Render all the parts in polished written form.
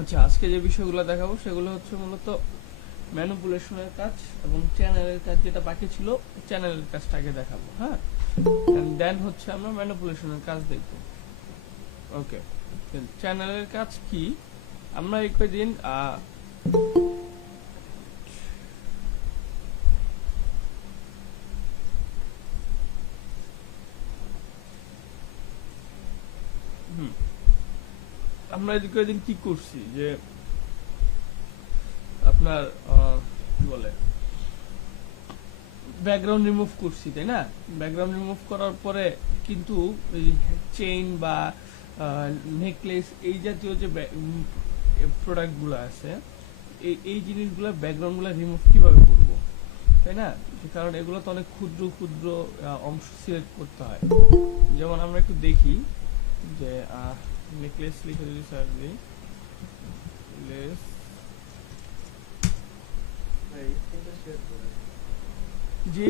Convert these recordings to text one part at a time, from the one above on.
আচ্ছা, আজকে যে বিষয়গুলো দেখাবো সেগুলো হচ্ছে মূলত ম্যানিপুলেশনের কাজ এবং চ্যানেলের কাজ, যেটা বাকি ছিল চ্যানেলের কাজটা আগে দেখাবো। হ্যাঁ, দেন হচ্ছে আমরা ম্যানিপুলেশনের কাজ দেখবো। ওকে, চ্যানেলের কাজ কি? আমরা এই কয়দিন আমরা এই কয়দিন কি করছি যে আপনার কি বলে ব্যাকগ্রাউন্ড রিমুভ করছি, তাই না? ব্যাকগ্রাউন্ড রিমুভ করার পরে কিন্তু চেইন বা নেকলেস এই জাতীয় যে প্রোডাক্টগুলো আছে, এই জিনিসগুলো ব্যাকগ্রাউন্ডগুলো রিমুভ কিভাবে করব, তাই না? কারণ এগুলো তো অনেক ক্ষুদ্র ক্ষুদ্র অংশ সিলেক্ট করতে হয়। যেমন আমরা একটু দেখি যে নেকলেস লিখে যদি সার্চ দিই, জি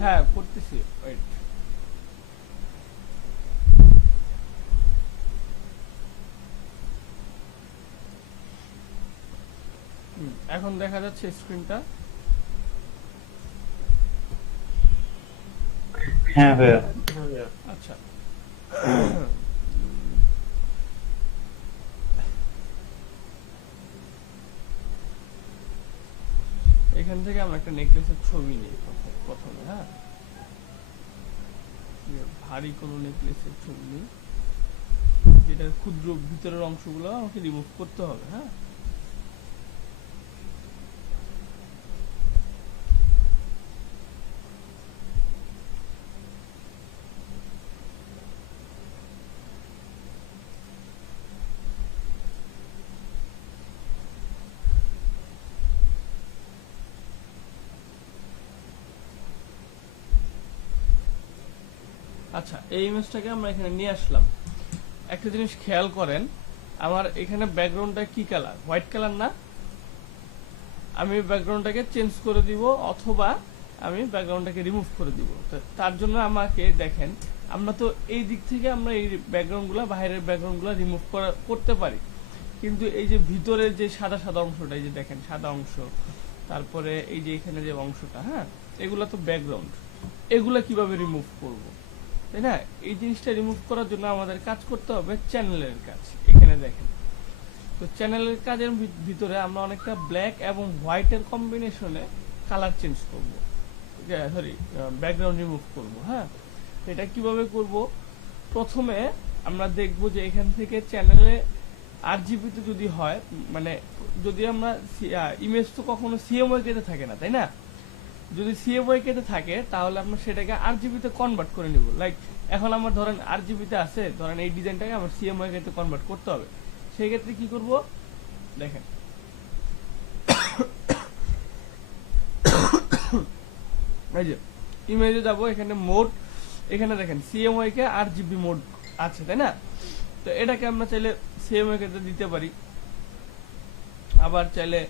হ্যাঁ করতেছি, ওয়েট। এখন দেখা যাচ্ছে স্ক্রিনটা? হ্যাঁ ভাইয়া। আচ্ছা, এখান থেকে আমরা একটা নেকলেসের ছবি নিই প্রথমে। হ্যাঁ, ভারী কোনো নেকলেসের ছবি নিই, যেটা ক্ষুদ্র ভিতরের অংশগুলো আমাকে রিমুভ করতে হবে। হ্যাঁ, আচ্ছা, এই ইমেজটাকে আমরা এখানে নিয়ে আসলাম। একটা জিনিস খেয়াল করেন, আমার এখানে ব্যাকগ্রাউন্ডটা কি কালার? হোয়াইট কালার না? আমি ব্যাকগ্রাউন্ডটাকে চেঞ্জ করে দিব, অথবা আমি ব্যাকগ্রাউন্ডটাকে রিমুভ করে দিব। তার জন্য আমাকে দেখেন, আমরা তো এই দিক থেকে আমরা এই ব্যাকগ্রাউন্ডগুলো, বাইরের ব্যাকগ্রাউন্ডগুলো রিমুভ করতে পারি, কিন্তু এই যে ভিতরের যে সাদা সাদা অংশটা, এই যে দেখেন সাদা অংশ, তারপরে এই যে এখানে যে অংশটা, হ্যাঁ, এগুলো তো ব্যাকগ্রাউন্ড। এগুলা কিভাবে রিমুভ করব, তাই না? এই জিনিসটা রিমুভ করার জন্য আমাদের কাজ করতে হবে চ্যানেলের কাজ। এখানে দেখেন, তো চ্যানেলের কাজের ভিতরে আমরা অনেকটা ব্ল্যাক এবং হোয়াইটের কম্বিনেশনে কালার চেঞ্জ করব, সরি ব্যাকগ্রাউন্ড রিমুভ করব। হ্যাঁ, এটা কিভাবে করব? প্রথমে আমরা দেখব যে এখান থেকে চ্যানেলে আরজিবিতে যদি হয়, মানে যদি আমরা ইমেজ তো কখনো সিএমওয়াই তে থাকে না, তাই না? যদি সিএমওয়াই তে থাকে তাহলে আমরা সেটাকে আরজিবিতে কনভার্ট করে নিব। লাইক এখন আমার ধরেন আরজিবিতে আছে, ধরেন এই ডিজাইনটাকে আমার সিএমওয়াই তে কনভার্ট করতে হবে। সেই ক্ষেত্রে কি করব, দেখেন এই যে ইমেজে যাব, এখানে মোড, এখানে দেখেন সিএমওয়াই কে আরজিবি মোড আছে, তাই না? তো এটাকে আমরা চাইলে সিএমওয়াই কে দিতে পারি, আবার চাইলে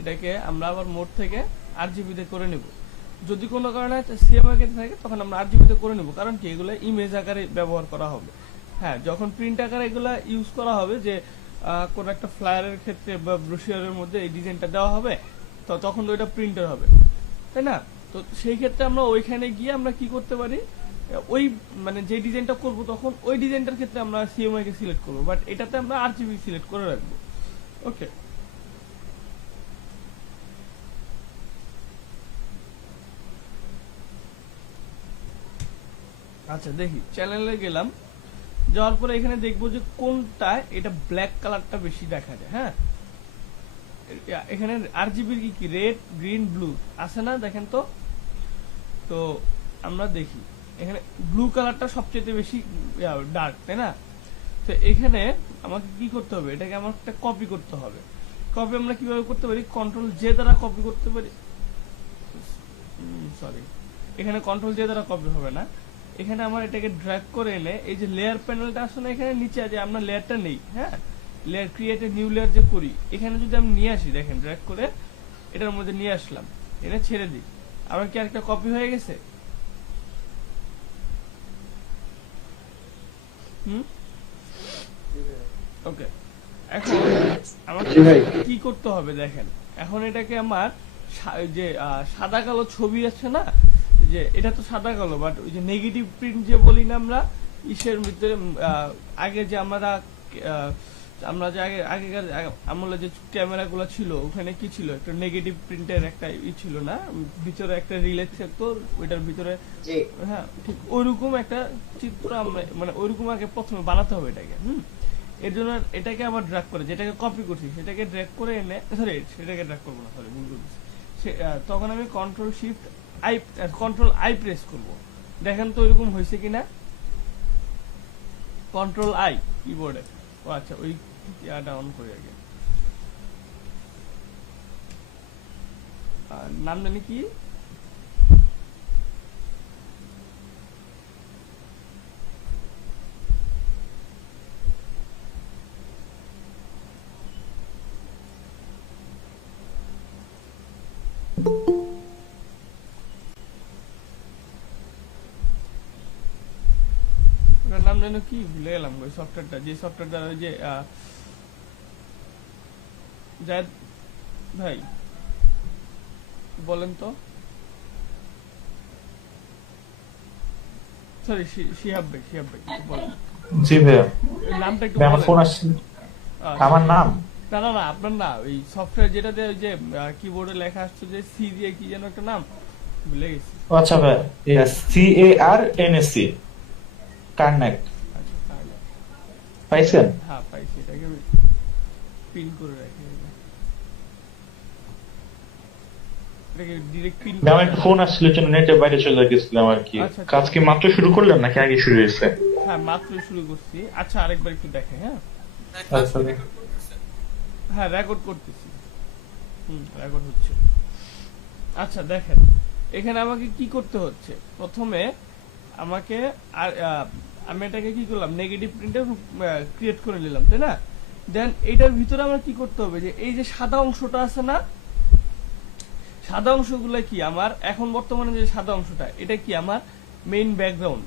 এটাকে আমরা আবার মোড থেকে আরজিবি তে করে নেব। যদি কোনো কারণে সিএমওয়াই কে থাকে তখন আমরা আরজিবি তে করে নেব, কারণ কি এগুলো ইমেজ আকারে ব্যবহার করা হবে। হ্যাঁ, যখন প্রিন্ট আকারে এগুলো ইউজ করা হবে, যে কোন একটা ফ্লায়ারের ক্ষেত্রে বা ব্রোশিয়ারের মধ্যে এই ডিজাইনটা দেওয়া হবে, তো তখন তো এটা প্রিন্টার হবে, তাই না? তো সেই ক্ষেত্রে আমরা ওইখানে গিয়ে আমরা কি করতে পারি, ওই মানে যে ডিজাইনটা করব তখন ওই ডিজাইনটার ক্ষেত্রে আমরা সিএমওয়াই কে সিলেক্ট করব, বাট এটাতে আমরা আরজিবি সিলেক্ট করে রাখবো। ওকে, আচ্ছা দেখি, চ্যানেলে গেলাম, যাওয়ার পরে এখানে দেখবো যে কোনটা এটা ব্ল্যাক কালারটা বেশি দেখা যায়। হ্যাঁ, এখানে আরজিবির কি কি রেড, গ্রিন, ব্লু আছে না? দেখেন তো। তো আমরা দেখি এখানে ব্লু কালারটা সবচেয়ে বেশি ডার্ক, তাই না? তো এখানে আমাকে কি করতে হবে, এটাকে আমার একটা কপি করতে হবে। কপি আমরা কিভাবে করতে পারি? কন্ট্রোল জে দ্বারা কপি করতে পারি। সরি, এখানে কন্ট্রোল জে দ্বারা কপি হবে না। এখানে আমার এটাকে ড্র্যাগ করে এনে এই যে লেয়ার প্যানেলটা আছে না, এখানে নিচে যে আমরা লেয়ারটা নেই, হ্যাঁ, layer create a new layer যে করি, এখানে যদি আমি নিয়ে আসি, দেখেন ড্র্যাগ করে এটার মধ্যে নিয়ে আসলাম, এনে ছেড়ে দিই, আমার কি আরেকটা কপি হয়ে গেছে? হুম, ওকে। এখন আমাকে জি ভাই। কি করতে হবে দেখেন, এখন এটাকে আমার যে সাদা কালো ছবি আছে না, যে এটা তো সাদা কালো, বাট ওই যে নেগেটিভ প্রিন্ট যে বলি না আমরা ইসের ভিতরে, আগে যে আমরা যে আগেকার আমলে যে ক্যামেরা গুলো ছিল ওখানে কি ছিল, একটা নেগেটিভ প্রিন্টের একটা ছিল না, ভিতরে একটা রিলে থাকতো, ওইটার ভিতরে, হ্যাঁ ঠিক ওইরকম একটা চিত্র আমরা মানে ওইরকম আগে প্রথমে বানাতে হবে এটাকে। এর জন্য এটাকে আবার ড্র্যাগ করে, যেটাকে কপি করছি সেটাকে ড্র্যাগ করে এনে, সরি সেটাকে ড্র্যাগ করবো না, সরি ভুল করছি, তখন আমি কন্ট্রোল আই প্রেস করব। দেখেন তো ওইরকম হয়েছে কিনা, কন্ট্রোল আই কিবোর্ডে। ও আচ্ছা, ওই ইয়াটা অন করে আগে, নাম জানি কি, ওটার নাম যেন কি ভুলে গেলাম, ওই সফটওয়্যারটা, যে সফটওয়্যারটা ওই যে জায়েদ ভাই বলেন তো, সরি শিহাব ভাই বলেন জি ভাইয়া, ওই নামটা একটু আমার বলেন। ফোন আসছে। আচ্ছা। আমার নাম না না না, আপনার না, ওই সফটওয়্যার যেটাতে ওই যে কিবোর্ডে লেখা আসছে যে সি দিয়ে কি যেন একটা নাম, ভুলে গেছি। ও আচ্ছা ভাইয়া, CARNEC, কার্নেক্ট আচ্ছা তাহলে পাইছেন? হ্যাঁ পাইছি, এটাকে পিন করে রাখি, এটাকে ডিরেক্ট পিন করে আমার একটা ফোন আসছিল জন্য নেটের বাইরে চলে গেছিলাম আর কি। আচ্ছা, কাজ কি মাত্র শুরু করলেন নাকি আগে শুরু হয়েছে? হ্যাঁ মাত্র শুরু করছি। আচ্ছা আরেকবার একটু দেখে, হ্যাঁ আচ্ছা হ্যাঁ রেকর্ড করতেছি, রেকর্ড হচ্ছে। আচ্ছা দেখেন, এখানে আমাকে কি করতে হচ্ছে, প্রথমে আমাকে আমি এটাকে কি করলাম, নেগেটিভ প্রিন্টার ক্রিয়েট করে নিলাম, তাই না? দেন এইটার ভিতরে আমার কি করতে হবে, যে এই যে সাদা অংশটা আছে না, সাদা অংশগুলো কি আমার এখন বর্তমানে যে সাদা অংশটা, এটা কি আমার main background,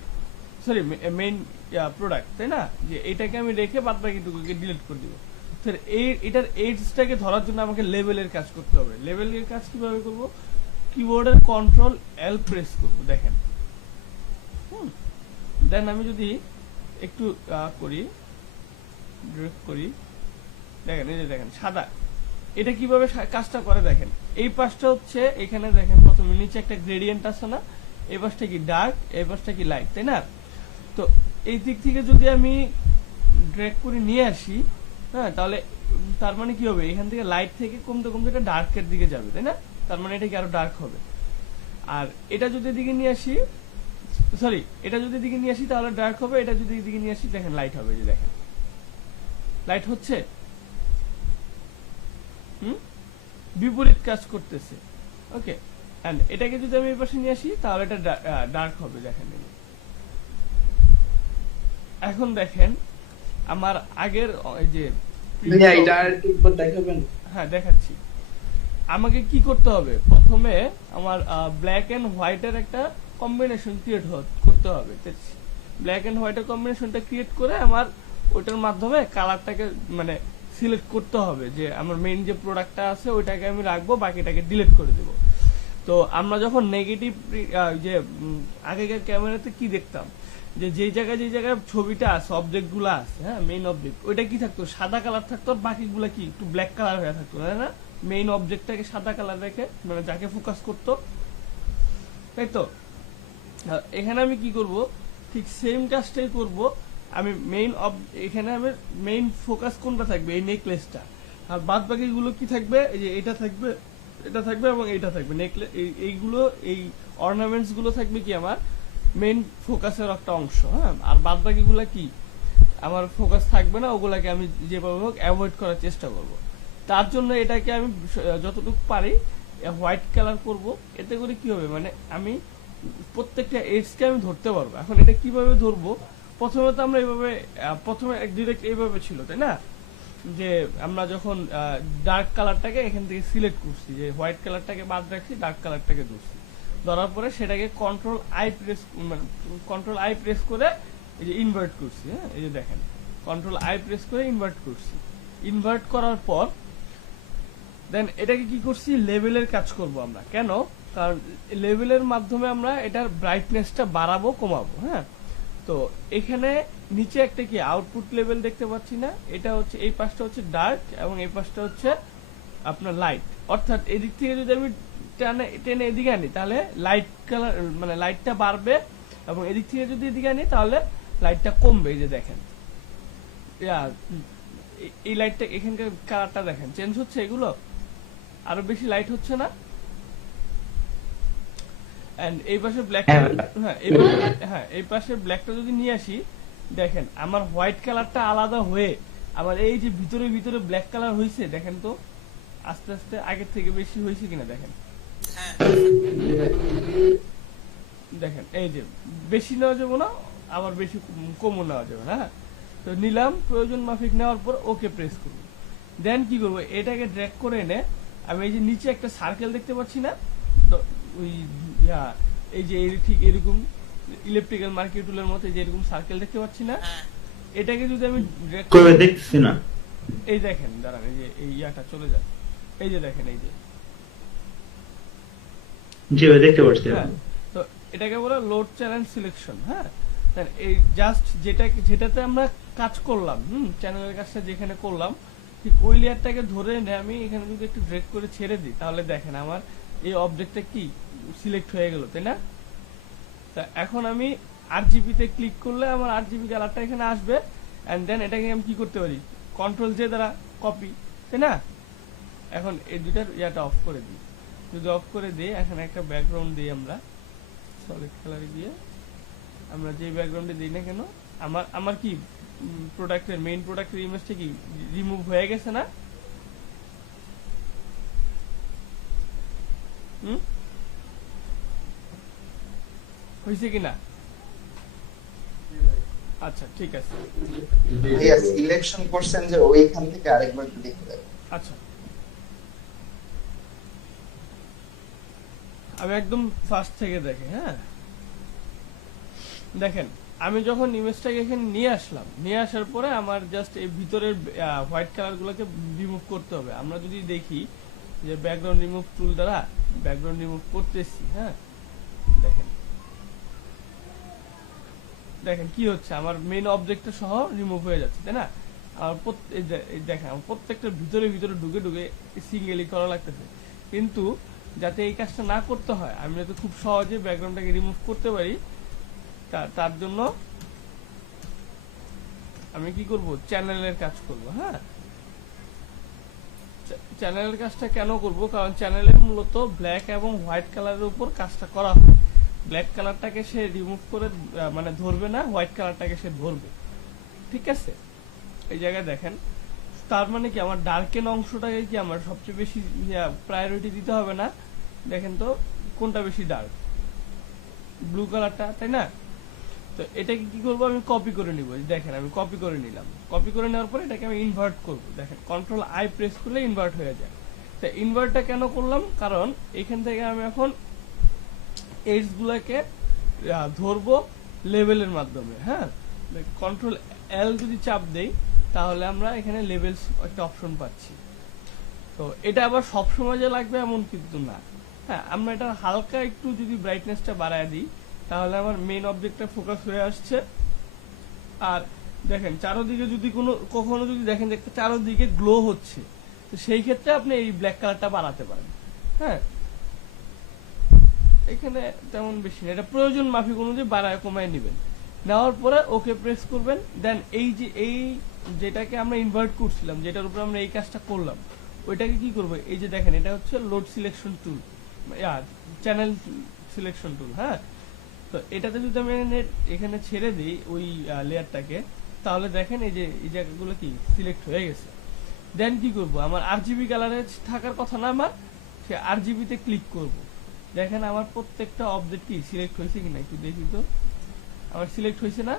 sorry main product, তাই না? যে এটাকে আমি রেখে বাদ বাকিটুকুকে ডিলিট করে দিব। এটার এজটাকে ধরার জন্য আমাকে লেভেলের কাজ করতে হবে। লেভেলের কাজ কিভাবে করব, কিবোর্ডের কন্ট্রোল এল প্রেস করব, দেখেন। দেন আমি যদি একটু করি, দেখেন এই যে দেখেন সাদা, এটা কিভাবে কাজটা করে দেখেন। এই পাশটা হচ্ছে এখানে দেখেন প্রথমে নিচে একটা গ্রেডিয়েন্ট আছে না, এই পাশটা কি ডার্ক, এই পাশটা কি লাইট, তাই না? তো এই দিক থেকে যদি আমি ড্র্যাগ করে নিয়ে আসি, হ্যাঁ তাহলে তার মানে কি হবে, এখান থেকে লাইট থেকে কমতে কমতে এটা ডার্কের দিকে যাবে, তাই না? তার মানে এটা কি আরো ডার্ক হবে। আর এটা যদি দিকে নিয়ে আসি, সরি এটা যদি দিকে নিয়ে আসি তাহলে ডার্ক হবে, এটা যদি দিকে নিয়ে আসি দেখেন লাইট হবে, যে দেখেন লাইট হচ্ছে, বিপরীত কাজ করতেছে। ওকে, এন্ড এটাকে যদি আমি এই পাশে নিয়ে আসি তাহলে এটা ডার্ক হবে, দেখেন। এখন দেখেন আমার আগের এই যে দেখাবেন? হ্যাঁ দেখাচ্ছি। আমাকে কি করতে হবে, প্রথমে আমার ব্ল্যাক এন্ড হোয়াইটের একটা কম্বিনেশন ক্রিয়েট করতে হবে। ব্ল্যাক এন্ড হোয়াইটের কম্বিনেশনটা ক্রিয়েট করে আমার ওইটার মাধ্যমে কালারটাকে মানে সিলেক্ট করতে হবে, যে আমার মেইন যে প্রোডাক্টটা আছে ওইটাকে আমি রাখবো, বাকিটাকে ডিলিট করে দেবো। তো আমরা যখন নেগেটিভ যে আগেকার ক্যামেরাতে কি দেখতাম, যে যেই জায়গায় ছবিটা আছে, অবজেক্ট গুলো আছে, হ্যাঁ মেইন অবজেক্ট, ওইটা কি থাকতো, সাদা কালার থাকতো, আর বাকিগুলা কি একটু ব্ল্যাক কালার হয়ে থাকতো, তাই না? মেইন অবজেক্টটাকে সাদা কালার রেখে, মানে যাকে ফোকাস করতো, তাই তো? এখানে আমি কি করব, ঠিক সেম কাজটাই করব। আমি এখানে আমি মেইন ফোকাস কোনটা থাকবে, এই নেকলেসটা, আর বাদ বাকি গুলো কি থাকবে, এই যে এটা থাকবে, এটা থাকবে এবং এটা থাকবে, নেকলেস এইগুলো, এই অর্নামেন্টস গুলো থাকবে কি আমার মেইন ফোকাসের একটা অংশ, হ্যাঁ। আর বাদ বাকি গুলা কি আমার ফোকাস থাকবে না, ওগুলাকে আমি যেভাবে হোক অ্যাভয়েড করার চেষ্টা করব। তার জন্য এটাকে আমি যতটুকু পারি হোয়াইট কালার করব। এতে করে কি হবে, মানে আমি প্রত্যেকটা এজকে আমি ধরতে পারবো। এখন এটা কিভাবে ধরবো, প্রথমে তো আমরা এইভাবে, প্রথমে ডিরেক্ট এইভাবে ছিল, তাই না? যে আমরা যখন ডার্ক কালারটাকে এখান থেকে সিলেক্ট করছি, যে হোয়াইট কালারটাকে বাদ রাখছি, ডার্ক কালারটাকে ধরছি, ধরার পরে সেটাকে কন্ট্রোল আই প্রেস করে এই যে ইনভার্ট করছি, হ্যাঁ এই যে দেখেন কন্ট্রোল আই প্রেস করে ইনভার্ট করছি। ইনভার্ট করার পর দেন এটাকে কি করছি, লেভেলের কাজ করব আমরা। কেন? কারণ লেভেলের মাধ্যমে আমরা এটার ব্রাইটনেসটা বাড়াবো কমাবো। হ্যাঁ, তো এখানে নিচে একটা কি আউটপুট লেভেল দেখতে পাচ্ছি না, এটা হচ্ছে এই পাশটা হচ্ছে ডার্ক এবং এই পাশটা হচ্ছে আপনার লাইট। অর্থাৎ এদিক থেকে যদি আমি টেনে এদিকে আনি তাহলে লাইট কালার মানে লাইটটা বাড়বে, এবং এদিক থেকে যদি এদিকে আনি তাহলে লাইটটা কমবে। এই যে দেখেন এই লাইটটা এখানকার কালারটা দেখেন চেঞ্জ হচ্ছে, এগুলো আরো বেশি লাইট হচ্ছে না। এন্ড এই পাশে ব্ল্যাক, হ্যাঁ এই পাশে ব্ল্যাকটা যদি নিয়ে আসি, দেখেন আমার হোয়াইট কালারটা আলাদা হয়ে আবার এই যে ভিতরে ভিতরে ব্ল্যাক কালার হয়েছে, দেখেন তো আস্তে আস্তে আগের থেকে বেশি হয়েছে কিনা দেখেন। দেখেন এই যে বেশি নেওয়া যাবে না, আবার বেশি কমও নেওয়া যাবে না। তো নিলাম, প্রয়োজন মাফিক নেওয়ার পর ওকে প্রেস করব। দেন কি করবো, এটাকে ড্র্যাগ করে এনে আমি এই যে নিচে একটা সার্কেল দেখতে পাচ্ছি না, ওই এই যে ঠিক এরকম ইলেকট্রিক্যাল মার্কেট টুলের মতো যে এরকম সার্কেল দেখতে পাচ্ছি না, এটাকে যদি আমি ড্র্যাগ করে দেখছি না, এই দেখেন দাঁড়ান, এই যে এই ইয়াটা চলে যায়, এই যে দেখেন এই যে দেখতে পাচ্ছি। তো এটাকে বলে লোড চ্যানেল সিলেকশন। হ্যাঁ, এই জাস্ট যেটাতে আমরা কাজ করলাম, চ্যানেলের কাজটা যেখানে করলাম, ঠিক ওই লেয়ারটাকে ধরে এনে আমি এখানে যদি একটু ড্র্যাগ করে ছেড়ে দিই, তাহলে দেখেন আমার এই অবজেক্টটা কি সিলেক্ট হয়ে গেল, তাই না? তা এখন আমি আরজিবি তে ক্লিক করলে আমার আরজিবি কালারটা এখানে আসবে, এন্ড দেন এটাকে আমি কি করতে পারি, কন্ট্রোল জে দ্বারা কপি, তাই না? এখন এই দুটার ইয়াটা অফ করে দিই, যদি অফ করে দিই, এখানে একটা ব্যাকগ্রাউন্ড দিই আমরা সলিড কালারে গিয়ে, আমরা যে ব্যাকগ্রাউন্ডে দিই না কেন, আমার কি প্রোডাক্টের মেইন প্রোডাক্টের ইমেজটা কি রিমুভ হয়ে গেছে না? হয়েছে কিনা? আচ্ছা ঠিক আছে, ভাইয়া সিলেকশন করছেন যে ওইখান থেকে আরেকবার দেখতে হবে। আচ্ছা আমি একদম ফার্স্ট থেকে দেখি। হ্যাঁ, দেখেন আমি যখন ইমেজটাকে এখানে নিয়ে আসলাম, নিয়ে আসার পরে আমার জাস্ট এই ভিতরের হোয়াইট কালার গুলোকে রিমুভ করতে হবে। আমরা যদি দেখি যে ব্যাকগ্রাউন্ড রিমুভ টুল দ্বারা ব্যাকগ্রাউন্ড রিমুভ করতেছি, হ্যাঁ দেখেন দেখেন কি হচ্ছে, আমার মেইন অবজেক্টটা সহ রিমুভ হয়ে যাচ্ছে, তাই না? আর দেখেন আমার প্রত্যেকটা ভিতরে ভিতরে ঢুকে ঢুকে সিঙ্গেলি করা লাগতেছে। কিন্তু যাতে এই কাজটা না করতে হয়, আমি যাতে খুব সহজে ব্যাকগ্রাউন্ডটাকে রিমুভ করতে পারি, তার জন্য আমি কি করব, চ্যানেলের কাজ করব। হ্যাঁ, চ্যানেলের কাজটা কেন করব, কারণ চ্যানেলে মূলত ব্ল্যাক এবং হোয়াইট কালারের উপর কাজটা করা হয়। ব্ল্যাক কালারটাকে সে রিমুভ করে মানে ধরবে না, হোয়াইট কালারটাকে সে ধরবে। ঠিক আছে, এই জায়গায় দেখেন, তার মানে কি আমার ডার্কেন অংশটাকে কি আমার সবচেয়ে বেশি প্রায়োরিটি দিতে হবে না? দেখেন তো কোনটা বেশি ডার্ক, ব্লু কালারটা, তাই না? তো এটাকে কি করবো, আমি কপি করে নিব। দেখেন আমি কপি করে নিলাম, কপি করে নেওয়ার পরে এটাকে আমি ইনভার্ট করব। দেখেন কন্ট্রোল আই প্রেস করলে ইনভার্ট হয়ে যায়। তো ইনভার্টটা কেন করলাম, কারণ এখান থেকে আমি এখন এডস গুলাকে ধরবো লেভেলের মাধ্যমে। হ্যাঁ, কন্ট্রোল এল যদি চাপ দেই তাহলে আমরা এখানে লেভেলস একটা অপশন পাচ্ছি। তো এটা আবার সবসময় যে লাগবে এমন কিন্তু না। হ্যাঁ, আমরা এটা হালকা একটু যদি ব্রাইটনেসটা বাড়ায় দিই তাহলে আমার মেইন অবজেক্টটা ফোকাস হয়ে আসছে। আর দেখেন চারোদিকে যদি কখনো যদি দেখেন যে চারোদিকে গ্লো হচ্ছে, তো সেই ক্ষেত্রে আপনি এই ব্ল্যাক কালারটা বাড়াতে পারেন। হ্যাঁ, এখানে তেমন বেশি না, এটা প্রয়োজন মাফিক অনুযায়ী বাড়ায় কমায় নেবেন। নেওয়ার পরে ওকে প্রেস করবেন। দেন এই যে এই যেটাকে আমরা ইনভার্ট করছিলাম, যেটার উপর আমরা এই কাজটা করলাম, ওইটাকে কি করবো, এই যে দেখেন এটা হচ্ছে load selection tool, channel selection tool. হ্যাঁ, তো এটাতে যদি আমি এখানে ছেড়ে দিই ওই লেয়ারটাকে, তাহলে দেখেন এই যে এই জায়গাগুলো কি সিলেক্ট হয়ে গেছে। দেন কি করব, আমার আরজিবি কালারে থাকার কথা না, আমার সে আরজিবি তে ক্লিক করব। দেখেন আমার প্রত্যেকটা অবজেক্ট কি সিলেক্ট হয়েছে কিনা একটু দেখি তো। আমার সিলেক্ট হয়েছে না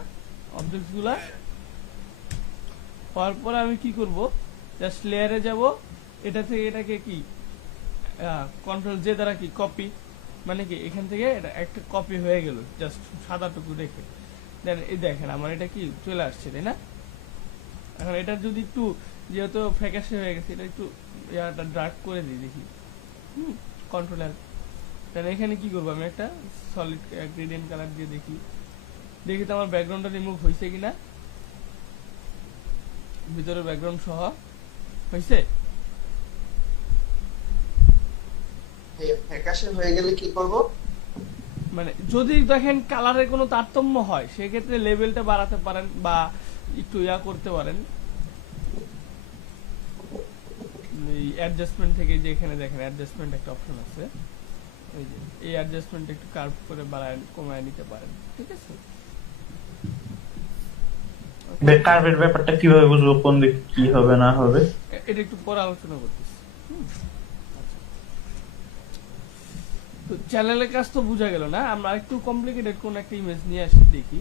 অবজেক্ট গুলা? হওয়ার পরে আমি কি করব, জাস্ট লেয়ারে যাব, এটা থেকে এটাকে কি কন্ট্রোল জে দ্বারা কি কপি, মানে কি এখান থেকে এটা একটা কপি হয়ে গেল জাস্ট সাদাটুকু রেখে। দেন এই দেখেন আমার এটা কি চলে আসছে, তাই না? এখন এটা যদি একটু যেহেতু ফ্যাকাশে হয়ে গেছে এটা একটু ইয়াটা ডার্ক করে দিই দেখি কন্ট্রোলার। তাহলে এখানে কি করবো আমি একটা সলিড গ্রেডিয়েন্ট কালার দিয়ে দেখি তো আমার ব্যাকগ্রাউন্ডটা রিমুভ হয়েছে কিনা, ভিতরে ব্যাকগ্রাউন্ড সহ হয়েছে। ফ্যাকাশে হয়ে গেলে কি করব? মানে যদি দেখেন কালারের কোনো তারতম্য হয় সেক্ষেত্রে লেভেলটা বাড়াতে পারেন বা একটু ইয়া করতে পারেন। এই অ্যাডজাস্টমেন্ট থেকে যে এখানে দেখেন অ্যাডজাস্টমেন্ট একটা অপশন আছে, এই যে এই অ্যাডজাস্টমেন্ট একটু কার্ভ করে বাড়ায় কমায় নিতে পারেন, ঠিক আছে। কার্ভের ব্যাপারটা কিভাবে বুঝবো কোন দিক কি হবে না হবে? এটা একটু পরে আলোচনা করতেছি। আচ্ছা, তো চ্যানেলের কাজ তো বোঝা গেল না, আমরা একটু কমপ্লিকেটেড কোন একটা ইমেজ নিয়ে আসি দেখি।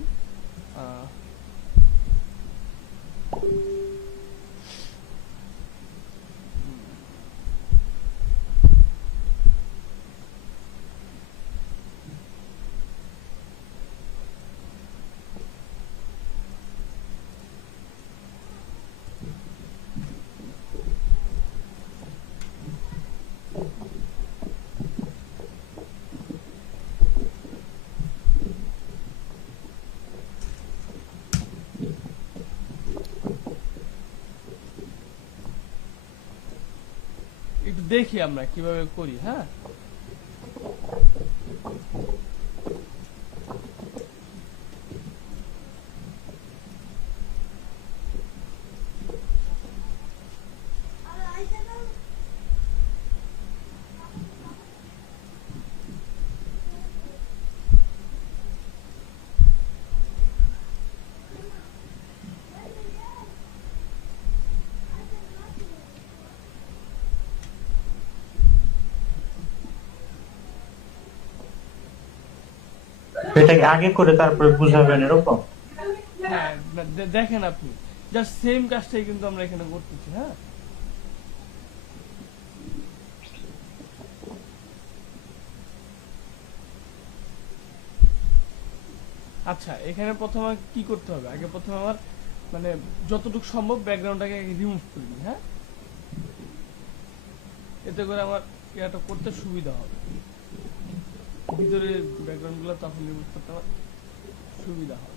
একটু দেখি আমরা কিভাবে করি। হ্যাঁ, এটাকে আগে করে তারপরে বুঝাবেন এরকম? হ্যাঁ, দেখেন আপনি জাস্ট সেম কাজটাই কিন্তু আমরা এখানে করতেছি। হ্যাঁ, আচ্ছা, এখানে প্রথমে কি করতে হবে, আগে প্রথমে আমার মানে যতটুকু সম্ভব ব্যাকগ্রাউন্ডটাকে রিমুভ করে দিই। হ্যাঁ, এতে করে আমার ইয়াটা করতে সুবিধা হবে, ভিতরে ব্যাকগ্রাউন্ড গুলো তখন রিমুভ করতে আমার সুবিধা হবে।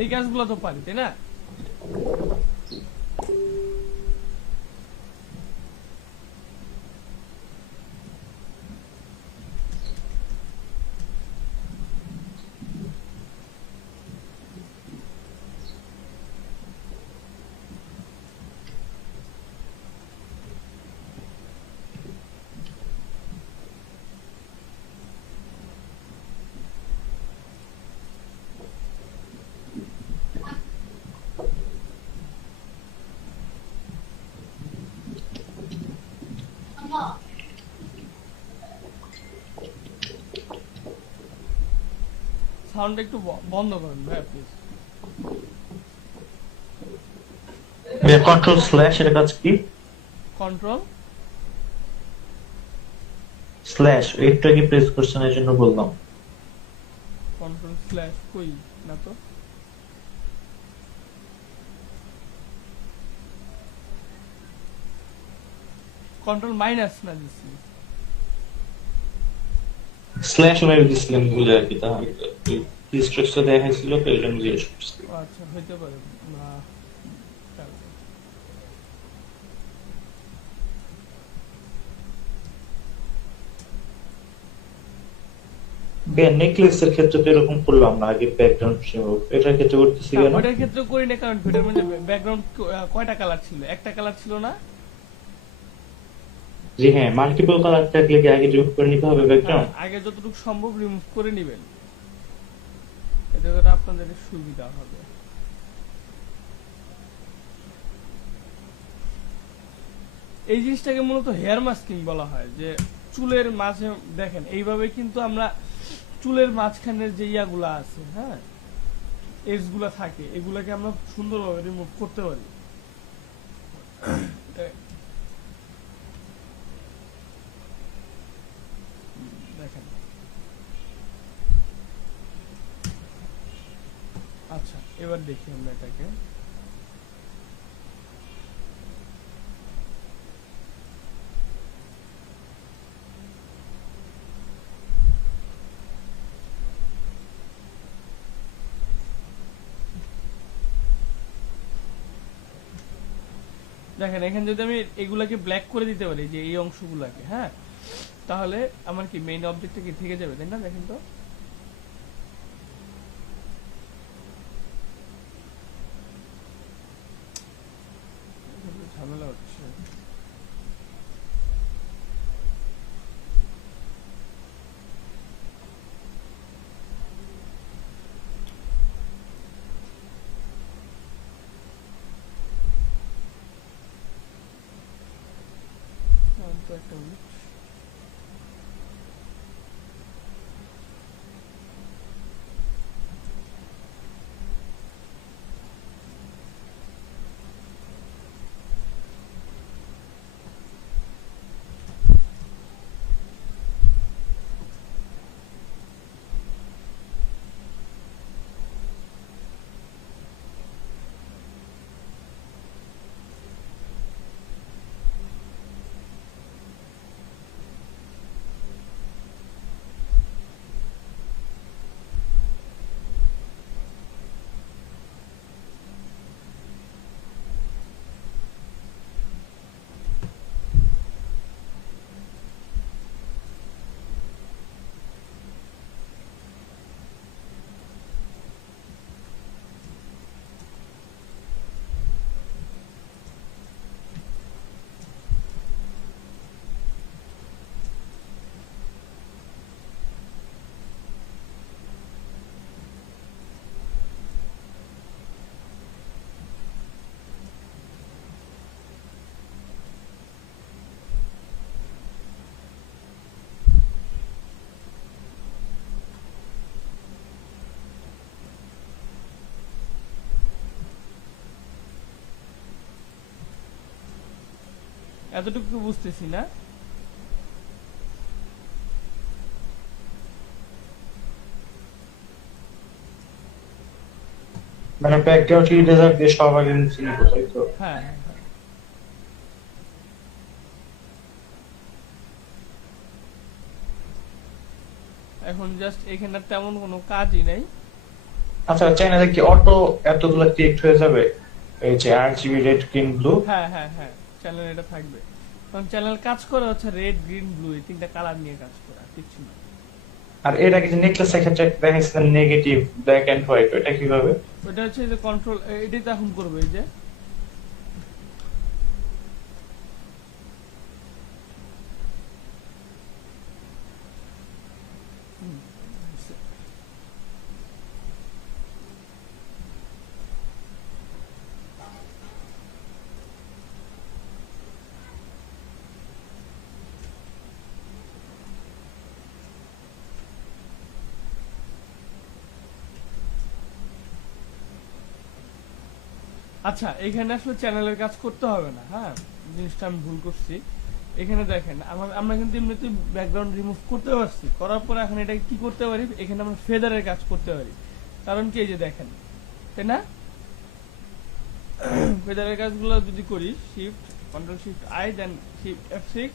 এই কাজগুলো তো পারি, তাই না? সাউন্ডটা একটু বন্ধ করেন ভাই প্লিজ। কন্ট্রোল স্ল্যাশ এর কাজ কি? কন্ট্রোল স্ল্যাশ একটু কি প্রেস করছেন এর জন্য বললাম। কন্ট্রোল স্ল্যাশ কই না তো, কন্ট্রোল মাইনাস না দিছি, স্ল্যাশ মেরে দিছিলেন বুঝে আর কি, তা কি স্ট্রাকচার দেখাইছিল তো এর জন্য জিজ্ঞেস করছি। আচ্ছা হইতে পারে না। নেকলেসের ক্ষেত্রে তো এরকম করলাম না, আগে ব্যাকগ্রাউন্ড এটার ক্ষেত্রে করতেছি কেন? ওটার ক্ষেত্রে করি না কারণ ভিডিওর মধ্যে ব্যাকগ্রাউন্ড কয়টা কালার ছিল, একটা কালার ছিল না। জি হ্যাঁ, মাল্টিপল কালার থাকলে কি আগে যোগ করে নিতে হবে ব্যাকগ্রাউন্ড? আগে যতটুকু সম্ভব রিমুভ করে নেবেন, এতে করে আপনাদের সুবিধা হবে। এই জিনিসটাকে মূলত হেয়ার মাস্কিং বলা হয়, যে চুলের মাঝে দেখেন এইভাবে কিন্তু আমরা চুলের মাঝখানের যে ইয়াগুলা আছে, হ্যাঁ, এজ গুলা থাকে, এগুলাকে আমরা সুন্দরভাবে রিমুভ করতে পারি। দেখেন, আচ্ছা এবার দেখি আমরা এটাকে। দেখেন এখানে যদি আমি এগুলাকে ব্ল্যাক করে দিতে পারি, যে এই অংশগুলাকে, হ্যাঁ, তাহলে আমার কি মেইন অবজেক্টটা কি থেকে যাবে, তাই না? দেখেন তো, ঝামেলা হচ্ছে। তো একটা মিনিট। এতটুকু বুঝতেছি না। মানে ব্যাকগ্রাউন্ড ইরেজার দিয়ে সব আগে মুছে নিব, তাই তো? হ্যাঁ, এখন জাস্ট এখানে তেমন কোনো কাজই নাই। আচ্ছা, চ্যানেলে কি অটো এতগুলো ক্লিক হয়ে যাবে? এই যে RGB রেড গ্রিন ব্লু। হ্যাঁ হ্যাঁ হ্যাঁ, চ্যানেল এটা থাকবে, কারণ চ্যানেল কাজ করে হচ্ছে রেড গ্রিন ব্লু, এই তিনটা কালার নিয়ে কাজ করে, আর কিচ্ছু না। আর এটা কি নেকলেস ক্ষেত্রে দেখাইছিলেন নেগেটিভ ব্ল্যাক এন্ড হোয়াইট, এটা কিভাবে? ওটা হচ্ছে যে কন্ট্রোল, এটাই তো এখন করবে, এই যে আচ্ছা এখানে আসলে চ্যানেলের কাজ করতে হবে না, হ্যাঁ, জিনিসটা আমি ভুল করছি। এখানে দেখেন আমরা কিন্তু এমনিতে ব্যাকগ্রাউন্ড রিমুভ করতে পারছি, করার পর এখন এটা কি করতে পারি, এখানে আমরা ফেদারের কাজ করতে পারি। কারণ কি, এই যে দেখেন, তাই না, ফেদারের কাজগুলো যদি করি, shift control shift I then shift F6,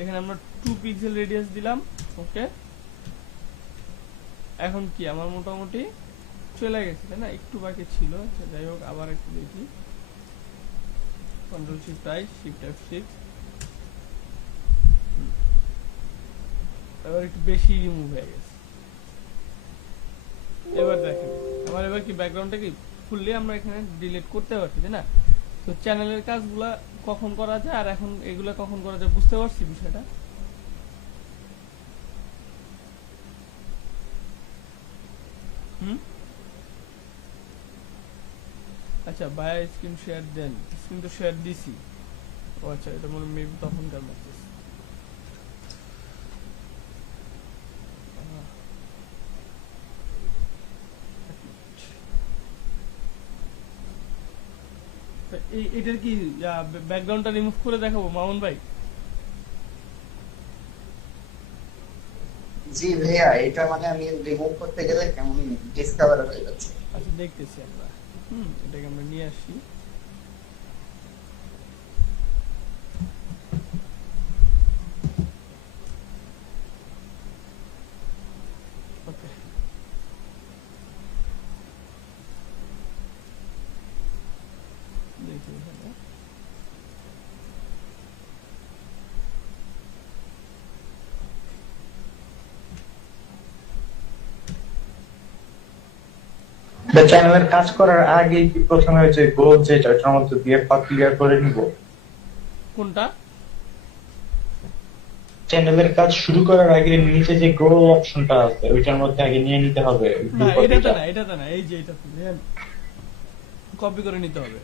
এখানে আমরা 2 পিক্সেল রেডিয়াস দিলাম, ওকে। এখন কি আমার মোটামুটি চলে গেছে, তাই না, একটু বাকি ছিল। আচ্ছা যাই হোক, আবার একটু দেখি, control shift I shift F6, এবার একটু বেশি রিমুভ হয়ে গেছে। এবার দেখেন আমার এবার কি ব্যাকগ্রাউন্ডটা কি ফুললি আমরা এখানে ডিলিট করতে পারছি, তাই না? তো চ্যানেলের কাজগুলা কখন করা যায় আর এখন এগুলা কখন করা যায় বুঝতে পারছি বিষয়টা। আচ্ছা, বাই স্ক্রিন শেয়ার দেন, স্ক্রিন তো শেয়ার দিছি। ও আচ্ছা, এটা মনে মেবি তখনকার মেসেজ। এটার কি ব্যাকগ্রাউন্ডটা রিমুভ করে দেখাবো মামুন ভাই? জি ভাইয়া, এটা মানে আমি রিমুভ করতে গেলে কেমন ডিসকাভার হয়ে যাচ্ছে। আচ্ছা দেখতেছি আমরা। এটাকে আমরা নিয়ে আসি। ওকে, দেখি এখানে। চ্যানেলের কাজ করার আগে কি প্রথমে যে গোল যেটা ওটার মধ্যে দিয়ে ক্লিয়ার করে নিব? কোনটা? চ্যানেলের কাজ শুরু করার আগে নিচে যে গোল অপশনটা আছে ওইটার মধ্যে আগে নিয়ে নিতে হবে না blue এটাতে copy-টা। না, এটাতে না, এই যে এটা কপি করে নিতে হবে।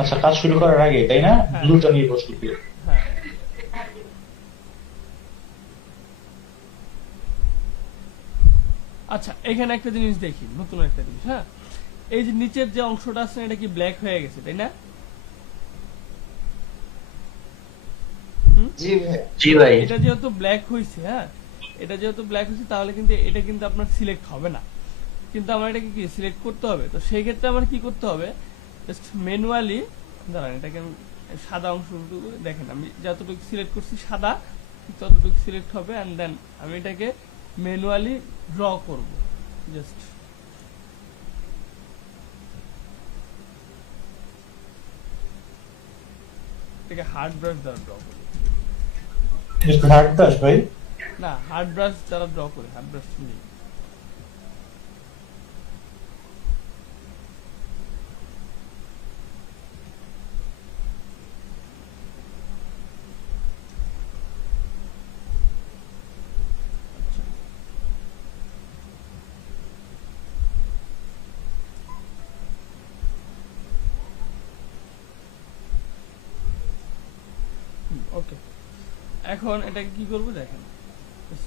আচ্ছা, কাজ শুরু করার আগে তাই না? হ্যাঁ। ব্লুটা নিয়ে বসে দিয়ে। হ্যাঁ, আচ্ছা এখানে একটা জিনিস দেখি, নতুন একটা জিনিস। হ্যাঁ, এই যে নিচের যে অংশটা আছে এটা কি ব্ল্যাক হয়ে গেছে, তাই না? জি ভাইয়া। জি ভাই। এটা যেহেতু ব্ল্যাক হয়েছে, হ্যাঁ এটা যেহেতু ব্ল্যাক হয়েছে তাহলে কিন্তু এটা কিন্তু আপনার সিলেক্ট হবে না, কিন্তু আমার এটাকে কি সিলেক্ট করতে হবে। তো সেই ক্ষেত্রে আমার কি করতে হবে, জাস্ট ম্যানুয়ালি দাঁড়ান, এটাকে আমি সাদা অংশটুকু দেখেন, আমি যতটুকু সিলেক্ট করছি সাদা ঠিক ততটুকু সিলেক্ট হবে, অ্যান্ড দেন আমি এটাকে ম্যানুয়ালি ড্র করব। জাস্ট এটাকে হার্ড ব্রাশ দ্বারা ড্র করি। হার্ড দাস ভাই। না, হার্ড ব্রাশ দ্বারা ড্র করি, হার্ড ব্রাশ নেই। ওকে, এখন এটাকে কি করবো দেখেন,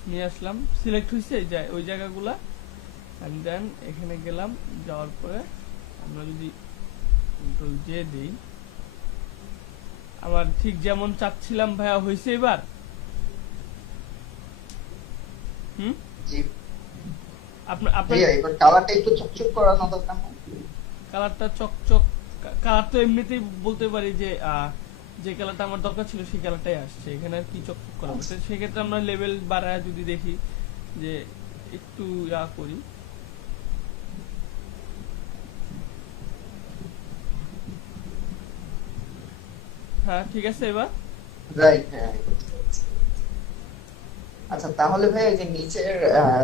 নিয়ে আসলাম, সিলেক্ট হয়েছে ওই জায়গাগুলা, এন্ড দেন এখানে গেলাম, যাওয়ার পরে আমরা যদি কন্ট্রোল জে দিই, আবার ঠিক যেমন চাচ্ছিলাম ভাইয়া হয়েছে এবার। জি আপনার ভাইয়া, এবার কালারটা একটু চকচক করানো দরকার না? কালারটা চকচক, কালার তো এমনিতেই বলতে পারি যে যে কালারটা আমার দরকার ছিল সেই কালারটাই আসছে, এখানে আর কি চকচক করা হবে। সেক্ষেত্রে আমরা লেভেল বাড়ায় যদি দেখি যে একটু করি, হ্যাঁ ঠিক আছে এবার। রাইট, হ্যাঁ। আচ্ছা তাহলে ভাই এই যে নিচের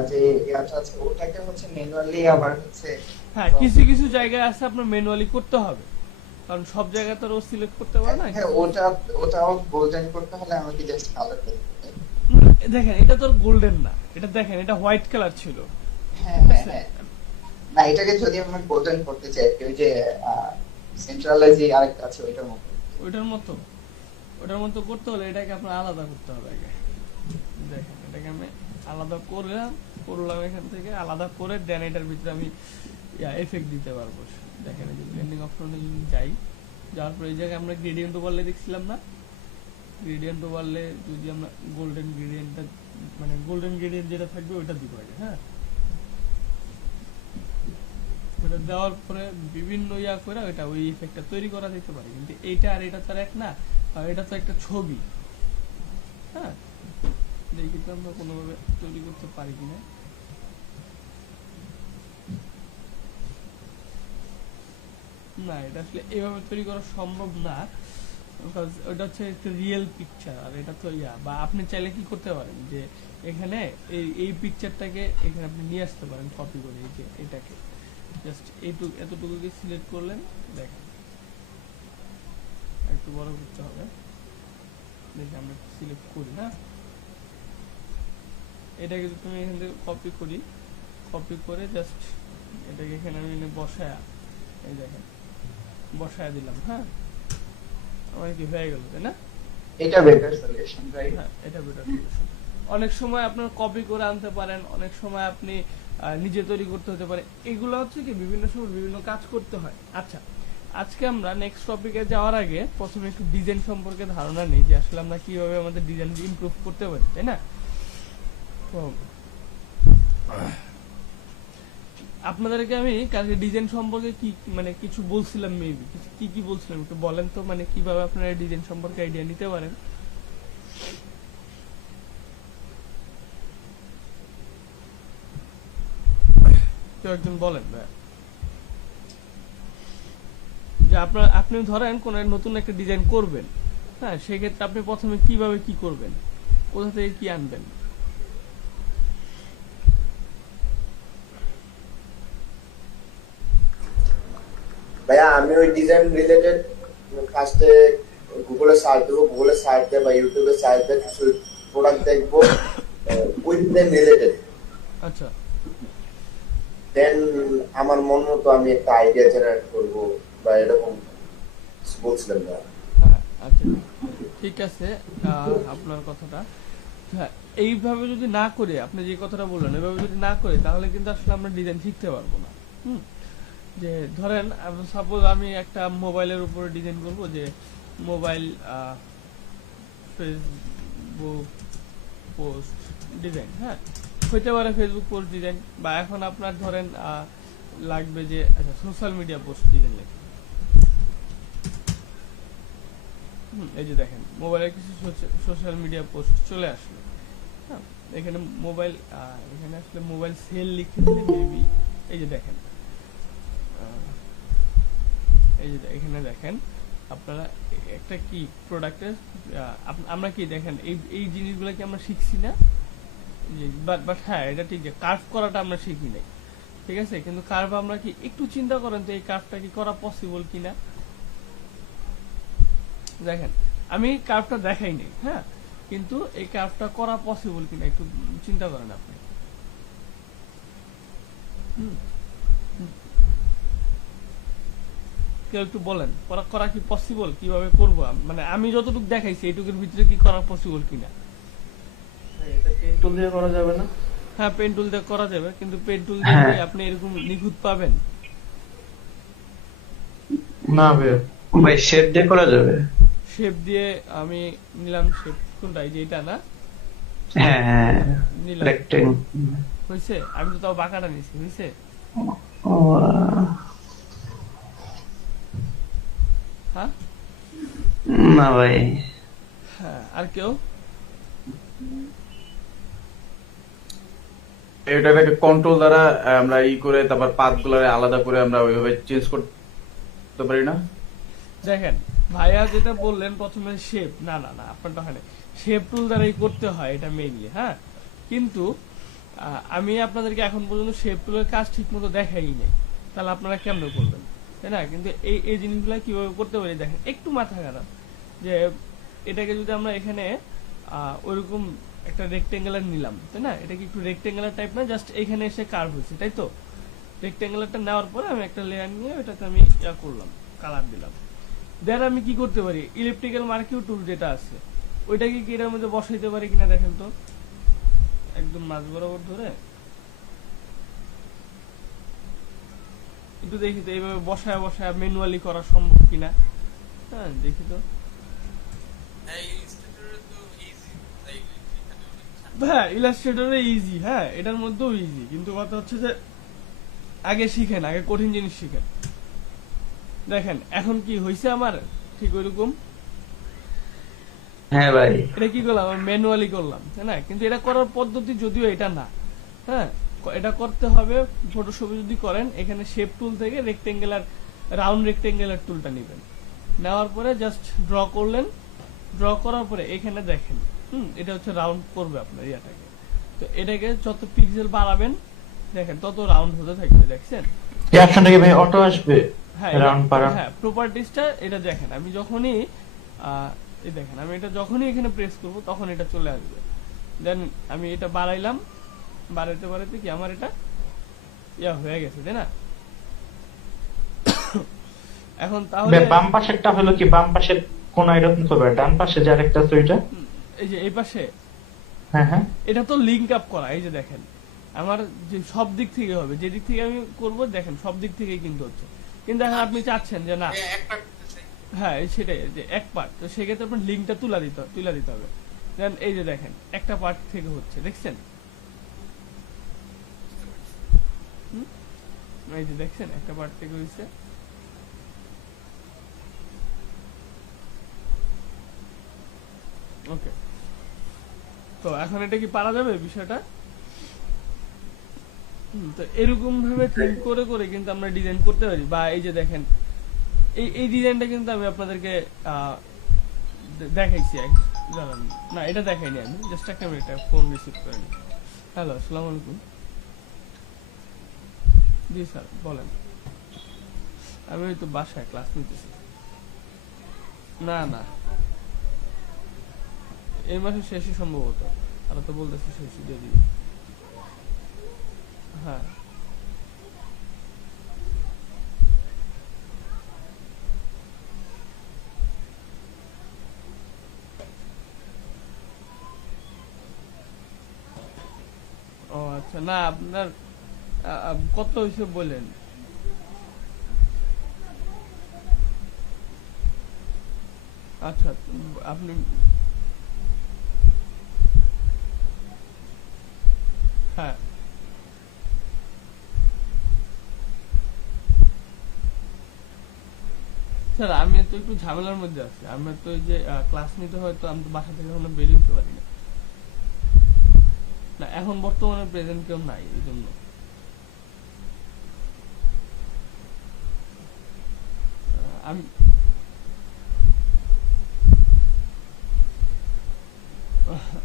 যে ইয়াটা আছে ওটাকে হচ্ছে ম্যানুয়ালি আবার হচ্ছে। হ্যাঁ, কিছু কিছু জায়গায় আছে আপনার ম্যানুয়ালি করতে হবে, কারণ সব জায়গায় তো সিলেক্ট করতে পারে না। হ্যাঁ, ওটা গোল্ডেন করতে হলে আমাকে জাস্ট কালার করতে হবে। দেখেন এটা তো গোল্ডেন না, এটা দেখেন এটা হোয়াইট কালার ছিল। হ্যাঁ হ্যাঁ হ্যাঁ, না এটাকে যদি আমরা গোল্ডেন করতে চাই, ওই যে সেন্ট্রালে যে আরেকটা আছে ওইটার মতো। ওটার মতো করতে হলে এটাকে আপনার আলাদা করতে হবে আগে। দেখেন এটাকে আমি আলাদা করলাম এখান থেকে আলাদা করে, দেন এটার ভিতরে আমি এফেক্ট দিতে পারবো। দেখেন এই যে ব্লেন্ডিং অপশনে যদি যাই, যাওয়ার পরে এই জায়গায় আমরা গ্রেডিয়েন্ট ওভারলে দেখছিলাম না, গ্রেডিয়েন্ট ওভারলে যদি আমরা গোল্ডেন গ্রেডিয়েন্টটা, মানে গোল্ডেন গ্রেডিয়েন্ট যেটা থাকবে ওইটা দিব আগে। হ্যাঁ, ওটা দেওয়ার পরে বিভিন্ন করে ওইটা ওই ইফেক্টটা তৈরি করা যেতে পারে, কিন্তু এইটা আর এটা তার এক না, আর এটা তো একটা ছবি। হ্যাঁ, দেখি তো আমরা কোনোভাবে তৈরি করতে পারি কিনা। না, এটা আসলে এভাবে তৈরি করা সম্ভব না, ওটা হচ্ছে একটা রিয়েল পিকচার, আর এটা তো বা আপনি চাইলে কি করতে পারেন যে এখানে এই পিকচারটাকে এখানে আপনি নিয়ে আসতে পারেন কপি করে, এই যে এটাকে জাস্ট এতটুকুকে সিলেক্ট করলেন, দেখেন একটু বড় করতে হবে, দেখি আমরা সিলেক্ট করি না, এটাকে যদি তুমি এখান থেকে কপি করে জাস্ট এটাকে এখানে আমি বসায়া, এই দেখেন বসায়া দিলাম। হ্যাঁ, আমার কি হয়ে গেল, তাই না? এটা বেটার সলিউশন, রাইট? হ্যাঁ, এটা বেটার সলিউশন। অনেক সময় আপনার কপি করে আনতে পারেন, অনেক সময় আপনি নিজে তৈরি করতে হতে পারে। এগুলো হচ্ছে কি বিভিন্ন সময় বিভিন্ন কাজ করতে হয়। আচ্ছা, আজকে আমরা নেক্সট টপিকে যাওয়ার আগে প্রথমে একটু ডিজাইন সম্পর্কে ধারণা নিই, যে আসলে আমরা কিভাবে আমাদের ডিজাইন ইমপ্রুভ করতে পারি, তাই না? তো আপনাদেরকে আমি কালকে ডিজাইন সম্পর্কে কি মানে কিছু বলছিলাম, মেবি কি কি বলছিলাম একটু বলেন তো, মানে কিভাবে আপনারা ডিজাইন সম্পর্কে আইডিয়া নিতে পারেন। কেউ একজন বলেন ভাই। যে আপনি ধরেন কোন নতুন একটা ডিজাইন করবেন, হ্যাঁ, সেক্ষেত্রে আপনি প্রথমে কিভাবে কি করবেন, কোথা থেকে কি আনবেন? ভাইয়া আমি ওই ডিজাইন রিলেটেড ফার্স্টে গুগলে সার্চ দেবো, গুগলে সার্চ দেয় বা ইউটিউবে সার্চ দেয়, কিছু প্রোডাক্ট দেখবো ওই ডিজাইন রিলেটেড। আচ্ছা, দেন আমার মন মতো আমি একটা আইডিয়া জেনারেট করবো বা এরকম কিছু বলছিলাম না। হ্যাঁ, আচ্ছা, ঠিক আছে। আপনার কথাটা, হ্যাঁ, এইভাবে যদি না করে, আপনি যে কথাটা বললেন এভাবে যদি না করে, তাহলে কিন্তু আসলে আমরা ডিজাইন শিখতে পারবো না। যে ধরেন সাপোজ আমি একটা মোবাইলের উপরে ডিজাইন করব, যে মোবাইল ফেসবুক পোস্ট ডিজাইন, হ্যাঁ, হইতে পারে ফেসবুক পোস্ট ডিজাইন, বা এখন আপনার ধরেন লাগবে যে আচ্ছা সোশ্যাল মিডিয়া পোস্ট ডিজাইন লেখা। এই যে দেখেন মোবাইলে কিছু সোশ্যাল মিডিয়া পোস্ট চলে আসলো, হ্যাঁ, এখানে মোবাইল, এখানে আসলে মোবাইল সেল লিখে দিলে মেবি, এই যে দেখেন, এই যে এখানে দেখেন আপনারা একটা কি প্রোডাক্টের, আমরা কি দেখেন এই জিনিসগুলো কি আমরা শিখছি না? বাট হ্যাঁ, এটা ঠিক যে কার্ভ করাটা আমরা শিখি নাই, ঠিক আছে, কিন্তু কার্ভ আমরা কি একটু চিন্তা করেন তো এই কার্ভটা কি করা পসিবল কিনা। দেখেন আমি কার্ভটা দেখাই নাই, হ্যাঁ, কিন্তু এই কার্ভটা করা পসিবল কিনা একটু চিন্তা করেন আপনি। কেউ একটু বলেন করা কি পসিবল, কিভাবে করবো, মানে আমি যতটুকু দেখাইছি এইটুকুর ভিতরে কি করা পসিবল কিনা। পেন টুল দিয়ে করা যাবে না? হ্যাঁ, পেন টুল দিয়ে করা যাবে, কিন্তু পেন টুল দিয়ে আপনি এরকম নিখুঁত পাবেন না ভাইয়া। ভাই শেপ দিয়ে করা যাবে? শেপ দিয়ে আমি নিলাম, শেপ কোনটা, এই যে এটা না? হ্যাঁ হ্যাঁ, নিলাম, রেক্টেঙ্গেল হয়েছে, আমি তো তাও বাঁকাটা নিছি, হয়েছে। হ্যাঁ না ভাই। হ্যাঁ, আর কেউ? এটাকে কন্ট্রোল দ্বারা আমরা করে তারপর পাথ গুলো আলাদা করে আমরা ওইভাবে চেঞ্জ করতে পারি না? দেখেন ভাইয়া যেটা বললেন প্রথমে শেপ, না না না, আপনারটা হয় শেপ টুল দ্বারাই করতে হয় এটা মেইনলি, হ্যাঁ, কিন্তু আমি আপনাদেরকে এখন পর্যন্ত শেপ টুলের কাজ ঠিক মতো দেখাই নাই, তাহলে আপনারা কেমনে করবেন, তাই না? কিন্তু এই জিনিসগুলো কিভাবে করতে পারি দেখেন, একটু মাথা খারাপ, যে এটাকে যদি আমরা এখানে ওইরকম একটা রেক্টেঙ্গুলার নিলাম, তাই না? এটা কি একটু রেক্টেঙ্গুলার টাইপ না, জাস্ট এখানে এসে কার্ভ হয়েছে, তাই তো? রেক্টেঙ্গুলারটা নেওয়ার পরে আমি একটা লেয়ার নিয়ে ওটাতে আমি করলাম, কালার দিলাম। দেন আমি কি করতে পারি, ইলেকট্রিক্যাল মার্কিউ টুল যেটা আছে ওইটাকে কি এটার মধ্যে বসাইতে পারি কিনা দেখেন তো, একদম মাঝ বরাবর ধরে একটু দেখি তো, এইভাবে বসায় বসায় ম্যানুয়ালি করা সম্ভব কিনা। হ্যাঁ, দেখি তো। হ্যাঁ, ইলাস্ট্রেটরে ইজি, হ্যাঁ, এটার মধ্যেও ইজি, কিন্তু কথা হচ্ছে যে আগে শিখেন, আগে কঠিন জিনিস শিখেন। দেখেন এখন কি হয়েছে আমার ঠিক ওইরকম। হ্যাঁ ভাই, এটা কি করলাম, আমি ম্যানুয়ালি করলাম, তাই না? কিন্তু এটা করার পদ্ধতি যদিও এটা না, হ্যাঁ, এটা করতে হবে ফটোশপে যদি করেন, এখানে শেপ টুল থেকে রেক্টেঙ্গুলার, রাউন্ড রেক্টেঙ্গুলার টুলটা নেবেন, নেওয়ার পরে জাস্ট ড্র করলেন, ড্র করার পরে এখানে দেখেন, এটা হচ্ছে রাউন্ড করবে আপনার ইয়াটাকে, তো এটাকে যত পিক্সেল বাড়াবেন দেখেন তত রাউন্ড হতে থাকবে, দেখছেন? এই অপশনটা কি ভাই অটো আসবে? হ্যাঁ, রাউন্ড বাড়ান। হ্যাঁ, প্রপার্টিজটা এটা দেখেন, আমি যখনই এই দেখেন আমি এটা যখনই এখানে প্রেস করব তখন এটা চলে আসবে। দেন আমি এটা বাড়াইলাম, বাড়াইতে বাড়াইতে কি আমার এটা ইয়া হয়ে গেছে, তাই না? এখন তাহলে বাম পাশেরটা হলো কি, বাম পাশের কোন আইরকম করবে? ডান পাশে যে আরেকটা আছে ওইটা? এই যে এই পাশে হ্যাঁ হ্যাঁ। এটা তো লিংক আপ করা, এই যে দেখেন আমার যে সব দিক থেকে হবে, যে দিক থেকে আমি করব দেখেন সব দিক থেকেই কিন্তু হচ্ছে, কিন্তু এখন আপনি চাচ্ছেন যে না, হ্যাঁ সেটাই যে এক পার্ট, তো সেক্ষেত্রে আপনার লিঙ্কটা তুলে দিতে হবে। দেন এই যে দেখেন একটা পার্ট থেকে হচ্ছে, দেখছেন? এই যে দেখছেন একটা পার্ট থেকে হয়েছে। ওকে, তো এখন এটা কি পারা যাবে বিষয়টা? তো এরকম ভাবে থিঙ্ক করে করে কিন্তু আমরা ডিজাইন করতে পারি। বা এই যে দেখেন এই ডিজাইনটা কিন্তু আমি আপনাদেরকে দেখাইছি জানান না, এটা দেখাইনি আমি, জাস্ট একটা মিনিট ফোন রিসিভ করে নি। হ্যালো, আসসালামু আলাইকুম। জি স্যার বলেন। আমি ওই তো বাসায় ক্লাস নিতেছি। না না, এই মাসে শেষে সম্ভবত, আর তো বলতেছি শেষে দিয়ে দিবি। হ্যাঁ ও আচ্ছা, না আপনার কত হিসেব বলেন? আচ্ছা আপনি হ্যাঁ স্যার আমি তো একটু ঝামেলার মধ্যে আছি, আমি তো এই যে ক্লাস নিতে হয়, তো আমি তো বাসা থেকে এখনো বেরিয়ে উঠতে পারি না। না এখন বর্তমানে প্রেজেন্ট কেউ নাই, এই জন্য। আমি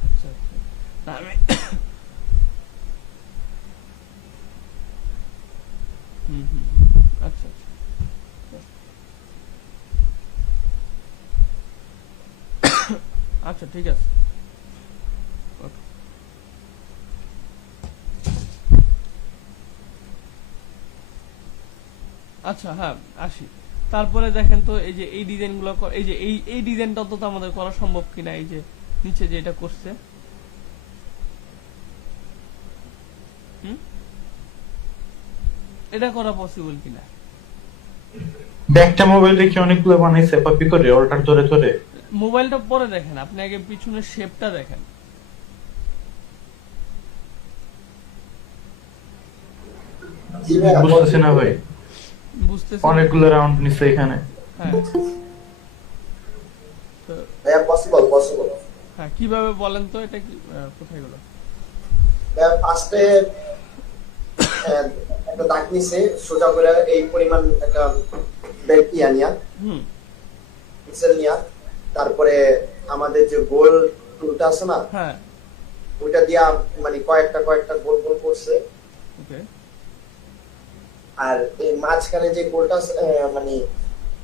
আচ্ছা আচ্ছা, না আমি আচ্ছা আচ্ছা, আচ্ছা ঠিক আছে। ওকে, আচ্ছা হ্যাঁ আসি। তারপরে দেখেন তো এই যে এই ডিজাইন গুলো, এই যে এই ডিজাইনটা তো আমাদের করা সম্ভব কিনা, এই যে নিচে যে এটা করছে, এটা করা পসিবল কিনা? ব্যাকটা মোবাইল রেখে অনেকগুলো বানাইছে কপি করে অল্টার ধরে ধরে। মোবাইলটা পরে দেখেন, আপনি আগে পিছনের শেপটা দেখেন। জি ভাইয়া, বুঝতেছি না ভাই, বুঝতেছেন? অনেকগুলো রাউন্ড নিচ্ছে এখানে। হ্যাঁ তো ভাইয়া পসিবল। হ্যাঁ কিভাবে বলেন তো, এটা কি কোথায় গেল? ভাইয়া ফার্স্টে একটা দাগ নিছে সোজা করে এই পরিমাণ একটা নিয়া পিক্সেল নিয়া, তারপরে আমাদের যে গোল টুলটা আছে না, হ্যাঁ ওইটা দিয়া মানে কয়েকটা গোল গোল করছে। ওকে, আর এই মাঝখানে যে গোলটা মানে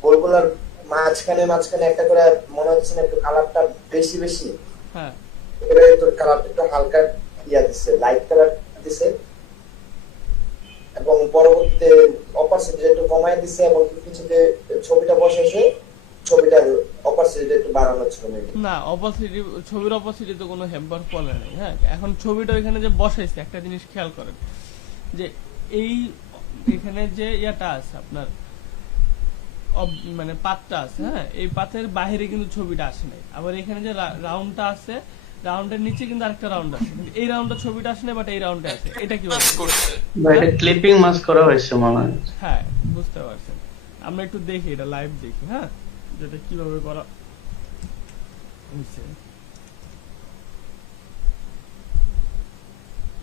গোলগুলোর মাঝখানে একটা করে মনে হচ্ছে না একটু কালারটা বেশি, হ্যাঁ এবারে তোর কালারটা একটু হালকা দিছে, লাইট কালার দিছে, এবং পরবর্তীতে অপারসিটি একটু কমায় দিছে, এবং কিছুতে ছবিটা বসেছে, ছবিটার অপারসিটি একটু বাড়ানো ছিল। না অপোসিটি, ছবির অপোসিটি তো কোনো হ্যাম্পার পড়ে নাই। হ্যাঁ এখন ছবিটা এখানে যে বসাইছে, একটা জিনিস খেয়াল করেন যে এখানে যে ইয়াটা আছে আপনার মানে পাতটা আছে, হ্যাঁ এই পাতের বাইরে কিন্তু ছবিটা আসে নাই। আবার এখানে যে রাউন্ডটা আছে, রাউন্ডের নিচে কিন্তু আরেকটা রাউন্ড আছে, কিন্তু এই রাউন্ডটা ছবিটা আসে না, বাট এই রাউন্ডে আছে। এটা কি এটা ক্লিপিং মাস্ক করা হয়েছে মনে হয়। হ্যাঁ বুঝতে পারছেন। আমরা একটু দেখি, এটা লাইভ দেখি, হ্যাঁ যেটা কিভাবে করা হয়েছে।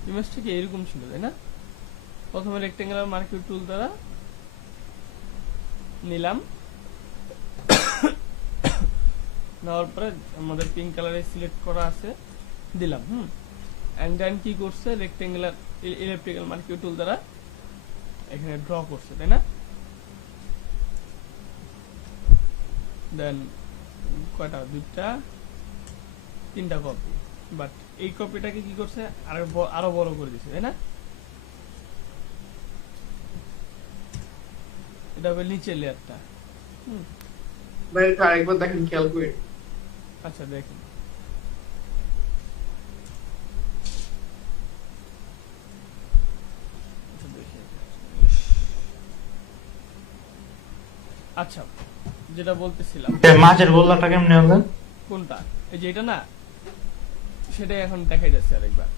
ইমেজটা কি এরকম ছিল তাই না? প্রথমে রেক্টেঙ্গুলার মার্কিউ টুল দ্বারা নিলাম, নেওয়ার পরে আমাদের পিঙ্ক কালারে সিলেক্ট করা আছে, দিলাম। এন্ড দেন কি করছে, রেক্টেঙ্গুলার ইলেকট্রিক্যাল মার্কিউ টুল দ্বারা এখানে ড্র করছে তাই না? দেন কয়টা, দুইটা তিনটা কপি, বাট এই কপিটাকে কি করছে আরো বড় করে দিছে তাই না? এটা হবে নিচের লেয়ারটা। ভাই এটা আরেকবার দেখেন, খেয়াল করে। আচ্ছা দেখেন, আচ্ছা যেটা বলতেছিলাম, মাঝের গোল্লাটা কেমনে হবে? কোনটা? এই যে এটা না, সেটাই এখন দেখাই যাচ্ছে আরেকবার।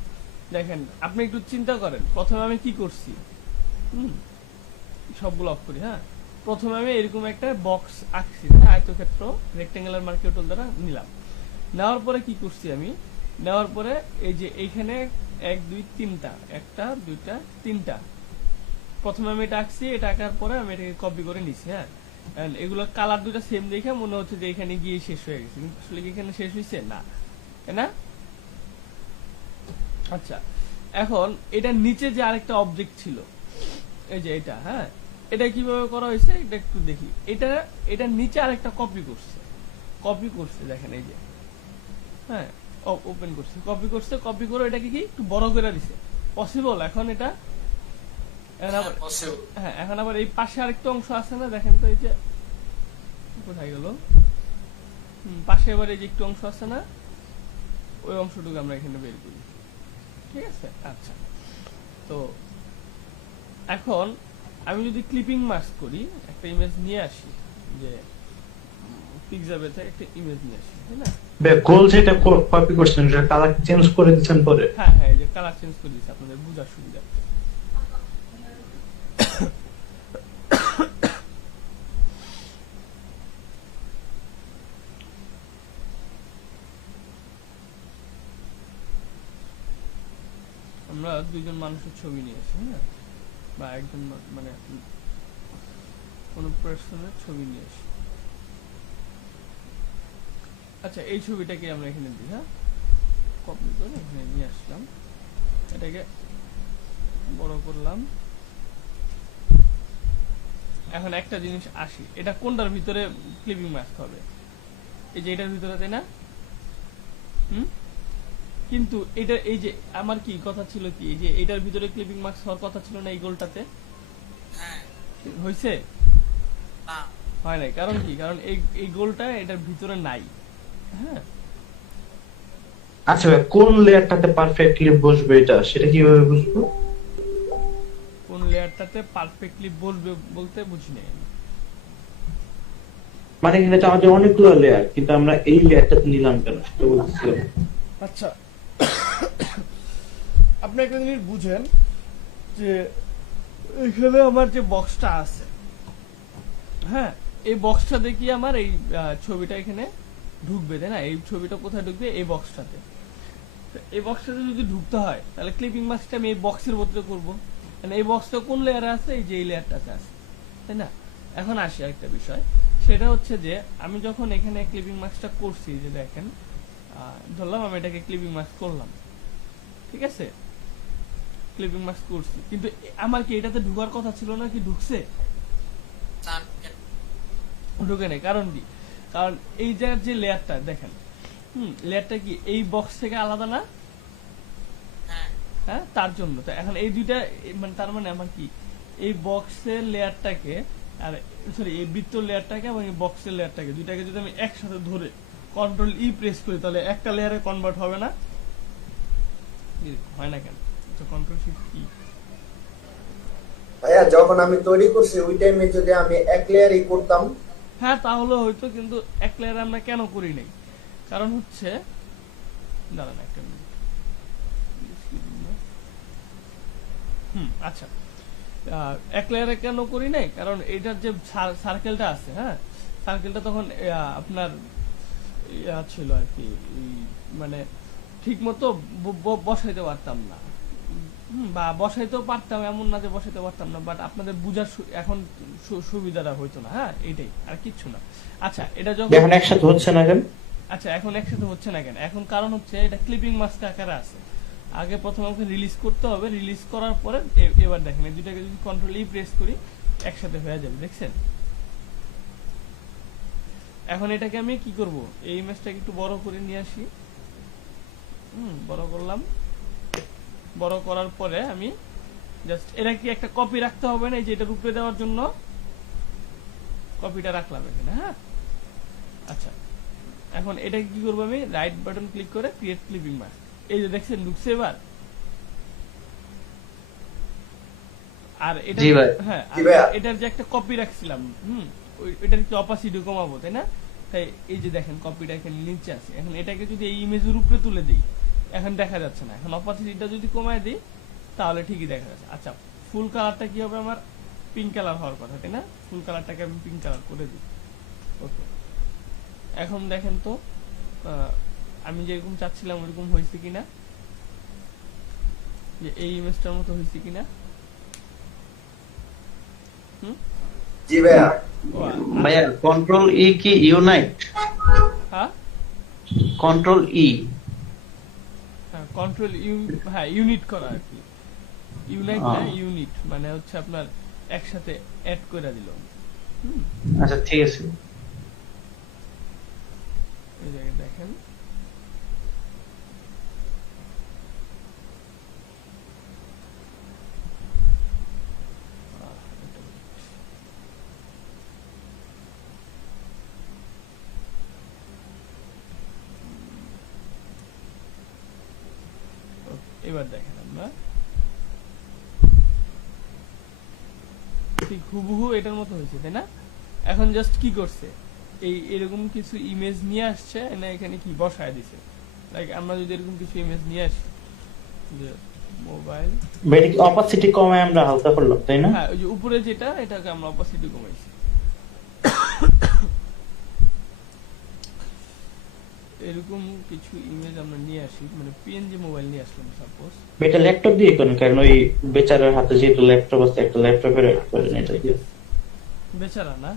দেখেন আপনি একটু চিন্তা করেন, প্রথমে আমি কি করছি, সবগুলো অফ করি। হ্যাঁ, প্রথমে আমি এরকম একটা বক্স আঁকছি, হ্যাঁ, আয়তক্ষেত্র রেক্টেঙ্গুলার মার্কিং টুল দ্বারা নিলাম। নেওয়ার পরে কি করছি আমি, নেওয়ার পরে এই যে এইখানে 1 2 3টা, 1টা 2টা 3টা, প্রথমে আমি এটা আঁকছি। এটা আঁকার পরে আমি এটাকে কপি করে নিছি। হ্যাঁ, এগুলো কালার দুটো সেম দেখে মনে হচ্ছে যে এখানে গিয়ে শেষ হয়ে গেছে, কিন্তু আসলে কি এখানে শেষ হয়েছে না, তাই না? আচ্ছা, এখন এটা নিচে যে আরেকটা অবজেক্ট ছিল, এই যে এটা, হ্যাঁ, এটা কিভাবে করা হয়েছে এটা একটু দেখি। এটা নিচে আরেকটা কপি করছে, দেখেন এই যে, হ্যাঁ, ওপেন করছে, কপি করে এটাকে কি একটু বড় করে দিছে। পসিবল এখন এটা? হ্যাঁ, এখন আবার এই পাশে আরেকটা অংশ আছে না, দেখেন তো, এই যে কোথায় গেল, পাশে আবার এই যে একটু অংশ আছে না, ওই অংশটুকু আমরা এখানে বের করি, ঠিক আছে? আচ্ছা, তো এখন আমি যদি ক্লিপিং মাস্ক করি, একটা ইমেজ নিয়ে আসি, যে পিক্সাবে থেকে একটা ইমেজ নিয়ে আসি, তাই না? গোল যেটা কপি করছেন সেটা কালার চেঞ্জ করে দিচ্ছেন পরে? হ্যাঁ হ্যাঁ, এই যে কালার চেঞ্জ করে দিচ্ছি আপনাদের বোঝার সুবিধা। আমরা দুইজন মানুষের ছবি নিয়ে আসি, হ্যাঁ, বা একজন মানে কোন পার্সনের ছবি নিয়ে আসি। আচ্ছা, এই ছবিটাকে আমরা এখানে দিই, হ্যাঁ, কপি করে এখানে নিয়ে আসলাম, এটাকে বড় করলাম। এখন একটা জিনিস আসি, এটা কোনটার ভিতরে ক্লিপিং মাস্ক হবে? এই যে এটার ভিতরে, তাই না? কিন্তু এটা, এই যে আমার কি কথা ছিল, কি এই যে এটার ভিতরে ক্লিপিং মাস্ক হওয়ার কথা ছিল না এই গোলটাতে? হয়েছে? হয় নাই। কারণ কি? কারণ এই গোলটা এটার ভিতরে নাই। হ্যাঁ, আচ্ছা, কোন লেয়ারটাতে পারফেক্টলি বসবে এটা সেটা কিভাবে বুঝবো? কোন লেয়ারটাতে পারফেক্টলি বসবে বলতে বুঝি নাই। মানে এখানে তো আমাদের অনেকগুলো লেয়ার, কিন্তু আমরা এই লেয়ারটাতে নিলাম কেন সেটা বলছিলাম। আচ্ছা, আপনি একটা জিনিস বুঝেন যে এখানে আমার যে বক্সটা আছে, হ্যাঁ, এই বক্সটা দেখি আমার এই ছবিটা এখানে ঢুকবে, তাই না? এই ছবিটা কোথায় ঢুকবে? এই বক্সটাতে। এই বক্সটাতে যদি ঢুকতে হয় তাহলে ক্লিপিং মাস্কটা আমি এই বক্সের মধ্যে করবো। এই বক্সটা কোন লেয়ারে আছে? এই যে এই লেয়ারটাতে আছে, তাই না? এখন আসি একটা বিষয়, সেটা হচ্ছে যে আমি যখন এখানে ক্লিপিং মাস্কটা করছি, যে দেখেন, ধরলাম আমি এটাকে ক্লিপিং মাস্ক করলাম, ঠিক আছে, ক্লিপিং মাস্ক করছি, কিন্তু আমার কি এটাতে ঢুকার কথা ছিল না? কি ঢুকছে? ঢুকে নেই। কারণ কি? কারণ এই যে লেয়ারটা দেখেন, লেয়ারটা কি এই বক্স থেকে আলাদা না? হ্যাঁ, তার জন্য তো এখন এই দুইটা, মানে তার মানে আমার কি এই বক্সের লেয়ারটাকে, আর সরি এই বৃত্ত লেয়ারটাকে এবং এই বক্সের লেয়ারটাকে, দুইটাকে যদি আমি একসাথে ধরে কন্ট্রোল ই প্রেস করি, তাহলে একটা লেয়ারে কনভার্ট হবে না? হয় না কেন? কন্ট্রোল শিফট ই। ভাইয়া যখন আমি তৈরি করছি ওই টাইমে যদি আমি এক লেয়ারই করতাম, হ্যাঁ তাহলে হয়তো, কিন্তু এক লেয়ারে আমরা কেন করি নাই? কারণ হচ্ছে, দাঁড়ান একটা মিনিট, আচ্ছা, এক লেয়ারে কেন করি নাই? কারণ এটার যে সার্কেলটা আছে, হ্যাঁ, সার্কেলটা তখন আপনার ছিল আর কি, মানে ঠিক মতো বসাইতে পারতাম না, বা বসাইতেও পারতাম, এমন না যে বসাইতে পারতাম না, বাট আপনাদের বুঝার এখন সুবিধাটা হইতো না। হ্যাঁ, এইটাই, আর কিচ্ছু না। আচ্ছা, এটা যখন এখন একসাথে হচ্ছে না কেন? আচ্ছা, এখন একসাথে হচ্ছে না কেন? এখন কারণ হচ্ছে এটা ক্লিপিং মাস্ক আকারে আছে। আগে প্রথমে আমাকে রিলিজ করতে হবে, রিলিজ করার পরে এবার দেখেন এই দুটাকে যদি কন্ট্রোল ই প্রেস করি একসাথে হয়ে যাবে, দেখছেন? এখন এটাকে আমি কি করব? এই ইমেজটাকে একটু বড় করে নিয়ে আসি, বড় করলাম। বড় করার পরে আমি জাস্ট এটা কি একটা কপি রাখতে হবে না? এই যে এটা উপরে দেওয়ার জন্য কপিটা রাখলাম এখানে। হ্যাঁ, আচ্ছা, এখন এটা কি করবো, আমি রাইট বাটন ক্লিক করে ক্রিয়েট ক্লিপিং মাস্ক, এই যে দেখছেন ঢুকছে এবার। আর এটা জি ভাই। হ্যাঁ, জি ভাইয়া। এটার যে একটা কপি রাখছিলাম, এটার কি অপাসিটি কমাবো, তাই না? তাই এই যে দেখেন কপিটা এখানে নিচে আছে, এখন এটাকে যদি এই ইমেজের উপরে তুলে দিই, এখন দেখা যাচ্ছে না। এখন অপাসিটিটা যদি কমায় দিই তাহলে ঠিকই দেখা যাচ্ছে। আচ্ছা, ফুল কালারটা কি হবে, আমার পিঙ্ক কালার হওয়ার কথা, তাই না? ফুল কালারটাকে আমি পিঙ্ক কালার করে দিই। ওকে, এখন দেখেন তো আমি যেরকম চাচ্ছিলাম ওরকম হয়েছে কিনা, যে এই ইমেজটার মতো হয়েছে কিনা। জি ভাইয়া। ভাইয়া কন্ট্রোল ই কি ইউনাইট? হ্যাঁ, কন্ট্রোল ই। কন্ট্রোল হ্যাঁ, ইউনিট করা আর কি। ইউনাইট না, ইউনিট মানে হচ্ছে আপনার একসাথে অ্যাড করে দিল। আচ্ছা ঠিক আছে। এই জায়গায় দেখেন এবার দেখেন আমরা ঠিক হুবহু এটার মতো হয়েছে, তাই না? এখন জাস্ট কি করছে, এই এরকম কিছু ইমেজ নিয়ে আসছে না, এখানে কি বসায় দিছে। লাইক আমরা যদি এরকম কিছু ইমেজ নিয়ে আসি, যে মোবাইল, অপাসিটি কমায় আমরা হালকা করলাম, তাই না? হ্যাঁ, ওই যে উপরে যেটা, এটাকে আমরা অপাসিটি কমাইছি। এরকম কিছু ইমেজ আমরা নিয়ে আসি, মানে পিএনজি মোবাইল নিয়ে আসলাম সাপোজ। এটা ল্যাপটপ দিয়ে করেন, কারণ ওই বেচারার হাতে যেহেতু ল্যাপটপ আছে, একটা ল্যাপটপের অ্যাড করেন এটা দিয়ে। বেচারা না,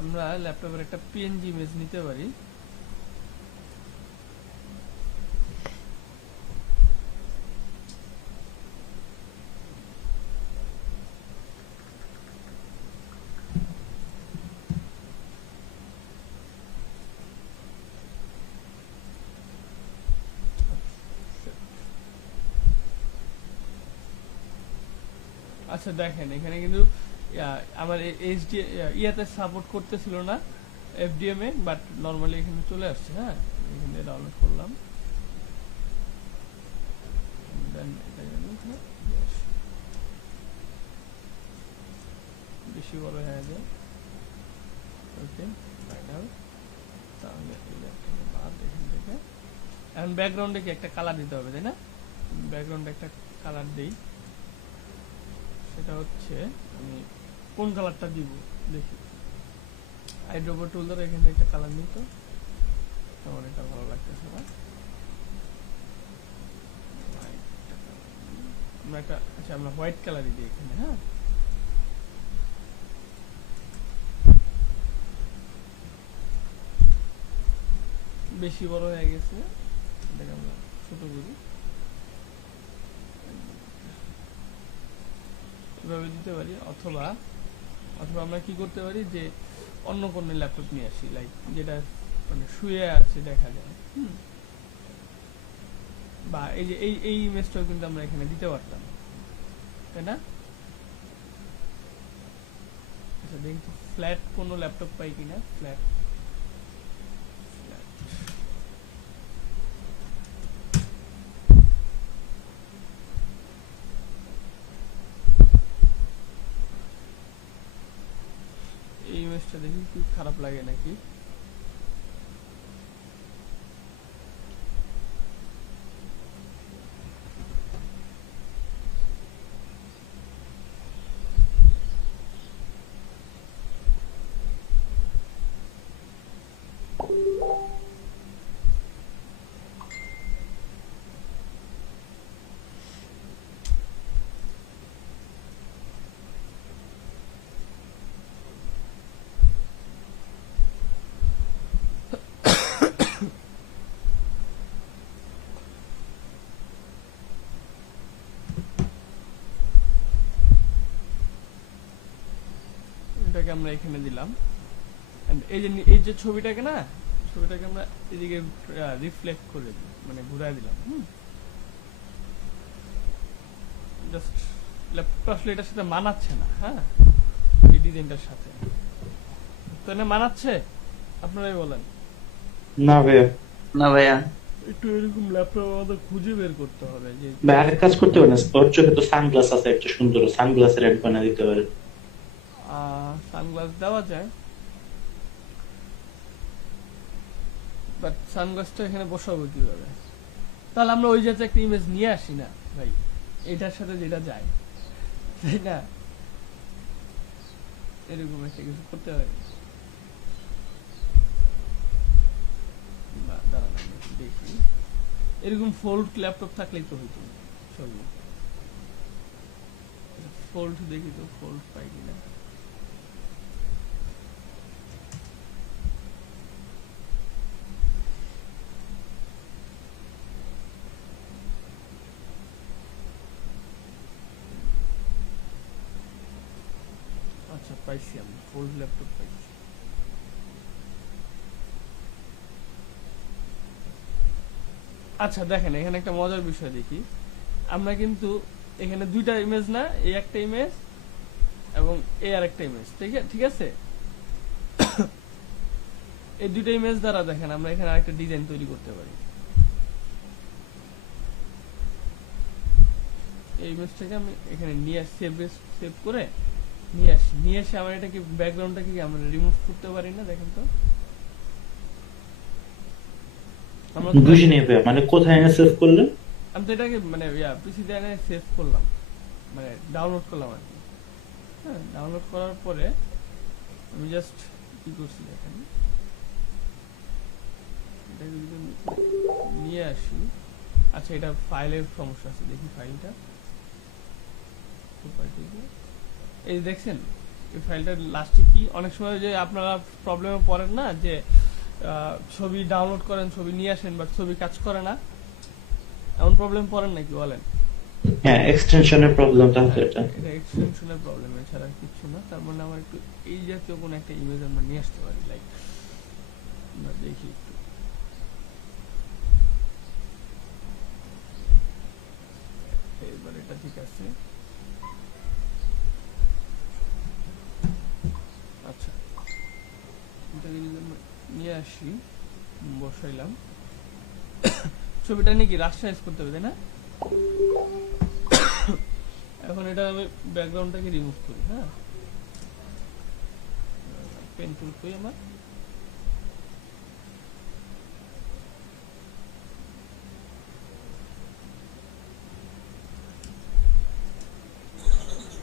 আমরা ল্যাপটপের একটা পিএনজি ইমেজ নিতে পারি। আচ্ছা দেখেন, এখানে কিন্তু আমার এইচডি ইয়াতে সাপোর্ট করতেছিল না এফডিএম এ, বাট নরমালি এখানে চলে আসছে। হ্যাঁ, এখানে ডাউনলোড করলাম, বেশি বড় হয়ে যায়। ওকে, ফাইনাল। তাহলে বাদ এখান থেকে। এখন ব্যাকগ্রাউন্ডে কি একটা কালার দিতে হবে, তাই না? ব্যাকগ্রাউন্ডে একটা কালার দেই, সেটা হচ্ছে আমি কোন কালারটা দিব দেখি। আইড্রোবো টুল ধরে এখানে একটা কালার নিই, তো আমার এটা ভালো লাগতেছে না। আমরা একটা, আচ্ছা আমরা হোয়াইট কালারই দিই এখানে। হ্যাঁ, বেশি বড় হয়ে গেছে, এটাকে আমরা ছোট করি। এভাবে দিতে পারি, অথবা আমরা কি করতে পারি, যে অন্য কোনো ল্যাপটপ নিয়ে আসি, লাইক যেটা মানে শুয়ে আছে দেখা যায়। বা এই যে এই ইমেজটাও কিন্তু আমরা এখানে দিতে পারতাম, তাই না? আচ্ছা দেখি তো ফ্ল্যাট কোনো ল্যাপটপ পাই কিনা। ফ্ল্যাট এই ইমেজটা দেখি কি খারাপ লাগে নাকি। এটাকে আমরা এখানে দিলাম, and এই যে ছবিটাকে না, ছবিটাকে আমরা এদিকে রিফ্লেক্ট করে দিই, মানে ঘুরায় দিলাম। জাস্ট ল্যাপটপটা আসলে এটার সাথে মানাচ্ছে না, হ্যাঁ, এই ডিজাইনটার সাথে। তো না মানাচ্ছে, আপনারাই বলেন। না ভাইয়া, না ভাইয়া, একটু এরকম ল্যাপটপ আমাদের খুঁজে বের করতে হবে যে ভাই আরেক কাজ করতে পারেন, ওর চোখে তো সানগ্লাস আছে, একটা সুন্দর সানগ্লাসের অ্যাড বানিয়ে দিতে পারে। সানগ্লাস দেওয়া যায়, বাট সানগ্লাসটা এখানে বসাবো কিভাবে? তাহলে আমরা ওই জাতীয় একটা ইমেজ নিয়ে আসি না ভাই, এটার সাথে যেটা যায়, তাই না? এরকম একটা কিছু করতে পারি। বা দাঁড়ান আমি একটু দেখি, এরকম ফোল্ড ল্যাপটপ থাকলেই তো হইতো ছবি। ফোল্ড দেখি তো, ফোল্ড পাই কিনা। আচ্ছা পাইছি, আমি ফোল্ড ল্যাপটপ পাইছি। আচ্ছা দেখেন, এখানে একটা মজার বিষয় দেখি, আমরা কিন্তু এখানে দুইটা ইমেজ না, এই একটা ইমেজ এবং এই আরেকটা ইমেজ, ঠিক আছে? এই দুইটা ইমেজ দ্বারা দেখেন আমরা এখানে আরেকটা ডিজাইন তৈরি করতে পারি। এই ইমেজটাকে আমি এখানে নিয়ে সেভ করে নিয়ে এসে আমার এটাকে ব্যাকগ্রাউন্ডটাকে কি আমরা রিমুভ করতে পারি না? দেখেন তো, আমরা বুঝিনি ভাইয়া, মানে কোথায় এনে সেভ করলেন? আমি তো এটাকে মানে পিসিতে এনে সেভ করলাম, মানে ডাউনলোড করলাম আর কি। হ্যাঁ, ডাউনলোড করার পরে আমি জাস্ট কি করছি দেখেন, এটাকে যদি আমি নিয়ে আসি। আচ্ছা, এটা ফাইলের সমস্যা আছে, দেখি ফাইলটা। এই দেখছেন এই ফাইলটার লাস্টে কি, অনেক সময় যে আপনারা প্রবলেমে পড়েন না যে ছবি ডাউনলোড করেন, ছবি নিয়ে আসেন, বাট ছবি কাজ করে না, এমন প্রবলেম পড়েন নাকি বলেন? হ্যাঁ, এক্সটেনশনের প্রবলেম তাহলে এটা। এটা এক্সটেনশনের প্রবলেম, এছাড়া কিছু না। তার মানে আমার একটু এই জাতীয় কোনো একটা ইমেজ আমরা নিয়ে আসতে পারি, লাইক আমরা দেখি একটু। এবার এটা ঠিক আছে। আচ্ছা, এটাকে যদি আমরা নিয়ে আসি, বসাইলাম, ছবিটা নাকি রাস্টারাইজ করতে হবে, তাই না? এখন এটা আমি ব্যাকগ্রাউন্ডটাকে রিমুভ করি। হ্যাঁ, পেন টুল করি আমার।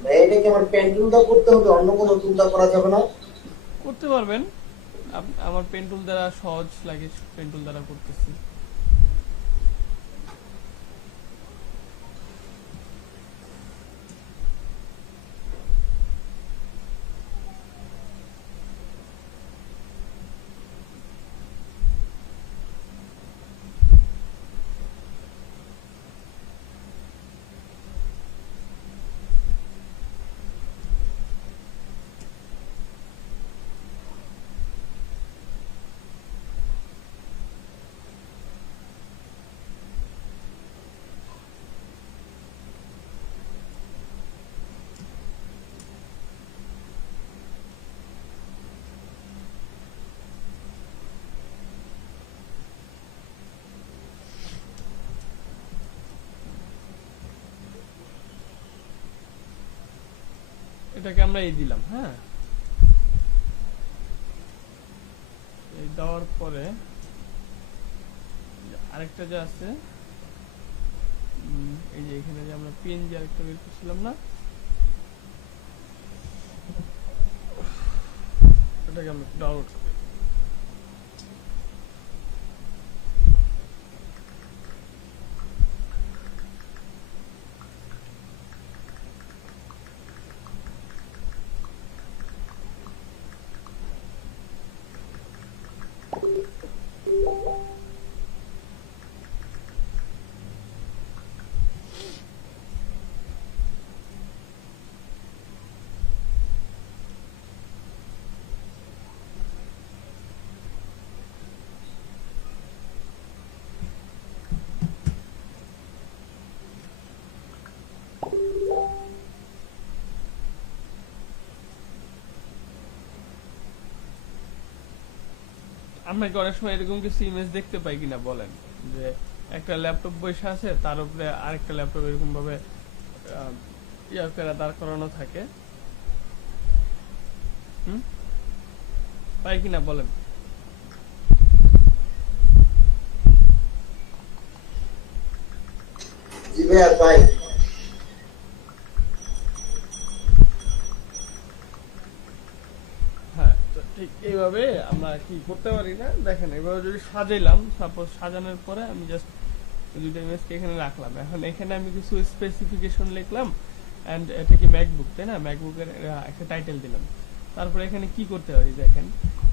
ভাই এটা কি আমার পেন টুলটা করতে হবে, অন্য কোনো টুলটা করা যাবে না? করতে পারবেন, আমার পেন টুল দ্বারা সহজ লাগে, পেন টুল দ্বারা করতেছি। এটাকে আমরা এই দিলাম। হ্যাঁ, এই দেওয়ার পরে আরেকটা যে আছে, এই যে এখানে যে আমরা পিএনজি আরেকটা বের করছিলাম না, এটাকে আমরা ডাউনলোড করি। আমরা কি অনেক সময় এরকম কিছু ইমেজ দেখতে পাই কিনা বলেন, যে একটা ল্যাপটপ বসে আছে তার উপরে আরেকটা ল্যাপটপ এরকম ভাবে ইয়া করে দাঁড় করানো থাকে, পাই কিনা বলেন? জি ভাইয়া ভাই হ্যাঁ, তো ঠিক এইভাবে আমরা কি করতে পারি না, দেখেন এভাবে যদি সাজাইলাম, সাপোজ সাজানোর পরে আমি জাস্ট দুইটা ইমেজকে এখানে রাখলাম, এখন এখানে আমি কিছু স্পেসিফিকেশন লিখলাম, এন্ড এটা কি ম্যাকবুক, তাই না? ম্যাকবুকের একটা টাইটেল দিলাম। তারপরে এখানে কি করতে পারি দেখেন,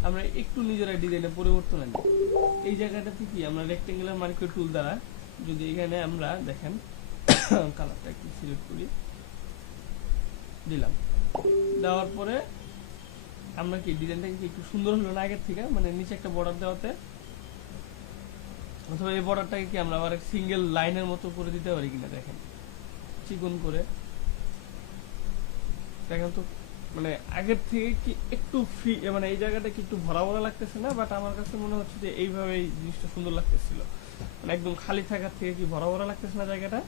আমরা একটু নিজেরা ডিজাইনে পরিবর্তন আনি। এই জায়গাটাতে কি আমরা রেক্টেঙ্গুলার মার্কেট টুল দ্বারা যদি এখানে আমরা দেখেন কালারটা একটু সিলেক্ট করি, দিলাম, দেওয়ার পরে আমরা কি ডিজাইনটাকে কি একটু সুন্দর হলো না আগের থেকে, মানে নিচে একটা বর্ডার দেওয়াতে, অথবা এই বর্ডারটাকে কি আমরা আবার সিঙ্গেল লাইনের মতো করে দিতে পারি কিনা দেখেন, চিকন করে দেখেন তো, মানে আগের থেকে কি একটু ফ্রি, মানে এই জায়গাটা কি একটু ভরা ভরা লাগতেছে না? বাট আমার কাছে মনে হচ্ছে যে এইভাবে এই জিনিসটা সুন্দর লাগতেছিল, মানে একদম খালি থাকার থেকে কি ভরা ভরা লাগতেছে না জায়গাটা?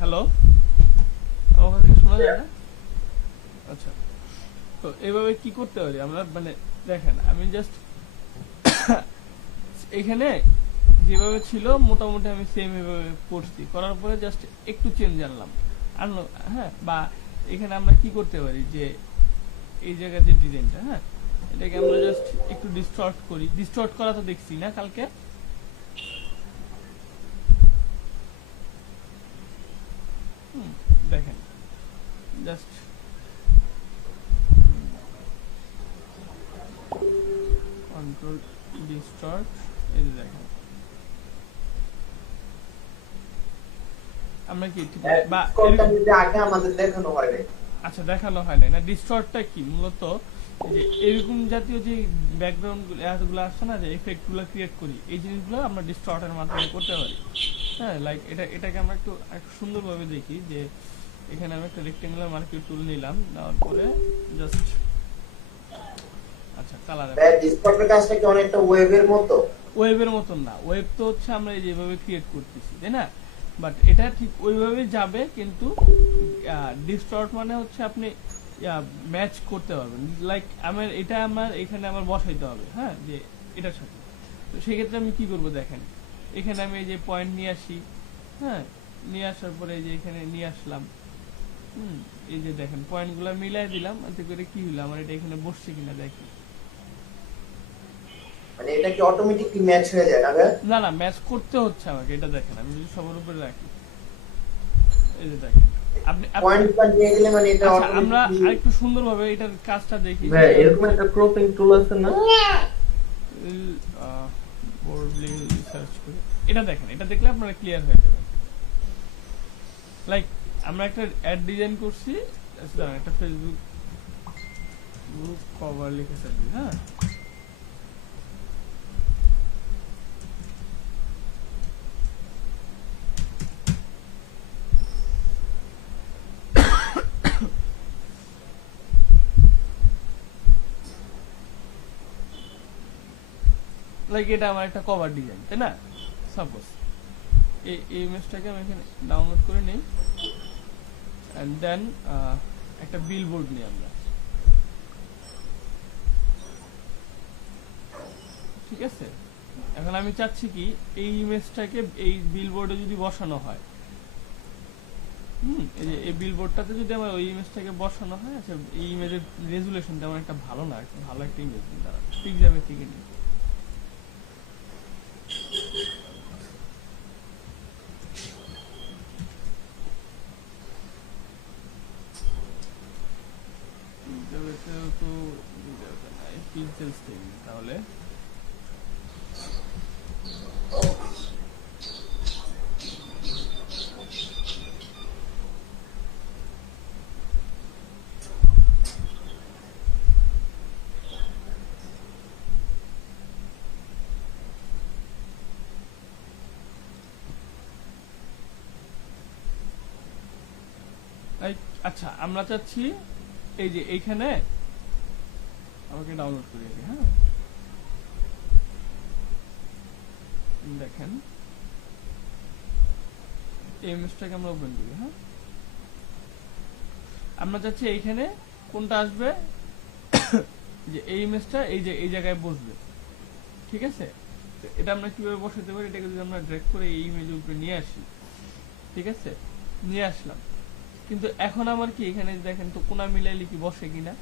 হ্যালো, আমার কথা কি শোনা যায় না? আচ্ছা, তো এইভাবে কি করতে পারি আমরা, মানে দেখেন আমি জাস্ট এখানে যেভাবে ছিল মোটামুটি আমি সেম এভাবে করছি, করার পরে জাস্ট একটু চেঞ্জ আনলাম, হ্যাঁ, বা এখানে আমরা কি করতে পারি যে এই জায়গায় যে ডিজাইনটা, হ্যাঁ, এটাকে আমরা জাস্ট একটু ডিস্টর্ট করি। ডিস্টর্ট করা তো দেখছি না কালকে, দেখেন জাস্ট কন্ট্রোল ডিস্টর্ট, এই যে দেখেন আমরা কি ঠিক বা আগে আমাদের দেখানো হয় নাই। আচ্ছা, দেখানো হয় না। ডিস্টর্টটা কি মূলত যে এরকম জাতীয় যে ব্যাকগ্রাউন্ড গুলো আসছে না, যে এফেক্ট গুলো ক্রিয়েট করি, এই জিনিসগুলো আমরা ডিস্টর্টের মাধ্যমে করতে পারি। হ্যাঁ, লাইক এটাকে আমরা একটু সুন্দরভাবে দেখি, যে এখানে আমি একটা রেক্টেঙ্গুলার মার্কেট টুল নিলাম, নেওয়ার পরে জাস্ট আচ্ছা কালার, ডিসপ্লের কাজটা কি অনেকটা ওয়েবের মতো? ওয়েবের মতন না, ওয়েব তো হচ্ছে আমরা এই যেভাবে ক্রিয়েট করতেছি, তাই না? বাট এটা ঠিক ওইভাবেই যাবে, কিন্তু ডিস্টর্ট মানে হচ্ছে আপনি ম্যাচ করতে পারবেন, লাইক আমার এখানে আমার বসাইতে হবে, হ্যাঁ, যে এটার সাথে। তো সেই ক্ষেত্রে আমি কি করব দেখেন, এখানে আমি এই যে পয়েন্ট নিয়ে আসি, হ্যাঁ, নিয়ে আসার পরে এই যে এখানে নিয়ে আসলাম, এই যে দেখেন পয়েন্টগুলো মিলাই দিলাম, এতে করে কি হলো আমার এটা এখানে বসছে কিনা দেখি। মানে এটা কি অটোমেটিকলি ম্যাচ হয়ে যায় না? না না, ম্যাচ করতে হচ্ছে আমাকে, এটা দেখেন আমি যদি সবার উপরে রাখি, এই যে দেখেন আপনি পয়েন্ট দিয়ে গেলে মানে এটা আচ্ছা, আমরা আরেকটু সুন্দরভাবে এটার কাজটা দেখি। ভাই এরকম একটা ক্রপিং টুল আছে না? বোর্ডলি সার্চ করি, এটা দেখেন, এটা দেখলে আপনারা ক্লিয়ার হয়ে যাবে। লাইক আমরা একটা অ্যাড ডিজাইন করছি, একটা ফেসবুক গ্রুপ কভার লিখে সার্চ, হ্যাঁ, লাইক এটা আমার একটা কভার ডিজাইন, তাই না? সাপোজ এই ইমেজটাকে আমি এখানে ডাউনলোড করে নিই, এন্ড দেন একটা বিলবোর্ড নিই আমরা, ঠিক আছে? এখন আমি চাচ্ছি কি এই ইমেজটাকে এই বিলবোর্ডে যদি বসানো হয়, এই যে এই বিলবোর্ডটাতে যদি আমার ওই ইমেজটাকে বসানো হয়, আচ্ছা এই ইমেজের রেজুলেশনটা আমার একটা ভালো না, ভালো একটা ইমেজ দ্বারা পিক্সামে থেকে নিই, তাহলে আচ্ছা আমরা চাচ্ছি এই যে এইখানে আমাকে ডাউনলোড করে দিই। হ্যাঁ দেখেন এই ইমেজটাকে আমরা ওপেন করি। হ্যাঁ আমরা চাচ্ছি এইখানে কোনটা আসবে, যে এই ইমেজটা এই যে এই জায়গায় বসবে। ঠিক আছে, তো এটা আমরা কিভাবে বসাতে পারি, এটাকে যদি আমরা ড্র্যাগ করে এই ইমেজের উপরে নিয়ে আসি, ঠিক আছে নিয়ে আসলাম, কিন্তু এখন আমার কি এখানে দেখেন তো কোণা মিলাইলে কি বসে কিনা,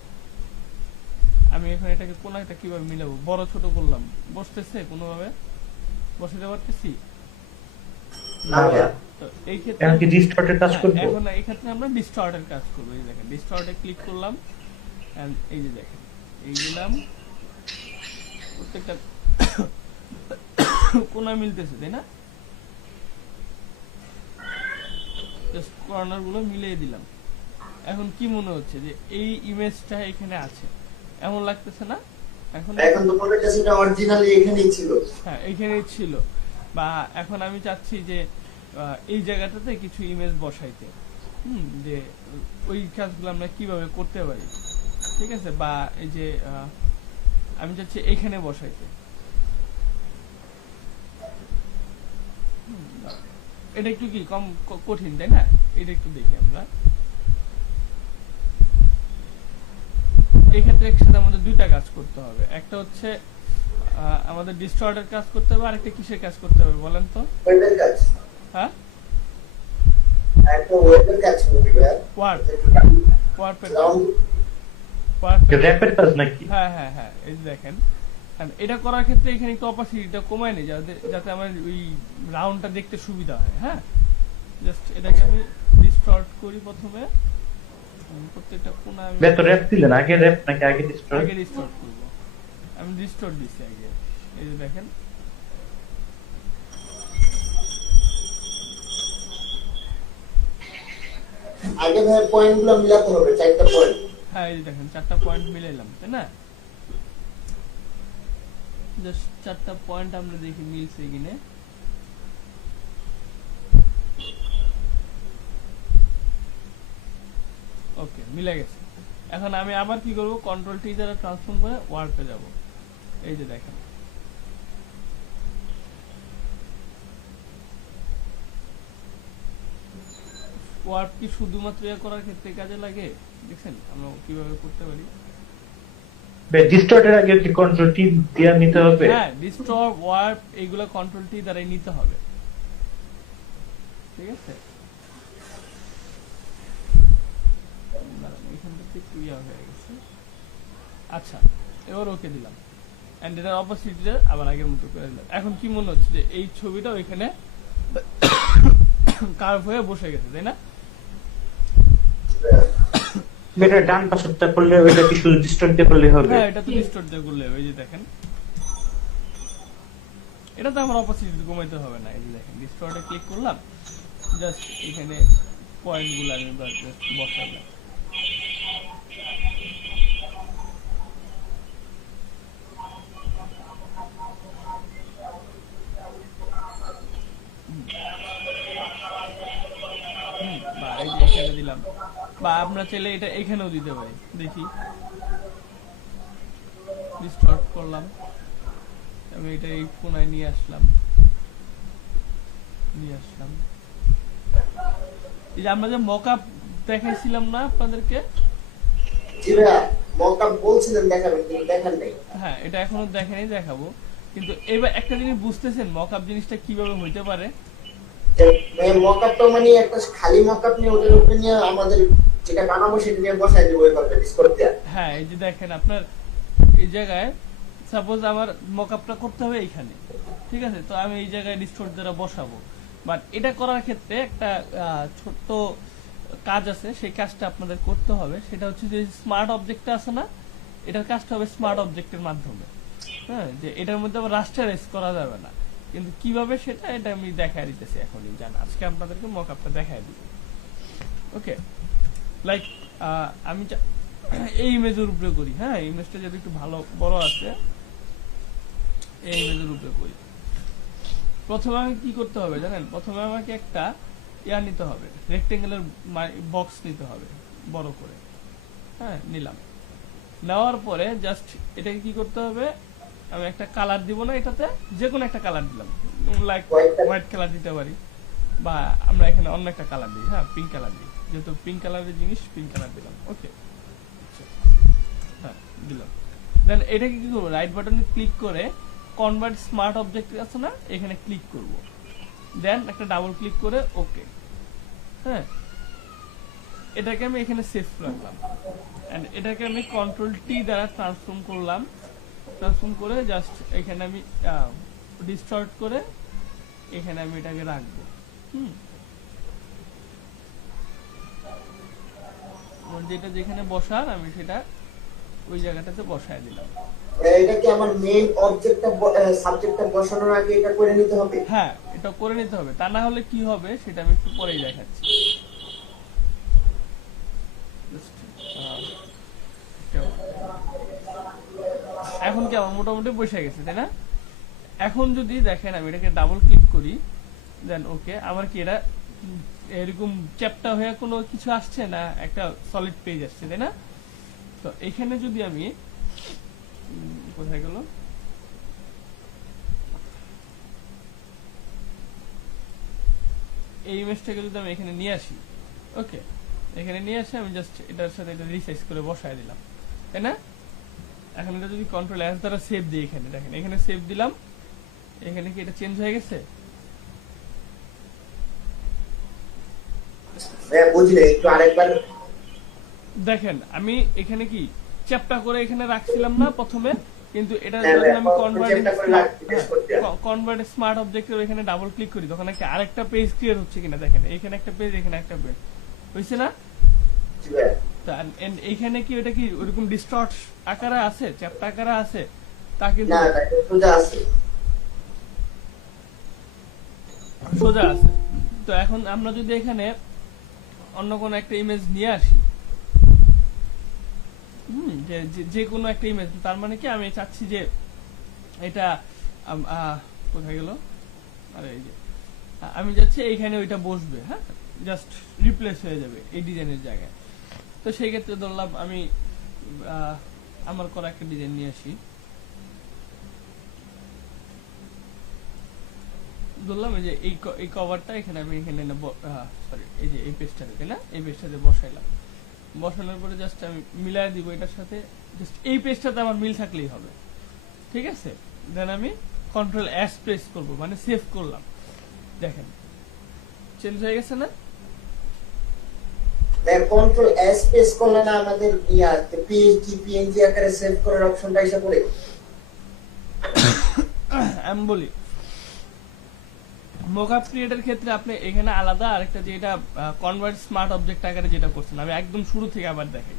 আমি এখন এটাকে কোণাটা কিভাবে মিলাবো, বড় ছোট করলাম, বসতেছে কোনোভাবে বসাতে পারতেছি না ভাইয়া, তো এই ক্ষেত্রে এখন কি ডিস্টর্টের কাজ করব? এখন এই ক্ষেত্রে আমরা ডিস্টর্টের কাজ করব। এই দেখেন ডিস্টর্টে ক্লিক করলাম এন্ড এই যে দেখেন এই দিলাম, প্রত্যেকটা কোণা মিলতেছে তাই না, জাস্ট কর্নার গুলো মিলিয়ে দিলাম। এখন কি মনে হচ্ছে যে এই ইমেজটা এখানে আছে এমন লাগতেছে না? এখন তো মনে হচ্ছে এটা অরিজিনালি এখানেই ছিল। হ্যাঁ এইখানেই ছিল, বা এখন আমি চাচ্ছি যে এই জায়গাটাতে কিছু ইমেজ বসাইতে, যে ওই কাজগুলো আমরা কিভাবে করতে পারি। ঠিক আছে, বা এই যে আমি চাচ্ছি এখানে বসাইতে, এটা একটু কি কম কঠিন তাই না, এটা একটু দেখি আমরা। এই ক্ষেত্রে একসাথে আমাদের দুইটা কাজ করতে হবে, একটা হচ্ছে আমাদের ডিস্টর্টের কাজ করতে হবে, আরেকটা কিসের কাজ করতে হবে বলেন তো? ওয়েবের কাজ। হ্যাঁ একটা ওয়েবের কাজ করবে ভাই। ওয়ার্পের র‍্যাপের কাজ নাকি? হ্যাঁ হ্যাঁ হ্যাঁ এই যে দেখেন, আর এটা করার ক্ষেত্রে এখানে একটু অপাসিটিটা কমায় নেই যাতে আমার ওই রাউন্ডটা দেখতে সুবিধা হয়। হ্যাঁ জাস্ট এটাকে আমি ডিস্টর্ট করি প্রথমে, প্রত্যেকটা কোণা আমি বে তো র‍্যাপ দিলেন, আগে র‍্যাপ নাকি আগে ডিস্টর্ট? আগে ডিস্টর্ট করব, আমি ডিস্টর্ট দিছি আগে। এই যে দেখেন আগে ভাই পয়েন্টগুলো মিলাতে হবে, 4টা পয়েন্ট। হ্যাঁ এই যে দেখেন 4টা পয়েন্ট মিলাইলাম তাই না, জাস্ট 4টা পয়েন্ট আমরা দেখি মিলছে কিনা। ওকে মিলে গেছে। এখন আমি আবার কি করব, কন্ট্রোল টি দ্বারা ট্রান্সফর্ম করে ওয়ার্পে যাব। এই যে দেখেন ওয়ার্প কি শুধুমাত্র ইয়া করার ক্ষেত্রে কাজে লাগে, দেখছেন আমরা কিভাবে করতে পারি। বে ডিস্টর্টের আগে কি কন্ট্রোল টি দিয়ে নিতে হবে? হ্যাঁ ডিস্টর্ট ওয়ার্প এইগুলা কন্ট্রোল টি দ্বারাই নিতে হবে। ঠিক আছে, এখানটাতে ক্লিয়ার হয়ে গেছে। আচ্ছা এবার ওকে দিলাম, এন্ড এটার অপোজিটে আবার আগের মতো করে দিলাম। এখন কি মনে হচ্ছে যে এই ছবিটা ওইখানে কার্ভ হয়ে বসে গেছে তাই না? বেটা ডান পাশটা করলে ওইটা কি শুধু ডিস্টর্ট দিয়ে করলে হবে? হ্যাঁ এটা তো ডিস্টর্ট দিয়ে করলে হবে। এই যে দেখেন এটা তো আমার অপোজিট কমাইতে হবে না। এই যে দেখেন ডিস্টর্টে ক্লিক করলাম, জাস্ট এখানে পয়েন্টগুলো আমি জাস্ট বসালাম। বা এই যে এখানে দিলাম, বা আপনারা চাইলে এটা এখানেও দিতে পারি। দেখি ডিস্টর্ট করলাম, আমি এটা এই কোণায় নিয়ে আসলাম। এই যে আমরা যে মকআপ দেখাইছিলাম না আপনাদেরকে, জি ভাই মকআপ বলছিলেন দেখাবেন, কিন্তু দেখান নাই। হ্যাঁ এটা এখনো দেখেনি, দেখাবো। কিন্তু এবার একটা জিনিস বুঝতেছেন মকআপ জিনিসটা কিভাবে হইতে পারে? মকআপটা মানে একটা খালি মকআপ নিয়ে ওটার উপরে নিয়ে আমাদের যেটা বানাবো সেটা নিয়ে বসাই দেবো এভাবে ডিসকর্ড দিয়ে। হ্যাঁ এই যে দেখেন আপনার এই জায়গায় সাপোজ আমার মকআপটা করতে হবে এইখানে, ঠিক আছে, তো আমি এই জায়গায় ডিস্টর্ট দ্বারা বসাবো। বাট এটা করার ক্ষেত্রে একটা ছোট্ট কাজ আছে, সেই কাজটা আপনাদের করতে হবে। সেটা হচ্ছে যে স্মার্ট অবজেক্টটা আছে না, এটার কাজটা হবে স্মার্ট অবজেক্টের মাধ্যমে। হ্যাঁ যে এটার মধ্যে আবার রাস্টারাইজ করা যাবে না, কিন্তু কিভাবে সেটা এটা আমি দেখাই দিতেছি এখনই। জান আজকে আপনাদেরকে মকআপটা দেখাই দিব। ওকে লাইক আমি এই ইমেজের উপরে করি। হ্যাঁ ইমেজটা যদি একটু ভালো বড় আছে, এই ইমেজের উপরে করি। প্রথমে আমি কি করতে হবে জানেন, প্রথমে আমাকে একটা ইয়া নিতে হবে, রেক্টেঙ্গুলার বক্স নিতে হবে বড় করে। হ্যাঁ, নিলাম। নেওয়ার পরে জাস্ট এটাকে কি করতে হবে, আমি একটা কালার দিব না, এটাতে যে কোনো একটা কালার দিলাম, লাইক হোয়াইট কালার দিতে পারি, বা আমরা এখানে অন্য একটা কালার দিই। হ্যাঁ, পিঙ্ক কালার দিই, যেহেতু পিঙ্ক কালারের জিনিস পিঙ্ক কালার দিলাম। ওকে, হ্যাঁ দিলাম। দেন এটাকে কি করবো, রাইট বাটনে ক্লিক করে কনভার্ট স্মার্ট অবজেক্ট আছে না, এখানে ক্লিক করব। দেন একটা ডাবল ক্লিক করে ওকে। হ্যাঁ, এটাকে আমি এখানে সেভ রাখলাম, এন্ড এটাকে আমি কন্ট্রোল টি দ্বারা ট্রান্সফর্ম করলাম। ট্রান্সফর্ম করে জাস্ট এখানে আমি ডিস্টর্ট করে এখানে আমি এটাকে রাখবো। যেটা যেখানে বসার আমি সেটা ওই জায়গাটাতে বসায় দিলাম। এটা কি আমার মেইন অবজেক্টটা সাবজেক্টটা বসানোর আগে এটা করে নিতে হবে? হ্যাঁ, এটা করে নিতে হবে, তা না হলে কি হবে সেটা আমি একটু পরেই দেখাচ্ছি। এখন কি আমার মোটামুটি বসে গেছে, তাই না? এখন যদি দেখেন আমি এটাকে ডাবল ক্লিক করি, দেন ওকে, আমার কি এটা এরকম চ্যাপ্টার হয়ে কোনো কিছু আসছে না, একটা সলিড পেজ আসছে, তাই না? তো এখানে যদি আমি কোথায় গেল, এই ইমেজটাকে যদি আমি এখানে নিয়ে আসি, ওকে, এখানে নিয়ে আসি, আমি জাস্ট এটার সাথে এটা রিসাইজ করে বসায় দিলাম, তাই না? এখন এটা যদি কন্ট্রোল এস দ্বারা সেভ দিই, এখানে দেখেন, এখানে সেভ দিলাম, এখানে কি এটা চেঞ্জ হয়ে গেছে? বুঝলে, একটু আরেকবার দেখেন আমি এখানে কি চ্যাপ্টার করে এখানে রাখছিলাম না প্রথমে, কিন্তু এটা যখন আমি কনভার্ট স্মার্ট অবজেক্টের এখানে ডাবল ক্লিক করি, তখন একটা আরেকটা পেজ ক্রিয়েট হচ্ছে কিনা দেখেন, এখানে একটা পেজ, এখানে একটা পেজ হইছে না? এইখানে কি ওটা কি ওরকম ডিস্টর্ট আকারে আছে, চ্যাপ্টার আকারে আছে? তা কিন্তু না, সোজা আছে, সোজা আছে। তো এখন আমরা যদি এখানে অন্য কোনো একটা ইমেজ নিয়ে আসি, যে কোনো একটা ইমেজ, তার মানে কি আমি চাচ্ছি যে এটা কোথায় গেল, আরে এই যে আমি যাচ্ছি এইখানে ওইটা বসবে, হ্যাঁ, জাস্ট রিপ্লেস হয়ে যাবে এই ডিজাইনের জায়গায়। তো সেই ক্ষেত্রে ধরলাম আমি আমার করা একটা ডিজাইন নিয়ে আসি, ধরলাম এই যে এই কভারটা এখানে আমি এখানে সরি এই যে এই পেজটাতে, তাই না, এই পেজটাতে বসাইলাম। বসানোর পরে জাস্ট আমি মিলাই দিব এটার সাথে, জাস্ট এই পেজটাতে আমার মিল থাকলেই হবে, ঠিক আছে? দেন আমি কন্ট্রোল এস প্রেস করব, মানে সেভ করলাম, দেখেন চেঞ্জ হয়ে গেছে না? কন্ট্রোল এস প্রেস করলে না আমাদের পিএইচডি পিএনজি আকারে সেভ করার অপশনটা এসে পড়ে? আমি বলি, মোকআপ ক্রিয়েটের ক্ষেত্রে আপনি এখানে আলাদা আরেকটা, যে এটা কনভার্ট স্মার্ট অবজেক্ট আকারে যেটা করছেন, আমি একদম শুরু থেকে আবার দেখাই।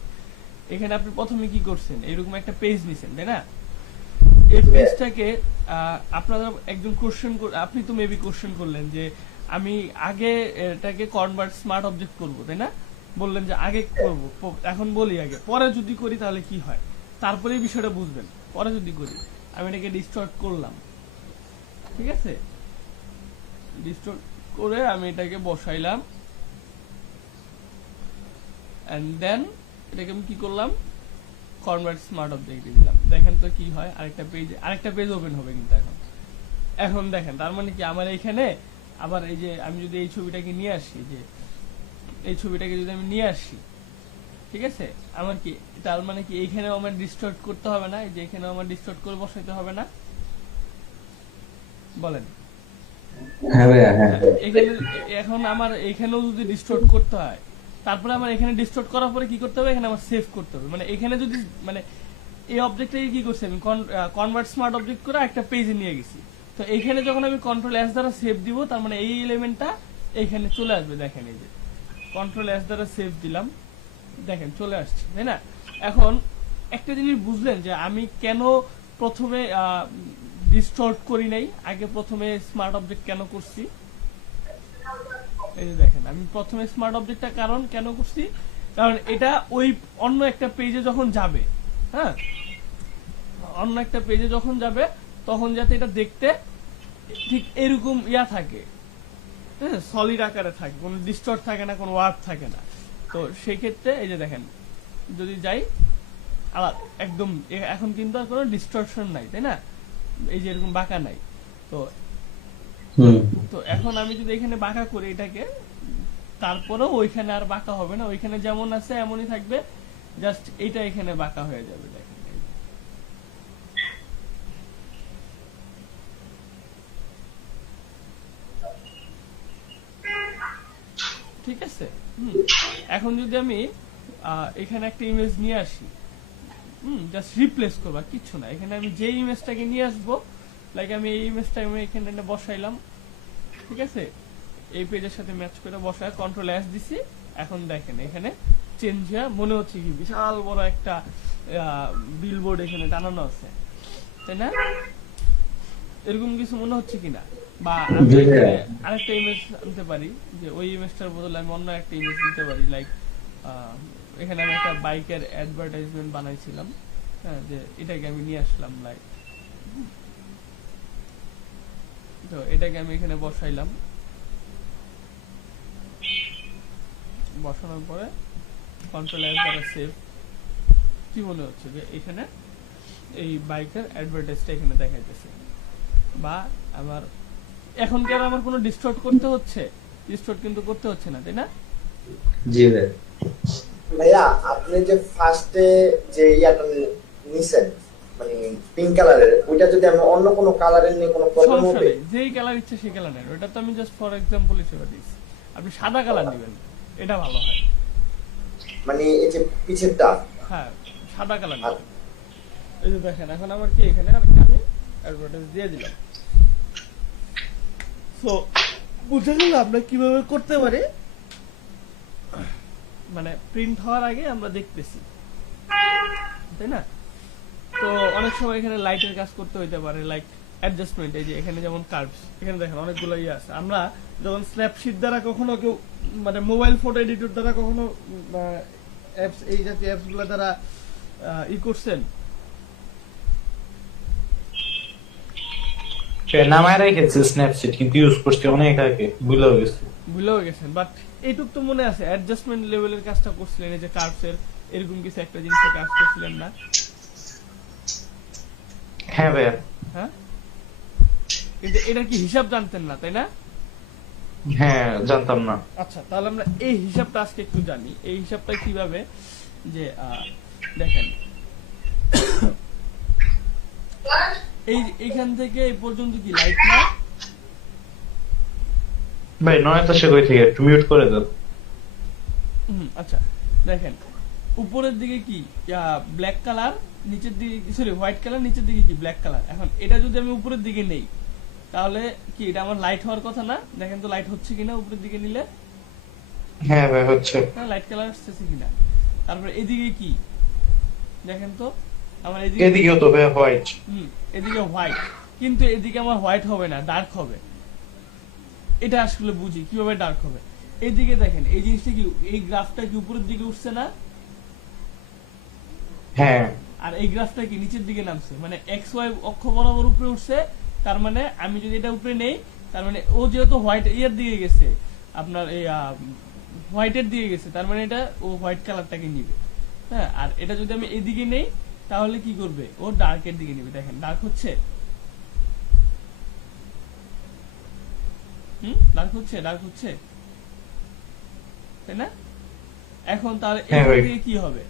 এখানে আপনি প্রথমে কি করছেন, এরকম একটা পেজ নিছেন, তাই না? এই পেজটাকে আপনারা একজন কোশ্চেন, আপনি তো মেবি কোশ্চেন করলেন যে আমি আগে এটাকে কনভার্ট স্মার্ট অবজেক্ট করব, তাই না? বললেন যে আগে করব, এখন বলি আগে, পরে যদি করি তাহলে কি হয়, তারপরে এই বিষয়টা বুঝবেন। পরে যদি করি, আমি এটাকে ডিস্টর্ট করলাম, ঠিক আছে? ডিস্টর্ট করে আমি এটাকে বসাইলাম, এন্ড দেন এটাকে আমি কি করলাম, কনভার্ট স্মার্ট অবজেক্ট দিলাম। দেখেন তো কি হয়, আরেকটা পেজ ওপেন হবে কিন্তু এখন দেখেন, তার মানে কি আমার এইখানে আবার এই যে আমি যদি এই ছবিটাকে নিয়ে আসি, যে এই ছবিটাকে যদি আমি নিয়ে আসি, ঠিক আছে, আমার কি তার মানে কি এইখানেও আমার ডিস্টর্ট করতে হবে না, এই যে এখানেও আমার ডিস্টর্ট করে বসাইতে হবে না, বলেন? এখন আমার এখানেও যদি ডিস্টর্ট করতে হয়, তারপরে আমার এখানে ডিস্টর্ট করার পরে কি করতে হবে, এখানে আমার সেভ করতে হবে। মানে এখানে যদি মানে এই অবজেক্টটাকে কি করছি আমি, কনভার্ট স্মার্ট অবজেক্ট করে একটা পেজে নিয়ে গেছি। তো এইখানে যখন আমি কন্ট্রোল এস দ্বারা সেভ দিব, তার মানে এই এলিমেন্টটা এইখানে চলে আসবে। দেখেন এই যে কন্ট্রোল এস দ্বারা সেভ দিলাম, দেখেন চলে আসছে, তাই না? এখন একটা জিনিস বুঝলেন যে আমি কেন প্রথমে ডিস্টর্ট করি নাই, আগে প্রথমে স্মার্ট অবজেক্ট কেন করছি? এই যে দেখেন আমি প্রথমে স্মার্ট অবজেক্টটা কেন করছি, কারণ এটা ওই অন্য একটা পেজে যখন যাবে, হ্যাঁ, অন্য একটা পেজে যখন যাবে তখন যাতে এটা দেখতে ঠিক এরকম থাকে, হ্যাঁ সলিড আকারে থাকে, কোনো ডিস্টর্ট থাকে না, কোনো ওয়ার্প থাকে না। তো সেই ক্ষেত্রে এই যে দেখেন যদি যাই একদম এখন কিন্তু আর কোনো ডিস্টরশন নাই, তাই না? এই যে এরকম বাঁকা নাই। তো তো এখন আমি যদি এখানে বাঁকা করি এটাকে, তারপরেও ওইখানে আর বাঁকা হবে না, ওইখানে যেমন আছে এমনই থাকবে, জাস্ট এইটা এখানে বাঁকা হয়ে যাবে। দেখেন ঠিক আছে। এখন যদি আমি এখানে একটা ইমেজ নিয়ে আসি, জাস্ট রিপ্লেস করবো, কিচ্ছু না। এখানে আমি যে ইমেজটাকে নিয়ে আসবো, লাইক আমি এই ইমেজটা আমি এখানে বসাইলাম, ঠিক আছে, এই পেজের সাথে ম্যাচ করে বসায় কন্ট্রোল এস দিছি। এখন দেখেন এখানে চেঞ্জ হয়ে মনে হচ্ছে কি বিশাল বড় একটা বিলবোর্ড এখানে টানানো আছে, তাই না? এরকম কিছু মনে হচ্ছে কিনা? বা আমি আরেকটা ইমেজ আনতে পারি, যে ওই ইমেজটার বদলে আমি অন্য একটা ইমেজ দিতে পারি। লাইক এখানে আমি একটা বাইকের অ্যাডভার্টাইজমেন্ট বানাইছিলাম, হ্যাঁ, যে এটাকে আমি নিয়ে আসলাম, লাইক তো এটাকে আমি এখানে বসাইলাম। বসানোর পরে কন্ট্রোল এস দ্বারা সেভ। কি মনে হচ্ছে যে এখানে এই বাইকের অ্যাডভার্টাইজটা এখানে দেখাইতেছে। বা আমার এখন কি আর আমার কোনো ডিস্টর্ট করতে হচ্ছে? ডিস্টর্ট কিন্তু করতে হচ্ছে না, তাই না? জি ভাই। ভাইয়া আপনি যে ফার্স্টে যে ইয়াটা নিছেন মানে পিঙ্ক কালারের, ওইটা যদি আমি অন্য কোনো কালারের নিয়ে কোনো প্রবলেম সমস্যা হবে? নেই, যেই কালার ইচ্ছে সেই কালার নেন। ওটা তো আমি জাস্ট ফর এক্সাম্পল হিসেবে দিচ্ছি। আপনি সাদা কালার নেবেন, এটা ভালো হয়। মানে এই যে পিছেরটা, হ্যাঁ সাদা কালার নেবেন। এই যে দেখেন এখন আমার কি এখানে আরেকটা আমি অ্যাডভার্টাইজ দিয়ে দিলাম। সো বুঝে গেল আমরা কিভাবে করতে পারি, মানে প্রিন্ট হওয়ার আগে আমরা দেখতেছি, তাই না? তো অনেক সময় এখানে লাইটের কাজ করতে হইতে পারে, লাইক অ্যাডজাস্টমেন্ট। এই যে এখানে যেমন কার্ভস, এখানে দেখেন অনেকগুলো ইয়ে আছে। আমরা যখন স্ন্যাপশিট দ্বারা কখনো কেউ মানে মোবাইল ফটো এডিটর দ্বারা কখনো অ্যাপস, এই জাতীয় অ্যাপস গুলো দ্বারা করছেন, নামায় রেখেছি স্ন্যাপচিট, কিন্তু ইউজ করছি অনেক আগে, ভুলেও গেছি। ভুলেও গেছেন, বাট এইটুক তো মনে আছে অ্যাডজাস্টমেন্ট লেভেলের কাজটা করছিলেন, এই যে কার্ভসের এরকম কিছু একটা জিনিসের কাজ করছিলেন না? হ্যাঁ ভাইয়া। হ্যাঁ, কিন্তু এটার কি হিসাব জানতেন না, তাই না? হ্যাঁ জানতাম না। আচ্ছা, তাহলে আমরা এই হিসাবটা আজকে একটু জানি। এই হিসাবটা কিভাবে, যে দেখেন এইখান থেকে এই পর্যন্ত কি লাইট না? ভাই নয়তো সে কই থেকে একটু মিউট করে দাও। আচ্ছা দেখেন উপরের দিকে কি ব্ল্যাক কালার, নিচের দিকে সরি হোয়াইট কালার, নিচের দিকে কি ব্ল্যাক কালার। এখন এটা যদি আমি উপরের দিকে নেই, তাহলে কি এটা আমার লাইট হওয়ার কথা না? দেখেন তো লাইট হচ্ছে কিনা উপরের দিকে নিলে। হ্যাঁ ভাই হচ্ছে। হ্যাঁ লাইট কালার আসছে কিনা। তারপরে এদিকে কি দেখেন তো, আমার এদিকেও তো ভাই হোয়াইট। এদিকে হোয়াইট, কিন্তু এদিকে আমার হোয়াইট হবে না, ডার্ক হবে। এটা আসলে বুঝি কিভাবে ডার্ক হবে। এইদিকে দেখেন এই জিনিসটা কি, এই গ্রাফটা কি উপরের দিকে উঠছে না? হ্যাঁ। আর এই গ্রাফটা কি নিচের দিকে নামছে, মানে এক্স ওয়াই অক্ষ বরাবর উপরে উঠছে। তার মানে আমি যদি এটা উপরে নেই, তার মানে ও যেহেতু হোয়াইট ইয়ার দিকে গেছে, আপনার এই হোয়াইটের দিকে গেছে, তার মানে এটা ও হোয়াইট কালারটাকে নিবে। হ্যাঁ, আর এটা যদি আমি এদিকে নেই, তাহলে কি করবে, ও ডার্কের দিকে নিবে। দেখেন ডার্ক হচ্ছে, ডার্ক হচ্ছে, ডার্ক হচ্ছে, তাই না? এখন তাহলে এখান থেকে কি হবে,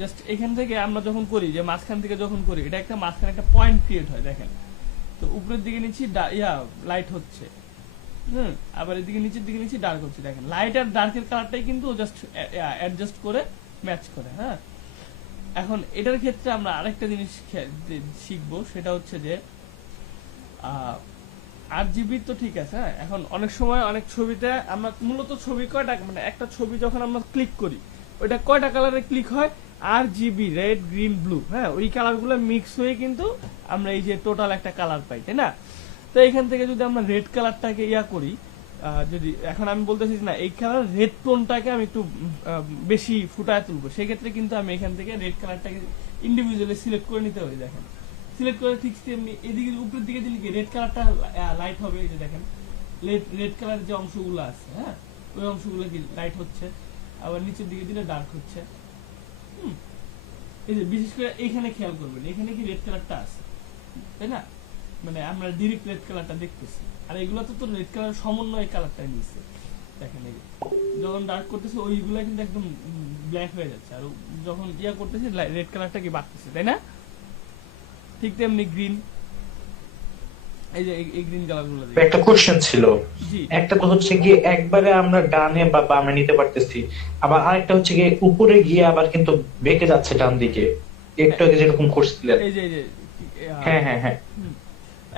জাস্ট এখান থেকে আমরা যখন করি, যে মাঝখান থেকে যখন করি, এটা একটা মাঝখানে একটা পয়েন্ট ক্রিয়েট হয়। দেখেন তো উপরের দিকে নিচ্ছি লাইট হচ্ছে, আবার এদিকে নিচের দিকে নিচ্ছি ডার্ক হচ্ছে। দেখেন লাইট আর ডার্কের কালারটাই কিন্তু জাস্ট অ্যাডজাস্ট করে ম্যাচ করে। হ্যাঁ, এখন এটার ক্ষেত্রে আমরা আরেকটা জিনিস শিখবো, সেটা হচ্ছে যে RGB তো ঠিক আছে। হ্যাঁ, এখন অনেক সময় অনেক ছবিতে আমরা মূলত ছবি কয়টা, মানে একটা ছবি যখন আমরা ক্লিক করি, ওইটা কয়টা কালারে ক্লিক হয়, RGB রেড গ্রিন ব্লু। হ্যাঁ, ওই কালার গুলো মিক্স হয়ে কিন্তু আমরা এই যে টোটাল একটা কালার পাই, তাই না? তো এখান থেকে যদি আমরা রেড কালারটাকে করি, যদি এখন আমি বলতেছি না এই কালার রেড টোনটাকে আমি একটু বেশি ফুটায় তুলবো, সেক্ষেত্রে কিন্তু আমি এখান থেকে রেড কালারটাকে ইন্ডিভিজুয়ালি সিলেক্ট করে নিতে পারি। দেখেন সিলেক্ট করে ঠিক তেমনি এদিকে উপরের দিকে দিলে কি রেড কালারটা লাইট হবে, এই যে দেখেন রেড কালারের যে অংশগুলো আছে, হ্যাঁ, ওই অংশগুলো কি লাইট হচ্ছে, আবার নিচের দিকে দিলে ডার্ক হচ্ছে। এই যে বিশেষ করে এইখানে খেয়াল করবেন, এখানে কি রেড কালারটা আছে, তাই না? মানে আমরা ডিরেক্ট রেড কালারটা দেখতেছি, আর এগুলো তো রেড কালার সমন্বয় কালারটা নিচ্ছে। দেখেন এই যখন ডার্ক করতেছে ওইগুলা কিন্তু একদম ব্ল্যাক হয়ে যাচ্ছে, আর যখন ইয়া করতেছে রেড কালারটা কি বাড়তেছে, তাই না? ঠিক তেমনি গ্রিন, এই যে এই গ্রিন কালার গুলো একটা কোশ্চেন ছিল, জি একটা তো হচ্ছে গিয়ে একবারে আমরা ডানে বা বামে নিতে পারতেছি, আবার আরেকটা হচ্ছে গিয়ে উপরে গিয়ে আবার কিন্তু বেঁকে যাচ্ছে ডান দিকে, একটু আগে যেরকম করছিলেন। এই যে হ্যাঁ হ্যাঁ হ্যাঁ,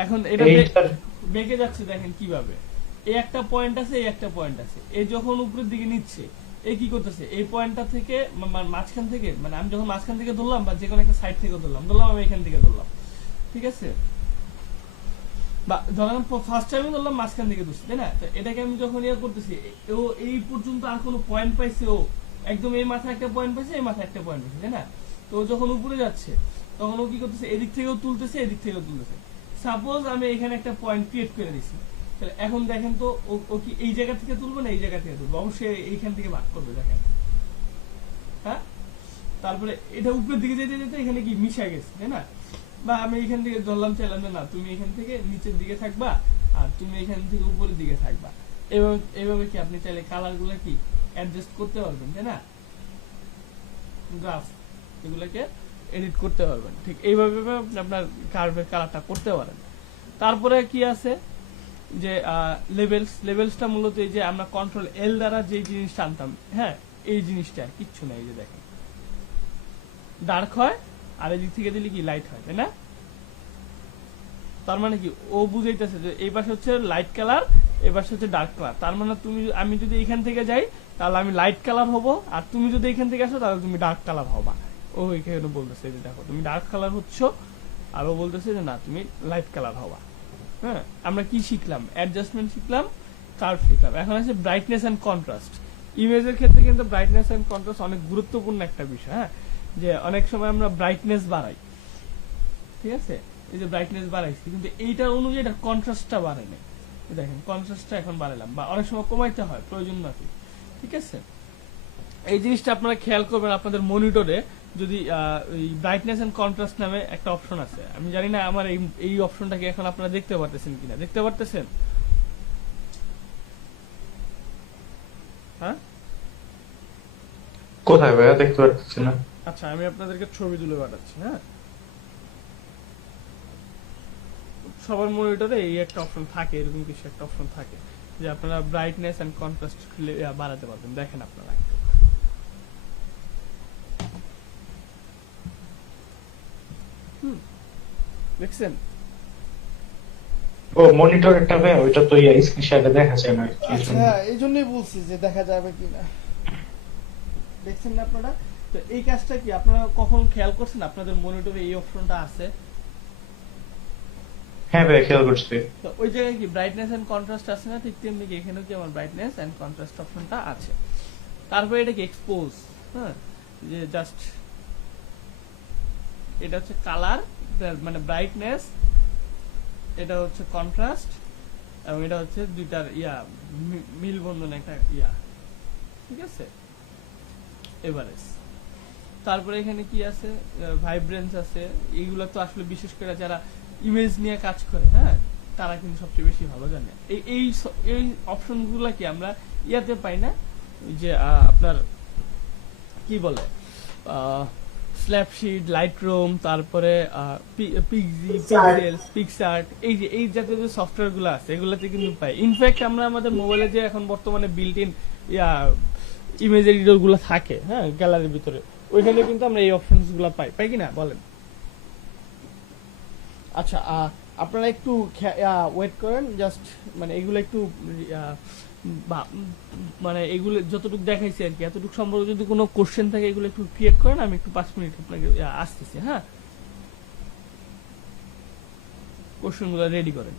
এখন এটা এইটার বেঁকে যাচ্ছে, দেখেন কিভাবে। এই একটা পয়েন্ট আছে, এই একটা পয়েন্ট আছে, এই যখন উপরের দিকে নিচ্ছে এই কি করতেছে, এই পয়েন্টটা থেকে মাঝখান থেকে, মানে আমি যখন মাঝখান থেকে ধরলাম বা যে কোনো একটা সাইড থেকে ধরলাম আমি এখান থেকে ধরলাম, ঠিক আছে, বা ধরলাম ফার্স্ট টাইমে ধরলাম মাঝখান থেকে ধরছি, তাই না? তো এটাকে আমি যখন ইয়ে করতেছি, ও এই পর্যন্ত আর কোনো পয়েন্ট পাইছে, ও একদম এই মাথায় একটা পয়েন্ট পাইছে, এই মাথায় একটা পয়েন্ট পাইছে, তাই না? তো ও যখন উপরে যাচ্ছে তখন ও কি করতেছে, এদিক থেকেও তুলতেছে, এদিক থেকেও তুলতেছে। সাপোজ আমি এখানে একটা পয়েন্ট ক্রিয়েট করে দিচ্ছি, তাহলে এখন দেখেন তো ও কি এই জায়গা থেকে তুলবে না এই জায়গা থেকে তুলবে? অবশ্যই এইখান থেকে ভাগ করবে, দেখেন, হ্যাঁ। তারপরে এটা উপরের দিকে যেতে যেতে এখানে কি মিশা গেছে, তাই না? বা আমি এখান থেকে ধরলাম, চাইলাম যে না তুমি এখান থেকে নিচের দিকে থাকবা আর তুমি এখান থেকে উপরের দিকে থাকবা, এইভাবে কি আপনি চাইলে কালার গুলা কি অ্যাডজাস্ট করতে পারবেন, তাই না? গ্রাফ এগুলাকে এডিট করতে পারবেন, ঠিক এইভাবে আপনি আপনার কার্ভের কালারটা করতে পারেন। তারপরে কি আছে যে লেভেলসটা মূলত এই যে আমরা কন্ট্রোল এল দ্বারা যে জিনিসটা আনতাম, হ্যাঁ, এই জিনিসটা কিচ্ছু নাই। এই যে দেখেন ডার্ক হয় আর এই দিক থেকে দিলে কি লাইট হয়, তাই না? তার মানে কি ও বুঝাইতেছে যে এই পাশে হচ্ছে লাইট কালার, এই পাশে হচ্ছে ডার্ক কালার। তার মানে আমি যদি এখান থেকে যাই তাহলে আমি লাইট কালার হব, আর তুমি যদি এখান থেকে আসো তাহলে তুমি ডার্ক কালার হবা। ও এখানে বলতেছে যে দেখো তুমি ডার্ক কালার হচ্ছ, আর ও বলতেছে যে না তুমি লাইট কালার হবা। হ্যাঁ, আমরা কি শিখলাম? অ্যাডজাস্টমেন্ট শিখলাম, কার্ভ শিখলাম। এখন আছে ব্রাইটনেস এন্ড কন্ট্রাস্ট। ইমেজের ক্ষেত্রে কিন্তু ব্রাইটনেস এন্ড কন্ট্রাস্ট অনেক গুরুত্বপূর্ণ একটা বিষয়। হ্যাঁ, যে অনেক সময় আমরা ব্রাইটনেস বাড়াই, ঠিক আছে, এই যে ব্রাইটনেস বাড়াইছি, কিন্তু এইটার অনুযায়ী এটা কন্ট্রাস্টটা বাড়াই নাই। দেখেন কন্ট্রাস্টটা এখন বাড়ালাম, বা অনেক সময় কমাইতে হয় প্রয়োজন মাফিক, ঠিক আছে। এই জিনিসটা আপনারা খেয়াল করবেন আপনাদের মনিটরে, যদি ব্রাইটনেস এন্ড কন্ট্রাস্ট নামে একটা অপশন আছে। আমি জানি না আমার এই অপশনটাকে এখন আপনারা দেখতে পারতেছেন কিনা। দেখতে পারতেছেন? হ্যাঁ, কোথায় ভাইয়া? দেখতে পাচ্ছি না। আচ্ছা আমি আপনাদেরকে ছবি তুলে পাঠাচ্ছি। হ্যাঁ, সবার মনিটরে এই একটা অপশন থাকে, এরকম কিছু একটা অপশন থাকে যে আপনারা ব্রাইটনেস এন্ড কন্ট্রাস্ট বাড়াতে পারবেন। দেখেন আপনারা দেখছেন? ও মনিটরটা ভাইয়া, ওইটা তো স্ক্রিনশটে দেখা যায় না। আচ্ছা, এই জন্যই বলছি যে দেখা যাবে কিনা। দেখছেন না আপনারা? তো এই কাজটা কি আপনারা কখন খেয়াল করছেন আপনাদের মনিটরে এই অপশনটা আছে? হ্যাঁ ভাইয়া, খেয়াল করছি। তো ওই জায়গায় কি ব্রাইটনেস এন্ড কন্ট্রাস্ট আছে না? ঠিক তেমনি কি এখানেও কি আমার ব্রাইটনেস এন্ড কন্ট্রাস্ট অপশনটা আছে। তারপরে এটা কি এক্সপোজ, হ্যাঁ, যে জাস্ট এটা হচ্ছে কালার, মানে ব্রাইটনেস, এটা হচ্ছে কন্ট্রাস্ট, এবং এটা হচ্ছে দুইটার মিল বন্ধন একটা ঠিক আছে, এভারেজ। তারপরে এখানে কি আছে? ভাইব্রেন্স আছে। এইগুলো তো আসলে বিশেষ করে যারা ইমেজ নিয়ে কাজ করে, হ্যাঁ, তারা কিন্তু সবচেয়ে বেশি ভালো জানে। এই অপশনগুলো কি আমরা ইয়াতে পাই না, যে আপনার কি বলে স্ল্যাপশিট, লাইটরুম, তারপরে পিক্সার্ট, এই জাতীয় যে সফটওয়্যার গুলো আছে এগুলোতে কিন্তু পাই। ইনফ্যাক্ট আমরা আমাদের মোবাইলে যে এখন বর্তমানে বিল্ট ইন ইমেজ এডিটর গুলো থাকে, হ্যাঁ, গ্যালারির ভিতরে, ওইখানে কিন্তু আমরা এই অপশনস গুলো পাই কিনা বলেন? আচ্ছা, আপনারা একটু ওয়েট করেন, জাস্ট মানে এগুলো একটু মানে এগুলো যতটুকু দেখাইছি আর কি, এতটুকু সম্পর্কে যদি কোনো কোশ্চেন থাকে এগুলো একটু ক্রিয়েট করেন, আমি একটু 5 মিনিট আপনাকে আসতেছি। হ্যাঁ, কোশ্চেন গুলো রেডি করেন।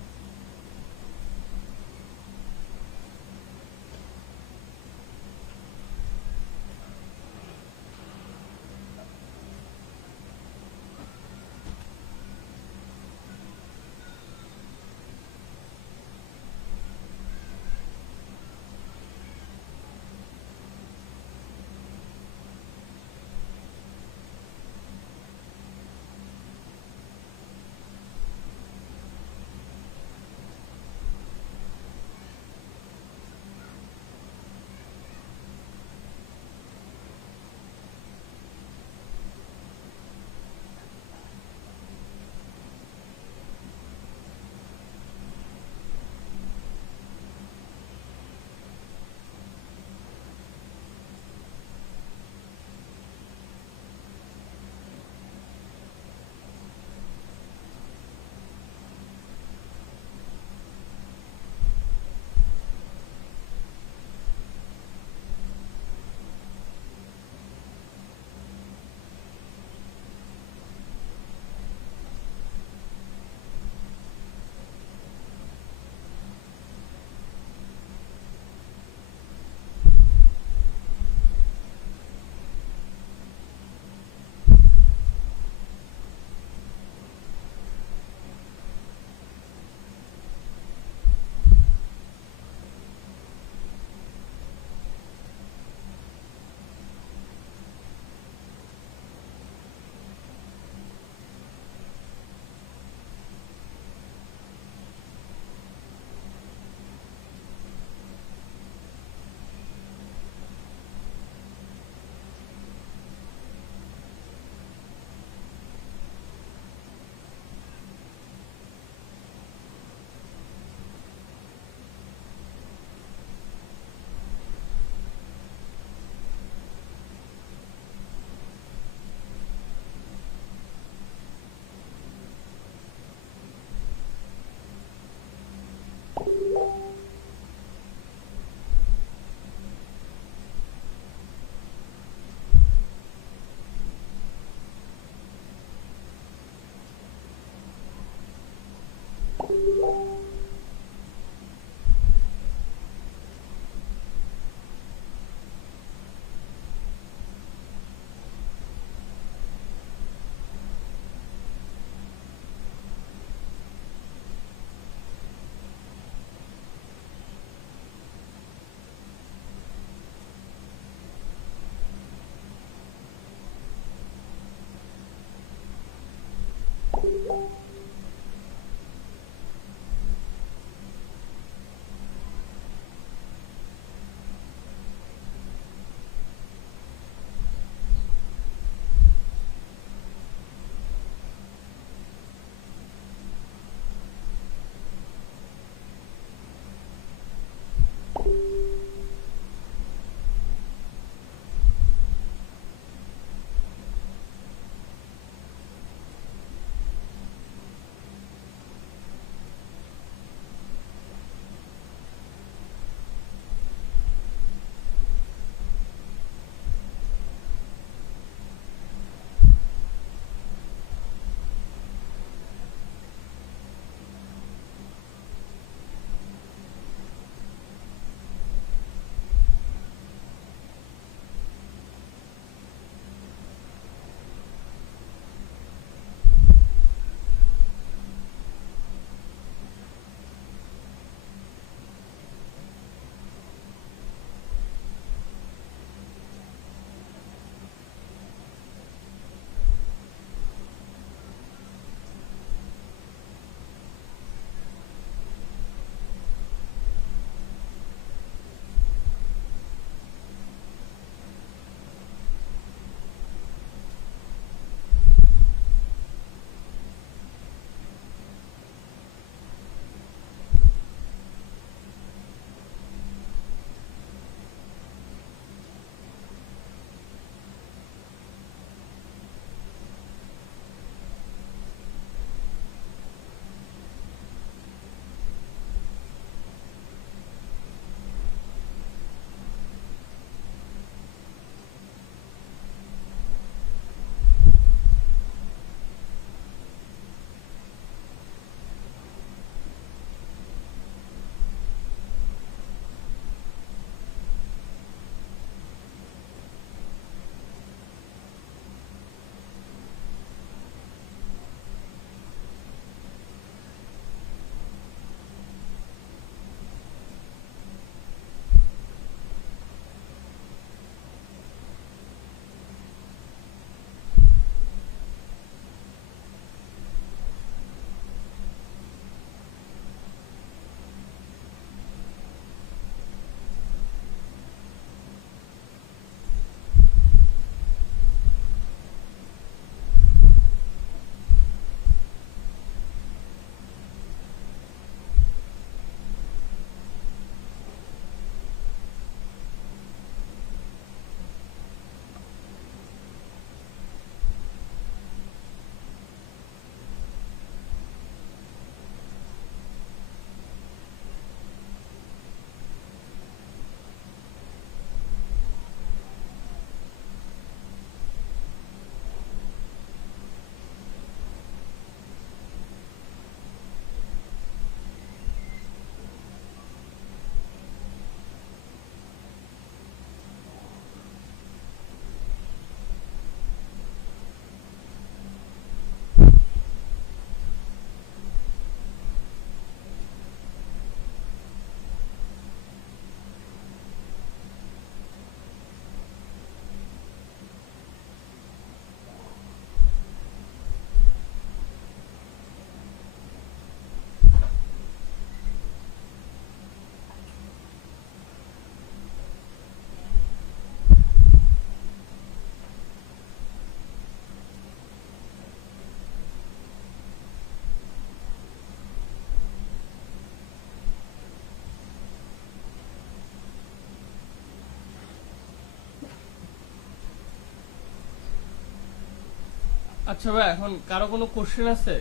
আচ্ছা ভাই, এখন কারো কোনো কোশ্চেন আছে?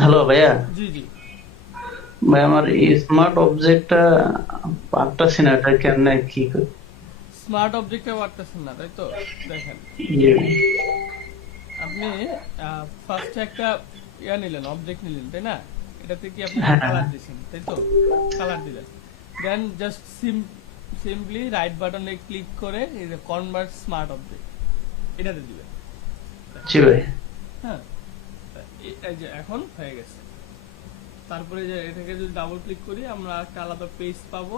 হ্যালো ভাইয়া, জি জি। ভাই আমার স্মার্ট অবজেক্টটা পারতাছি না, এটা কেমনে কি করে? স্মার্ট অবজেক্টে পারতেছেন না, তাই তো? দেখেন, জি। আপনি ফার্স্টে একটা নিলেন, অবজেক্ট নিলেন, তাই না? এটাতে কি আপনি হ্যাঁ। কালার দিয়েছেন, তাই তো? কালার দিলেন, দেন জাস্ট সিম্পলি রাইট বাটনে ক্লিক করে এই যে কনভার্ট স্মার্ট অবজেক্ট এটাতে দিবেন। জি ভাই। হ্যাঁ, এই যে এখন হয়ে গেছে। তারপরে যে এটাকে যদি ডাবল ক্লিক করি আমরা একটা আলাদা পেজ পাবো।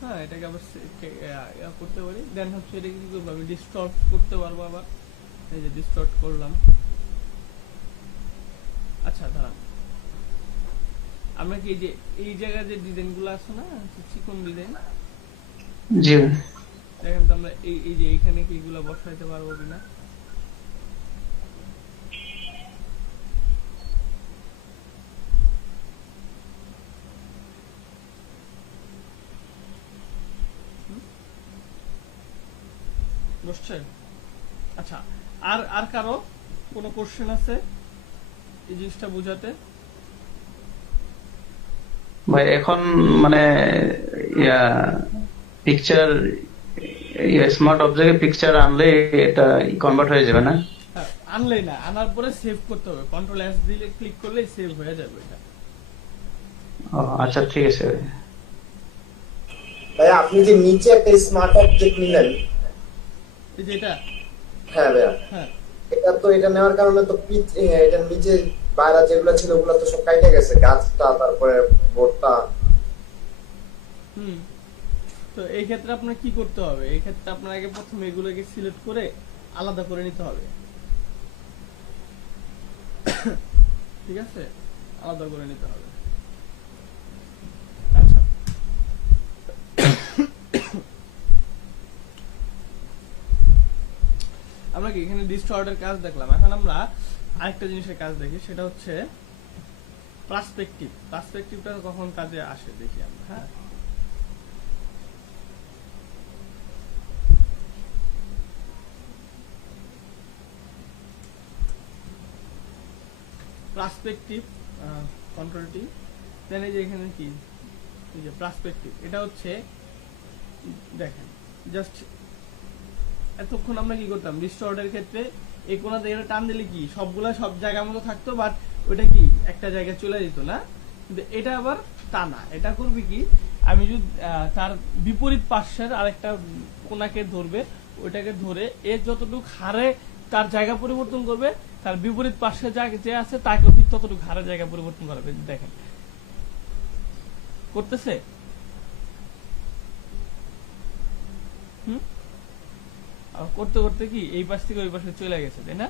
হ্যাঁ, এটাকে আবার করতে পারি। দেন হচ্ছে এটাকে কি করবো, আমি ডিস্টর্ট করতে পারবো আবার। এই যে ডিস্টর্ট করলাম। আচ্ছা দাঁড়ান, আমরা কি এই যে এই জায়গায় যে ডিজাইন গুলো আছে না, চিকন ডিজাইন, জি ভাই। দেখেন তো আমরা এই যে এইখানে কি এগুলো বসাইতে পারবো কিনা। বুঝছেন? আচ্ছা, আর আর কারো কোনো কোশ্চেন আছে এই জিনিসটা বোঝাতে? ভাই এখন মানে ইয়া পিকচার স্মার্ট অবজেক্টে পিকচার আনলে এটা কনভার্ট হয়ে যাবে না? হ্যাঁ, আনলেই না, আনার পরে সেভ করতে হবে। কন্ট্রোল এস দিলে ক্লিক করলেই সেভ হয়ে যাবে এটা। ও আচ্ছা, ঠিক আছে ভাই। ভাইয়া আপনি যে নিচে একটা স্মার্ট অবজেক্ট নিলেন, এই যে এটা, হ্যাঁ ভাইয়া, হ্যাঁ এটা নেওয়ার কারণে তো এটার নিচে বাইরে যেগুলো ছিল ওগুলো তো সব কাইটে গেছে, গাছটা তারপরে বোর্ডটা। হুম। তো এই ক্ষেত্রে আপনার কি করতে হবে? এই ক্ষেত্রে আপনার আগে প্রথমে এগুলোকে সিলেক্ট করে আলাদা করে নিতে হবে। ঠিক আছে, আলাদা করে নিতে হবে। আচ্ছা, আমরা কি এখানে ডিস্টর্টের কাজ দেখলাম, এখন আমরা আরেকটা জিনিসের কাজ দেখি, সেটা হচ্ছে পার্সপেক্টিভ। পার্সপেক্টিভটা কখন কাজে আসে দেখি আমরা। হ্যাঁ, পার্সপেক্টিভ, কন্ট্রোল টি, দেন এই যে এখানে কি, এই যে পার্সপেক্টিভ, এটা হচ্ছে দেখেন জাস্ট এতক্ষণ আমরা কি করতাম ডিস্টর্টের ক্ষেত্রে, এই কোণা থেকে টান দিলে কি সবগুলা সব জায়গার মতো থাকতো, বাট ওইটা কি একটা জায়গায় চলে যেত না। কিন্তু এটা আবার তা না, এটা করবে কি, আমি যদি তার বিপরীত পার্শ্বের আরেকটা কোণাকে ধরবে, ওইটাকে ধরে এর যতটুকু হারে তার জায়গা পরিবর্তন করবে, তার বিপরীত পার্শ্বে যে আছে তাকে ঠিক ততটুকু হারে জায়গা পরিবর্তন করাবে। দেখেন করতেছে। হুম, করতে করতে কি এই পাশ থেকে ওই পাশে চলে গেছে, তাই না?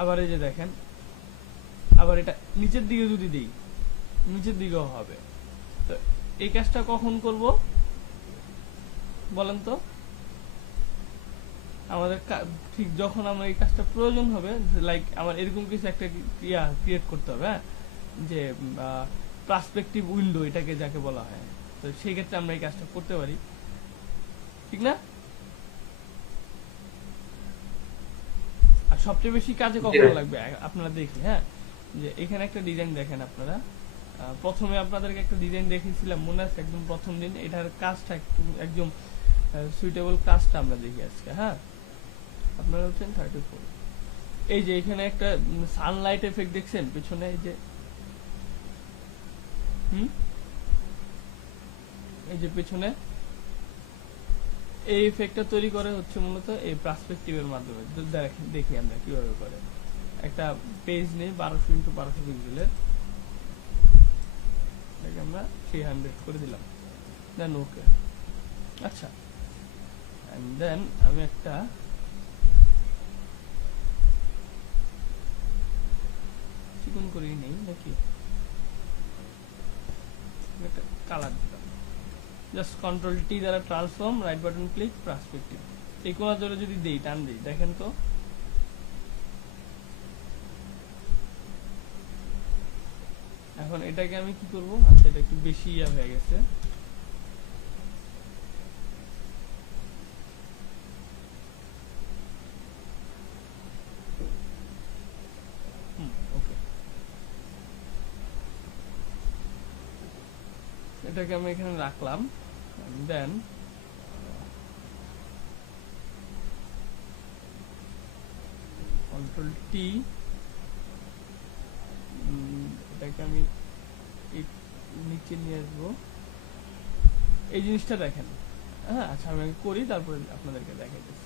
আবার এই যে দেখেন, আবার এটা নিচের দিকে যদি দিই, নিচের দিকেও হবে। তো এই কাজটা কখন করব বলেন তো? আমাদের ঠিক যখন আমরা এই কাজটা প্রয়োজন হবে, লাইক আমার এরকম কিছু একটা ক্রিয়েট করতে হবে, হ্যাঁ, যে পার্সপেক্টিভ উইন্ডো এটাকে যাকে বলা হয়। তো সেই ক্ষেত্রে আমরা এই কাজটা করতে পারি, ঠিক না? আর সবচেয়ে বেশি কাজে কখন লাগবে আপনারা দেখি, হ্যাঁ, যে এখানে একটা ডিজাইন দেখেন আপনারা। প্রথমে আপনাদেরকে একটা ডিজাইন দেখিয়েছিলাম, মনে আছে? একদম প্রথম দিন। এটার কাজটা একদম সুইটেবল কাজটা আমরা দেখি আজকে। হ্যাঁ, আপনারা হচ্ছেন 34। এই যে এখানে একটা সানলাইট এফেক্ট দেখছেন পিছনে, এই যে এই যে পেছনে এই এফেক্টটা তৈরি করে হচ্ছে মূলত এই পার্সপেক্টিভের মাধ্যমে। দেখি আমরা কিভাবে করে। একটা পেজ নেই 1200x1200 পিক্সেলের, এটাকে আমরা 300 করে দিলাম, দেন ওকে। আচ্ছা, এন্ড দেন আমি একটা চিকন করেই নেই নাকি, একটা কালার দিলাম, জাস্ট কন্ট্রোল টি দ্বারা transform, right button click, perspective. এই কোণা ধরে যদি দেই, টান দিই, দেখেন তো এখন এটাকে আমি কি করব, আচ্ছা এটা একটু বেশি হয়ে গেছে, ওকে, এটাকে আমি এখানে রাখলাম। দেন কন্ট্রোল টি, এটাকে আমি নিচে নিয়ে আসবো। এই জিনিসটা দেখেন, হ্যাঁ আচ্ছা আমি করি তারপরে আপনাদেরকে দেখাইতেছি।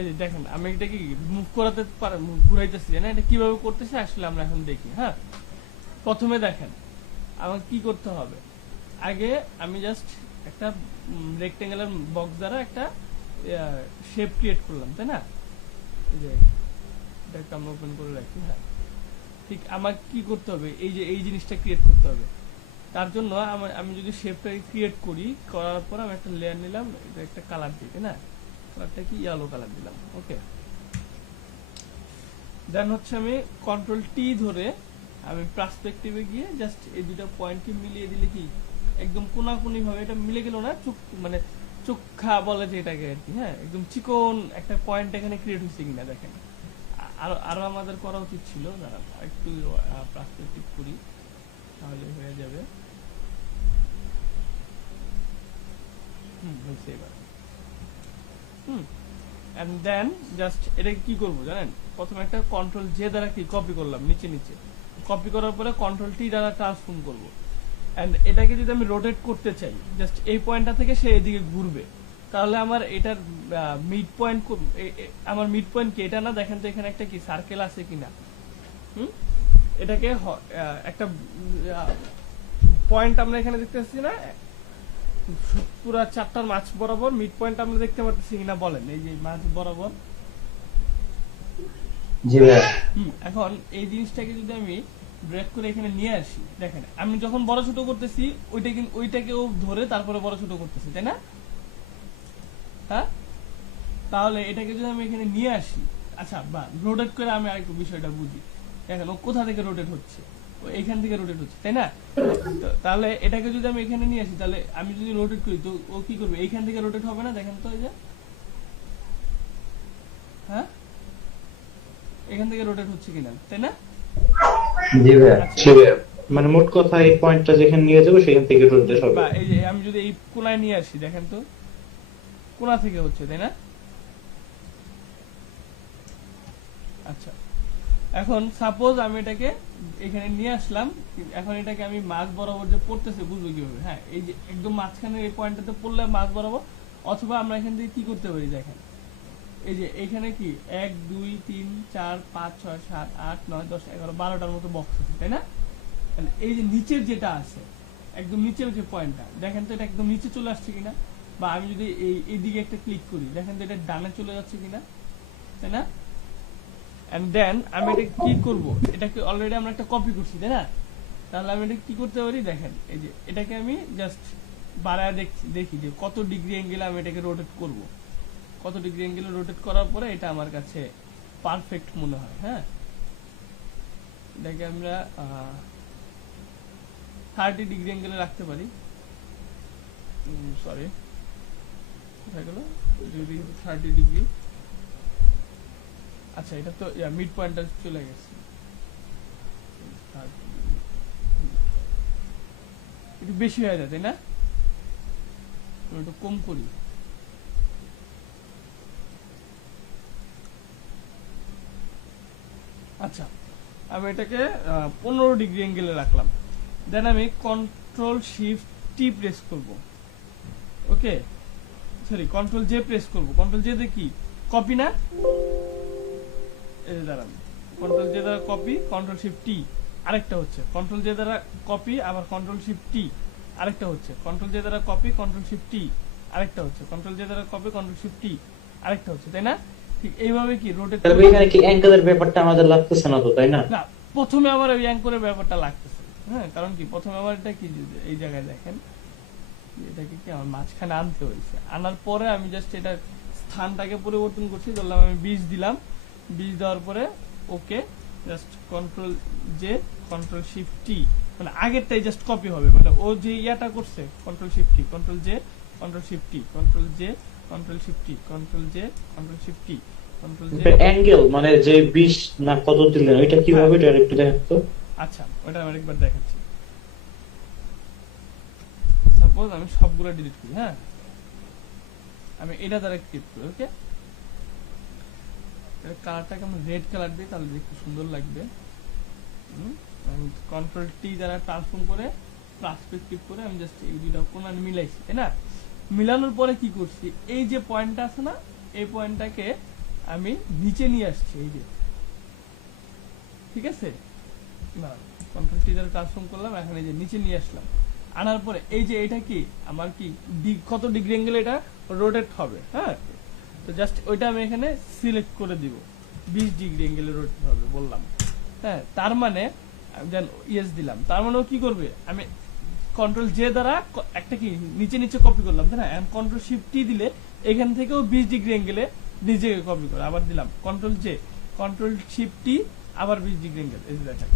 এই যে দেখেন আমি এটা কি মুভ করাতে পারি, ঘুরাইতেছি না, এটা কিভাবে করতেছে আসলে আমরা এখন দেখি। হ্যাঁ প্রথমে দেখেন আমাকে কি করতে হবে, আগে আমি জাস্ট একটা রেক্টেঙ্গুলার বক্স দ্বারা একটা শেপ ক্রিয়েট করলাম, তাই না? এই যে এটাকে আমরা ওপেন করে রাখি। হ্যাঁ ঠিক আমার কি করতে হবে, এই যে এই জিনিসটা ক্রিয়েট করতে হবে। তার জন্য আমি যদি শেপটা ক্রিয়েট করি, করার পর আমি একটা লেয়ার নিলাম, এটা একটা কালার দিই, তাই না? কালারটা কি ইয়েলো কালার দিলাম, ওকে। দেন হচ্ছে আমি কন্ট্রোল টি ধরে আমি পার্সপেক্টিভে গিয়ে জাস্ট এই দুটো পয়েন্টকে মিলিয়ে দিলে কি একদম কোনাকুনি ভাবে এটা মিলে গেল না, চোখ মানে চোখা বলে যে এটাকে আর কি। হ্যাঁ একদম চিকন একটা পয়েন্ট এখানে ক্রিয়েট হয়েছে কিনা দেখেন। আরো আমাদের করা উচিত ছিল, দাঁড়ান একটু পার্সপেক্টিভ করি তাহলে হয়ে যাবে। হয়েছে এবার। এন্ড দেন জাস্ট এটাকে কি করবো জানেন, প্রথমে একটা কন্ট্রোল জে দ্বারা কি কপি করলাম নিচে নিচে, কপি করার পরে কন্ট্রোল টি দ্বারা ট্রান্সফর্ম করবো। এন্ড এটাকে যদি আমি রোটেট করতে চাই, জাস্ট এই পয়েন্টটা থেকে সে এদিকে ঘুরবে, তাহলে আমার এটার মিড পয়েন্ট, আমার মিড পয়েন্ট কি এটা না? দেখেন তো এখানে একটা কি সার্কেল আছে কিনা। এটাকে একটা পয়েন্ট আমরা এখানে দেখতে পাচ্ছি না, পুরা চারটার মাঝ বরাবর মিড পয়েন্ট আমরা দেখতে পাচ্ছি কিনা বলেন? এই যে মাঝ বরাবর। জি ভাই। এখন এই জিনিসটাকে যদি আমি ব্রেক করে এখানে নিয়ে আসি, দেখেন আমি যখন বড় ছোট করতেছি ওইটাকেও ধরে তারপরে বড় ছোট করতেছি, তাই না? হ্যাঁ তাহলে এটাকে যদি আমি এখানে নিয়ে আসি, আচ্ছা বা রোটেট করে আমি আরেকটু বিষয়টা বুঝি। দেখেন ও কোথা থেকে রোটেট হচ্ছে, ও এখান থেকে রোটেট হচ্ছে, তাই না? তাহলে এটাকে যদি আমি এখানে নিয়ে আসি, তাহলে আমি যদি রোটেট করি তো ও কি করবে? এইখান থেকে রোটেট হবে না, দেখেন তো এই যে, হ্যাঁ এখান থেকে রোটেট হচ্ছে কিনা, তাই না? জি ভাই। মানে মোট কথা এই পয়েন্টটা যেখানে নিয়ে যাবো সেখান থেকে রোটেট হবে। বা এই যে আমি যদি এই কোণায় নিয়ে আসি, দেখেন তো কোণা থেকে হচ্ছে, তাই না? আচ্ছা এখন সাপোজ আমি এটাকে এখানে নিয়ে আসলাম, এখন এটাকে আমি মাঝ বরাবর যে পড়তেছে বুঝবো কিভাবে? হ্যাঁ এই যে একদম মাঝখানে এই পয়েন্টটাতে পড়লে মাঝ বরাবর, অথবা আমরা এখান থেকে কি করতে পারি দেখেন, এই যে এখানে কি 1 2 3 4 5 6 7 8 9 10 11 12টার মতো বক্স আছে, তাই না? এই যে নিচের যেটা আছে একদম নিচের যে পয়েন্টটা, দেখেন তো এটা একদম নিচে চলে আসছে কিনা? বা আমি যদি এই দিকে একটা ক্লিক করি, দেখেন তো এটা ডানে চলে যাচ্ছে কিনা, তাই না? এন্ড দেন আমি এটা কি করব, এটাকে অলরেডি আমরা একটা কপি করছি, তাই না? তাহলে আমি এটা কি করতে পারি দেখেন, এই যে এটাকে আমি জাস্ট বাড়ায় দেখি যে কত ডিগ্রি অ্যাঙ্গেলে আমি এটাকে রোটেট করব। কত ডিগ্রি অ্যাঙ্গেলে রোটেট করার পরে এটা আমার কাছে পারফেক্ট মনে হয়। হ্যাঁ এটাকে আমরা 30 ডিগ্রি অ্যাঙ্গেলে রাখতে পারি। সরি কোথায় গেল, যদি 30 ডিগ্রি, আচ্ছা এটা তো মিড পয়েন্টটা চলে গেছে। একটু বেশি হয়ে যায় তাই না? একটু কম করি। আচ্ছা, আমি এটাকে 15 ডিগ্রি অ্যাঙ্গেলে রাখলাম। দেন আমি কন্ট্রোল শিফট টি প্রেস করব। ওকে, সরি কন্ট্রোল জে প্রেস করব। কন্ট্রোল জে দিয়ে কি কপি না, এই যে দাঁড়ান, কন্ট্রোল জে দ্বারা কপি, কন্ট্রোল শিফট টি আরেকটা হচ্ছে, কন্ট্রোল জে দ্বারা কপি আবার কন্ট্রোল শিফট টি আরেকটা হচ্ছে, কন্ট্রোল জে দ্বারা কপি কন্ট্রোল শিফট টি আরেকটা হচ্ছে, কন্ট্রোল জে দ্বারা কপি কন্ট্রোল শিফট টি আরেকটা হচ্ছে, তাই না? ঠিক এইভাবে কি রোটেট তাহলে এখানে কি অ্যাঙ্গেলের ব্যাপারটা আমাদের লাগতেছে না তো, তাই না? না, প্রথমে আমার ওই অ্যাঙ্করের ব্যাপারটা লাগতেছে। হ্যাঁ, কারণ কি প্রথমে আমার এটা কি এই জায়গায় দেখেন এটাকে কি আমার মাঝখানে আনতে হয়েছে, আনার পরে আমি জাস্ট এটা স্থানটাকে পরিবর্তন করছি। ধরলাম আমি 20 দিলাম, 20 দেওয়ার পরে okay, just control J control shift T, মানে আগেরটাই জাস্ট কপি হবে, মানে ও যে ইয়াটা করছে কন্ট্রোল শিফট টি, কন্ট্রোল জে কন্ট্রোল শিফট টি, কন্ট্রোল জে কন্ট্রোল শিফট টি, কন্ট্রোল জে কন্ট্রোল শিফট টি, কন্ট্রোল জে। অ্যাঙ্গেল মানে যে 20 না কত দিলেন ওইটা কিভাবে, এটা একটু দেখেন তো। আচ্ছা, ওটা আমি আরেকবার দেখাচ্ছি। সাপোজ আমি সবগুলো ডিলিট করি। হ্যাঁ, আমি এটা দ্বারা ক্লিক করি। ওকে, এর কালারটাকে আমি রেড কালার দিই, তাহলে দেখতে সুন্দর লাগবে। কন্ট্রোল টি দ্বারা ট্রান্সফর্ম করে প্লাস পে ক্লিক করে আমি জাস্ট এই দুইটা কোণ মিলাইছি, তাই না? মিলানোর পরে কি করছি, এই যে পয়েন্টটা আছে না, এই পয়েন্টটাকে আমি নিচে নিয়ে আসছি, এই যে, ঠিক আছে না, কন্ট্রোল টি দ্বারা ট্রান্সফর্ম করলাম, এখন এই যে নিচে নিয়ে আসলাম, আনার পরে এই যে এটা কি আমার কি কত ডিগ্রি অ্যাঙ্গেল এটা রোটেট হবে। হ্যাঁ, তো জাস্ট ওইটা আমি এখানে সিলেক্ট করে দিব, 20 ডিগ্রি অ্যাঙ্গেলে রোটেট হবে বললাম। হ্যাঁ, তার মানে দেন ইয়েস দিলাম, তার মানে ও কি করবে, আমি কন্ট্রোল জে দ্বারা একটা কি নিচে নিচে কপি করলাম, তাই না? এখন কন্ট্রোল শিফট টি দিলে এখান থেকেও 20 ডিগ্রি অ্যাঙ্গেলে নিজেকে কপি করে, আবার দিলাম কন্ট্রোল জে কন্ট্রোল শিফট টি আবার 20 ডিগ্রি অ্যাঙ্গেল, এই যে দেখেন।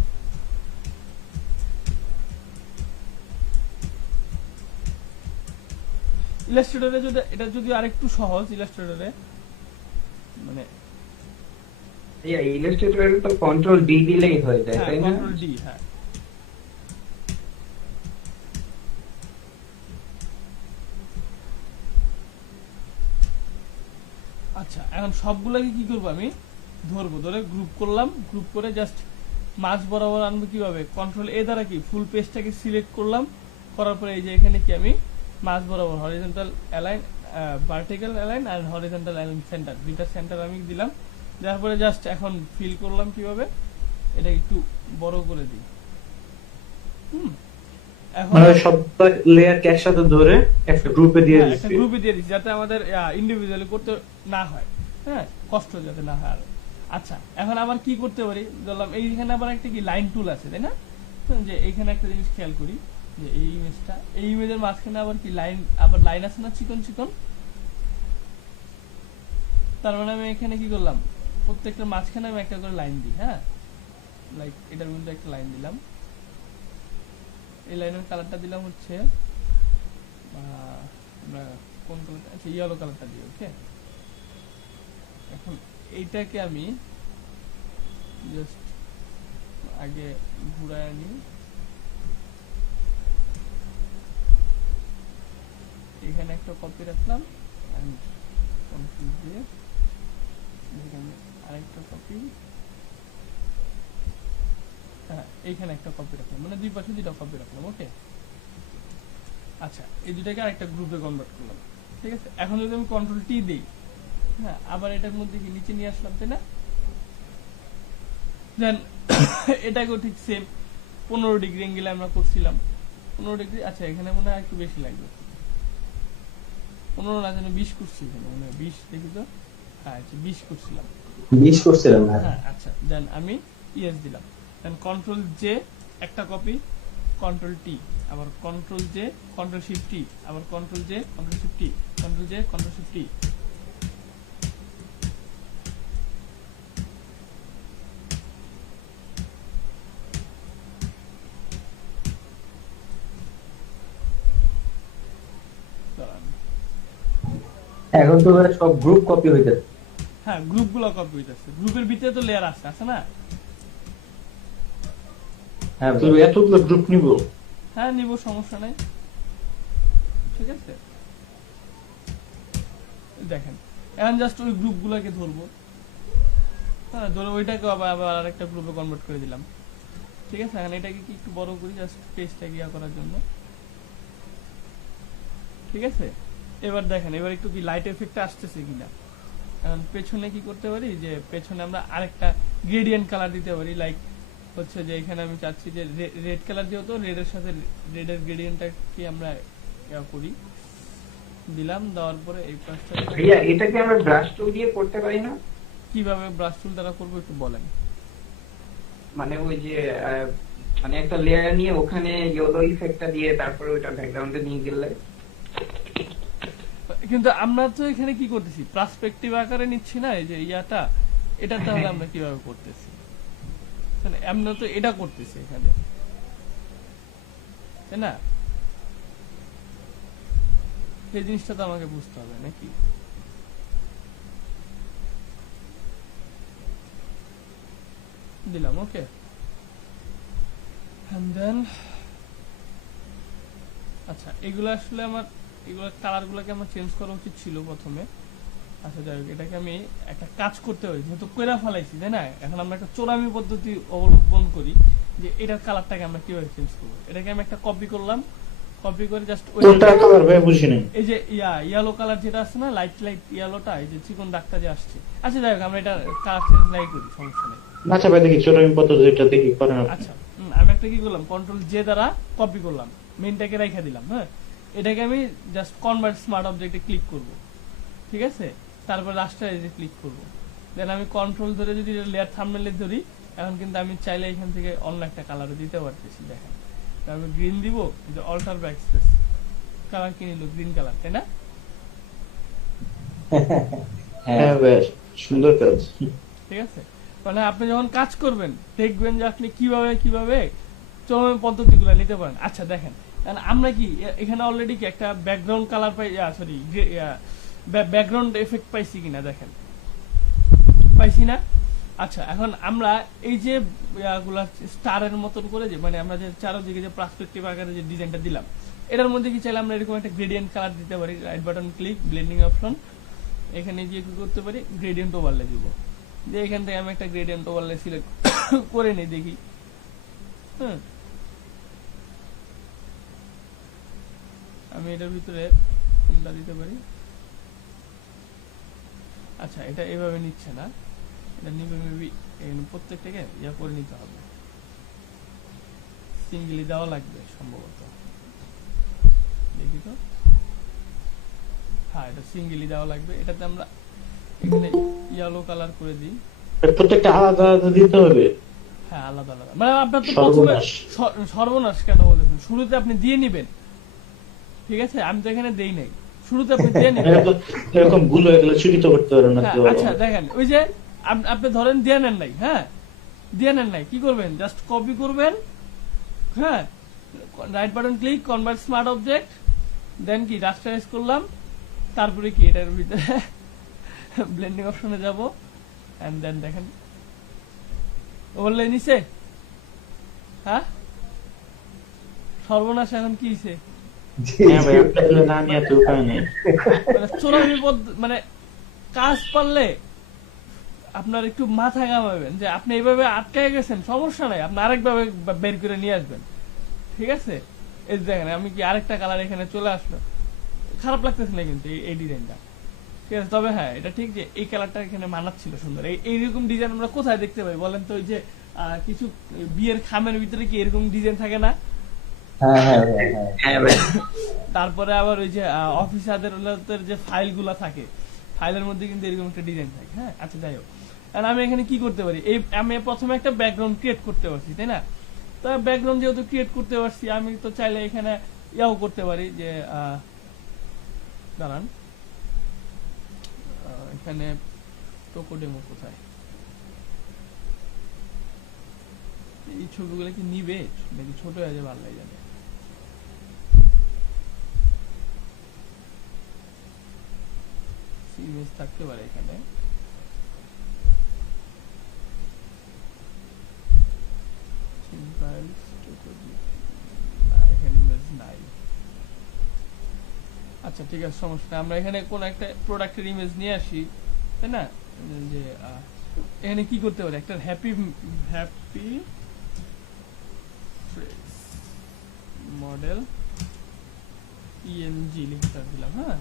ইলাস্ট্রেটরে যদি এটা যদি আরেকটু সহজ, ইলাস্ট্রেটরে মানে ইলাস্ট্রেটরে তো কন্ট্রোল ডি দিলেই হয়ে যায়, হ্যাঁ তাই না? Control D. হ্যাঁ, আচ্ছা, এখন সবগুলোকে কি করবো, আমি ধরবো, ধরে গ্রুপ করলাম, গ্রুপ করে জাস্ট মাঝ বরাবর আনবো কিভাবে, কন্ট্রোল এ দ্বারা কি ফুল পেজটাকে সিলেক্ট করলাম, করার পরে এই যে এখানে কি আমি মাঝ বরাবর হরিজন্টাল অ্যালাইন, ভার্টিক্যাল অ্যালাইন আর হরিজন্টাল অ্যালাইন সেন্টার, দুইটা সেন্টার আমি দিলাম। দেওয়ার পরে জাস্ট এখন ফিল করলাম কিভাবে, এটা একটু বড় করে দিই। এখন মানে সবটা লেয়ারকে একসাথে ধরে একটা গ্রুপে দিয়ে একটা দিচ্ছি। গ্রুপে দিয়ে দিচ্ছি, যাতে আমাদের ইন্ডিভিজুয়ালি করতে না হয়, হ্যাঁ, কষ্ট যাতে না হয়। আর আচ্ছা, এখন আবার কি করতে পারি, ধরলাম এইখানে আবার একটা কি লাইন টুল আছে, তাই না? যে এইখানে একটা জিনিস খেয়াল করি, যে এই ইমেজটা, এই ইমেজের মাঝখানে আবার কি লাইন, আবার লাইন আছে না চিকন চিকন, তার মানে আমি এখানে কি করলাম, প্রত্যেকটা মাঝখানে আমি একটা করে লাইন দিই। হ্যাঁ, লাইক এটার মধ্যে একটা লাইন দিলাম, এই লাইনের কালারটা দিলাম হচ্ছে আমরা কোন কালারটা, আচ্ছা ইয়েলো কালারটা দিই। ওকে, এখন এইটাকে আমি জাস্ট আগে ঘুরায় আনি, এখানে একটা কপি রাখলাম, কন্ট্রোল দিয়ে এখানে আরেকটা কপি, হ্যাঁ এইখানে একটা কপি রাখলাম, মানে দুই পাশে দুইটা কপি রাখলাম। ওকে, আচ্ছা, এই দুটাকে আরেকটা গ্রুপে কনভার্ট করলাম, ঠিক আছে? এখন যদি আমি কন্ট্রোল টি দিই, হ্যাঁ, আবার এটার মধ্যে কি নিচে নিয়ে আসলাম, তাই না? দেন এটাকেও ঠিক সেম 15 ডিগ্রি অ্যাঙ্গেলে আমরা করছিলাম, 15 ডিগ্রি। আচ্ছা, এখানে মনে হয় একটু বেশি লাগবে, 15 না যেন 20 করছি, এখানে মনে হয় 20, দেখি তো, হ্যাঁ 20 করছিলাম, 20 করছিলাম না। হ্যাঁ। আচ্ছা, দেন আমি ইয়েস দিলাম, দেন কন্ট্রোল জে একটা কপি, কন্ট্রোল টি, আবার কন্ট্রোল জে কন্ট্রোল শিফট টি, আবার কন্ট্রোল জে কন্ট্রোল শিফট টি, কন্ট্রোল জে কন্ট্রোল শিফট টি। এখন তো সব গ্রুপ কপি হইতেছে। হ্যাঁ, গ্রুপগুলো কপি হইতেছে, গ্রুপের ভিতরে তো লেয়ার আছে না? হ্যাঁ, তো এতগুলো গ্রুপ নিব, হ্যাঁ নিব, সমস্যা নাই, ঠিক আছে। দেখেন এখন জাস্ট ওই গ্রুপগুলোকে ধরবো, হ্যাঁ ধরে ওইটাকে আবার আরেকটা গ্রুপে কনভার্ট করে দিলাম, ঠিক আছে। এখন এটাকে কি একটু বড় করি জাস্ট পেজটাকে ইয়া করার জন্য, ঠিক আছে। এবার দেখেন এবার একটু কি লাইট এফেক্ট আসতেছে কিনা। এখন পেছনে কি করতে পারি, যে পেছনে আমরা আরেকটা গ্রেডিয়েন্ট কালার দিতে পারি, লাইক হচ্ছে যে এখানে আমি চাচ্ছি যে রেড কালার যেহেতু রেডের সাথে রেডের গ্রেডিয়েন্টটা কি আমরা ইয়া করি, দিলাম, দেওয়ার পরে এই পাশটা ভাইয়া এটা কি আমরা ব্রাশ টুল দিয়ে করতে পারি না? কিভাবে ব্রাশ টুল দ্বারা করবো একটু বলেন। মানে ওই যে মানে একটা লেয়ার নিয়ে ওখানে ইয়েলো ইফেক্টটা দিয়ে তারপরে ওটা ব্যাকগ্রাউন্ডে নিয়ে গেলে। কিন্তু আমরা তো এখানে কি করতেছি, পার্সপেক্টিভ আকারে নিচ্ছি না এই যে ইয়াটা, এটা তাহলে আমরা কিভাবে করতেছি, মানে আমরা তো এটা করতেছি এখানে, তাই না? সেই জিনিসটা তো আমাকে বুঝতে হবে নাকি। দিলাম ওকে, and then আচ্ছা এগুলো আসলে আমার এগুলো কালার গুলোকে আমার চেঞ্জ করা উচিত ছিল প্রথমে। আচ্ছা যাই হোক, এটাকে আমি একটা কাজ করতে পারি, যেহেতু কইরা ফেলাইছি তাই না, এখন আমরা একটা চোরামি পদ্ধতি অবলম্বন করি যে এটার কালারটাকে আমরা কিভাবে চেঞ্জ করবো। এটাকে আমি একটা কপি করলাম, কপি করে জাস্ট কোনটা কালার ভাই বুঝি নাই। এই যে ইয়েলো কালার যেটা আছে না, লাইট লাইট ইয়েলোটা, এই যে চিকন দাগটা যে আসছে। আচ্ছা যাই হোক, আমরা এটা কালার চেঞ্জ নাই করি, সমস্যা নেই। আচ্ছা ভাই দেখি চোরামি পদ্ধতিটা দেখি করেন। আচ্ছা আমি একটা কি করলাম, কন্ট্রোল জে দ্বারা কপি করলাম, মেইনটাকে রেখে দিলাম। হ্যাঁ এটাকে আমি জাস্ট কনভার্ট স্মার্ট অবজেক্টে ক্লিক করব, ঠিক আছে। তারপর রাস্টারাইজে ক্লিক করব, দেন আমি কন্ট্রোল ধরে যদি লেয়ার থাম্বনেলে ধরি, এখন কিন্তু আমি চাইলে এখান থেকে অন্য একটা কালার দিতে পারতেছি। দেখেন আমি গ্রিন দিব, যে অল্টার ব্যাকস্পেস কালার কি নিল, গ্রিন কালার, তাই না? হ্যাঁ ভাই সুন্দর কাজ। ঠিক আছে, মানে আপনি যখন কাজ করবেন দেখবেন যে আপনি কিভাবে কিভাবে চরম পদ্ধতিগুলো নিতে পারেন। আচ্ছা দেখেন আমরা কি এখানে অলরেডি কি একটা ব্যাকগ্রাউন্ড কালার পাই, সরি ব্যাকগ্রাউন্ড এফেক্ট পাইছি কিনা, দেখেন পাইছি না। আচ্ছা এখন আমরা এই যে গুলা স্টারের মতন করে, যে মানে আমরা যে চারদিকে যে পার্সপেক্টিভ আকারে যে ডিজাইনটা দিলাম, এটার মধ্যে কি চাইলে আমরা এরকম একটা গ্রেডিয়েন্ট কালার দিতে পারি। Right button click, blending option, এখানে গিয়ে কি করতে পারি, গ্রেডিয়েন্ট ওভারলে দিব। যে এখান থেকে আমি একটা গ্রেডিয়েন্ট ওভারলে সিলেক্ট করে নিই, দেখি। হ্যাঁ আমি এটার ভিতরে কোনটা দিতে পারি। আচ্ছা এটা এভাবে নিচ্ছে না, এটা নিবে মেবি প্রত্যেকটাকে ইয়া করে নিতে হবে, সিঙ্গেলি দেওয়া লাগবে সম্ভবত, দেখি তো। হ্যাঁ এটা সিঙ্গেলি দেওয়া লাগবে, এটাতে আমরা এখানে ইয়েলো কালার করে দিই। প্রত্যেকটা আলাদা আলাদা দিতে হবে। হ্যাঁ আলাদা আলাদা, মানে আপনার তো প্রথমে সর্বনাশ কেন বলেছেন, শুরুতে আপনি দিয়ে নিবেন, ঠিক আছে। আমি তো এখানে দেই নাই, শুরুতে আপনি দিয়ে নিবেন। এরকম ভুল হয়ে গেলে চুরি তো করতে পারেন না। আচ্ছা দেখেন ওই যে আপনি ধরেন দিয়ে নেন নাই, হ্যাঁ দিয়ে নেন নাই, কি করবেন, জাস্ট কপি করবেন, হ্যাঁ right button click, convert smart object, then কি রাস্টারাইজ করলাম, তারপরে কি এটার ভিতরে ব্লেন্ডিং অপশনে যাব, এন্ড দেন দেখেন ওভারলে নিছে। হ্যাঁ সর্বনাশ, এখন কি হইছে, চোরামি মানে কাজ পারলে আপনার একটু মাথা ঘামাবেন, যে আপনি এইভাবে আটকায় গেছেন, সমস্যা নাই, আপনি আরেকভাবে বের করে নিয়ে আসবেন, ঠিক আছে। এই দেখেন আমি কি আরেকটা কালার এখানে চলে আসলো, খারাপ লাগতেছে না কিন্তু এই ডিজাইনটা, ঠিক আছে। তবে হ্যাঁ এটা ঠিক যে এই কালারটা এখানে মানাচ্ছিল সুন্দর। এইরকম ডিজাইন আমরা কোথায় দেখতে পাই বলেন তো, ওই যে কিছু বিয়ের খামের ভিতরে কি এরকম ডিজাইন থাকে না? তারপরে আবার ওই যে অফিসারদের যে ফাইল গুলা থাকে, ফাইলের মধ্যে কিন্তু এরকম একটা ডিজাইন থাকে। হ্যাঁ আচ্ছা যাই হোক, আমি এখানে কি করতে পারি, আমি প্রথমে একটা ব্যাকগ্রাউন্ড ক্রিয়েট করতে পারছি, তাই না। তো ব্যাকগ্রাউন্ড যেহেতু ক্রিয়েট করতে পারছি, আমি তো চাইলে এখানে ইয়াও করতে পারি, যে দাঁড়ান এখানে টোকোডেমো কোথায়, এই ছবিগুলো কি নিবে নাকি ছোট হয়ে যাবে আল্লাহ জানে। ইমেজ থাকতে পারে এখানে, এখানে আচ্ছা ঠিক আছে, সমস্যা নেই। আমরা এখানে কোন একটা প্রোডাক্টের ইমেজ নিয়ে আসি, তাই না? যে এখানে কি করতে পারি, একটা হ্যাপি হ্যাপি মডেল ইএমজি লিখতে দিলাম। হ্যাঁ,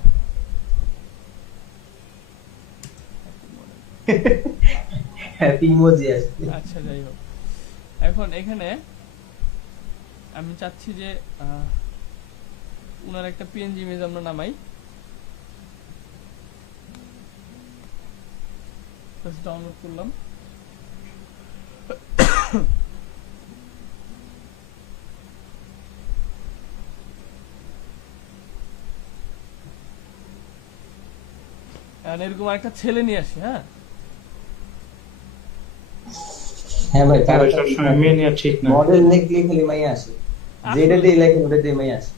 হ্যাপি ইমোজি আছে। আচ্ছা যাই হোক, এখন এখানে আমি চাচ্ছি যে উনার একটা পিএনজি ইমেজ আমরা নামাই। ডাউনলোড করলাম। এরকম একটা ছেলে নিয়ে আসি। হ্যাঁ হ্যাঁ ভাই, ভাই, সবসময় মেয়ে নেওয়া ঠিক না। মডেল লিখলে খালি মাইয়া আসে, যেটাতে লেখে ওটাতে মাইয়া আসে।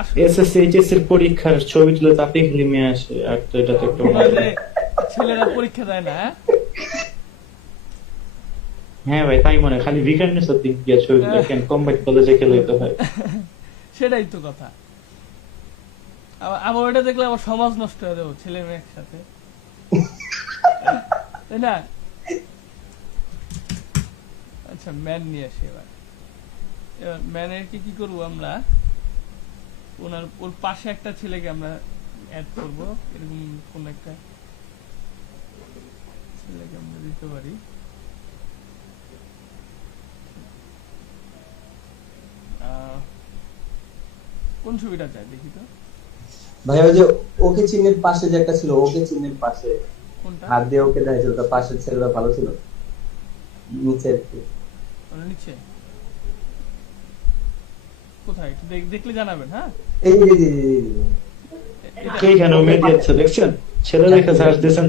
আসলে এসএসসি এইচএসসি এর পরীক্ষার ছবি তুলে তাতেই খালি মেয়ে আসে, আর তো এটা তো একটা মনে হয় যে ছেলেরা পরীক্ষা দেয় না। হ্যাঁ ভাই, তাই মনে হয়। খালি ভিকারনেসের দিক দিয়ে ছবি তুলে কেন কম্বাইন্ড কলেজে খেলে তো হয়। সেটাই তো কথা। আবার ওটা দেখলে আবার সমাজ নষ্ট হয়ে যাবো, ছেলে মেয়ে একসাথে, তাই না? আচ্ছা, ম্যান নিয়ে আসি এবার। ম্যানের কি করবো আমরা, ওর পাশে একটা ছেলেকে আমরা অ্যাড করবো, এরকম কোন একটা ছেলেকে আমরা দিতে পারি। কোন ছবিটা চাই দেখি তো। ভাই ওই যে ওকে চিহ্নের পাশে যে একটা ছিল, ওকে চিহ্নের পাশে কোনটা? হাত দিয়ে ওকে দেখাইছিল, ওটা পাশের ছেলেটা ভালো ছিল, নিচে একটু। ওটা নিচে কোথায়, একটু দেখলে জানাবেন। হ্যাঁ, এই যে এটা এইখানে মেয়ে দিচ্ছে দেখছেন, ছেলে লেখা সার্চ দিয়েছেন।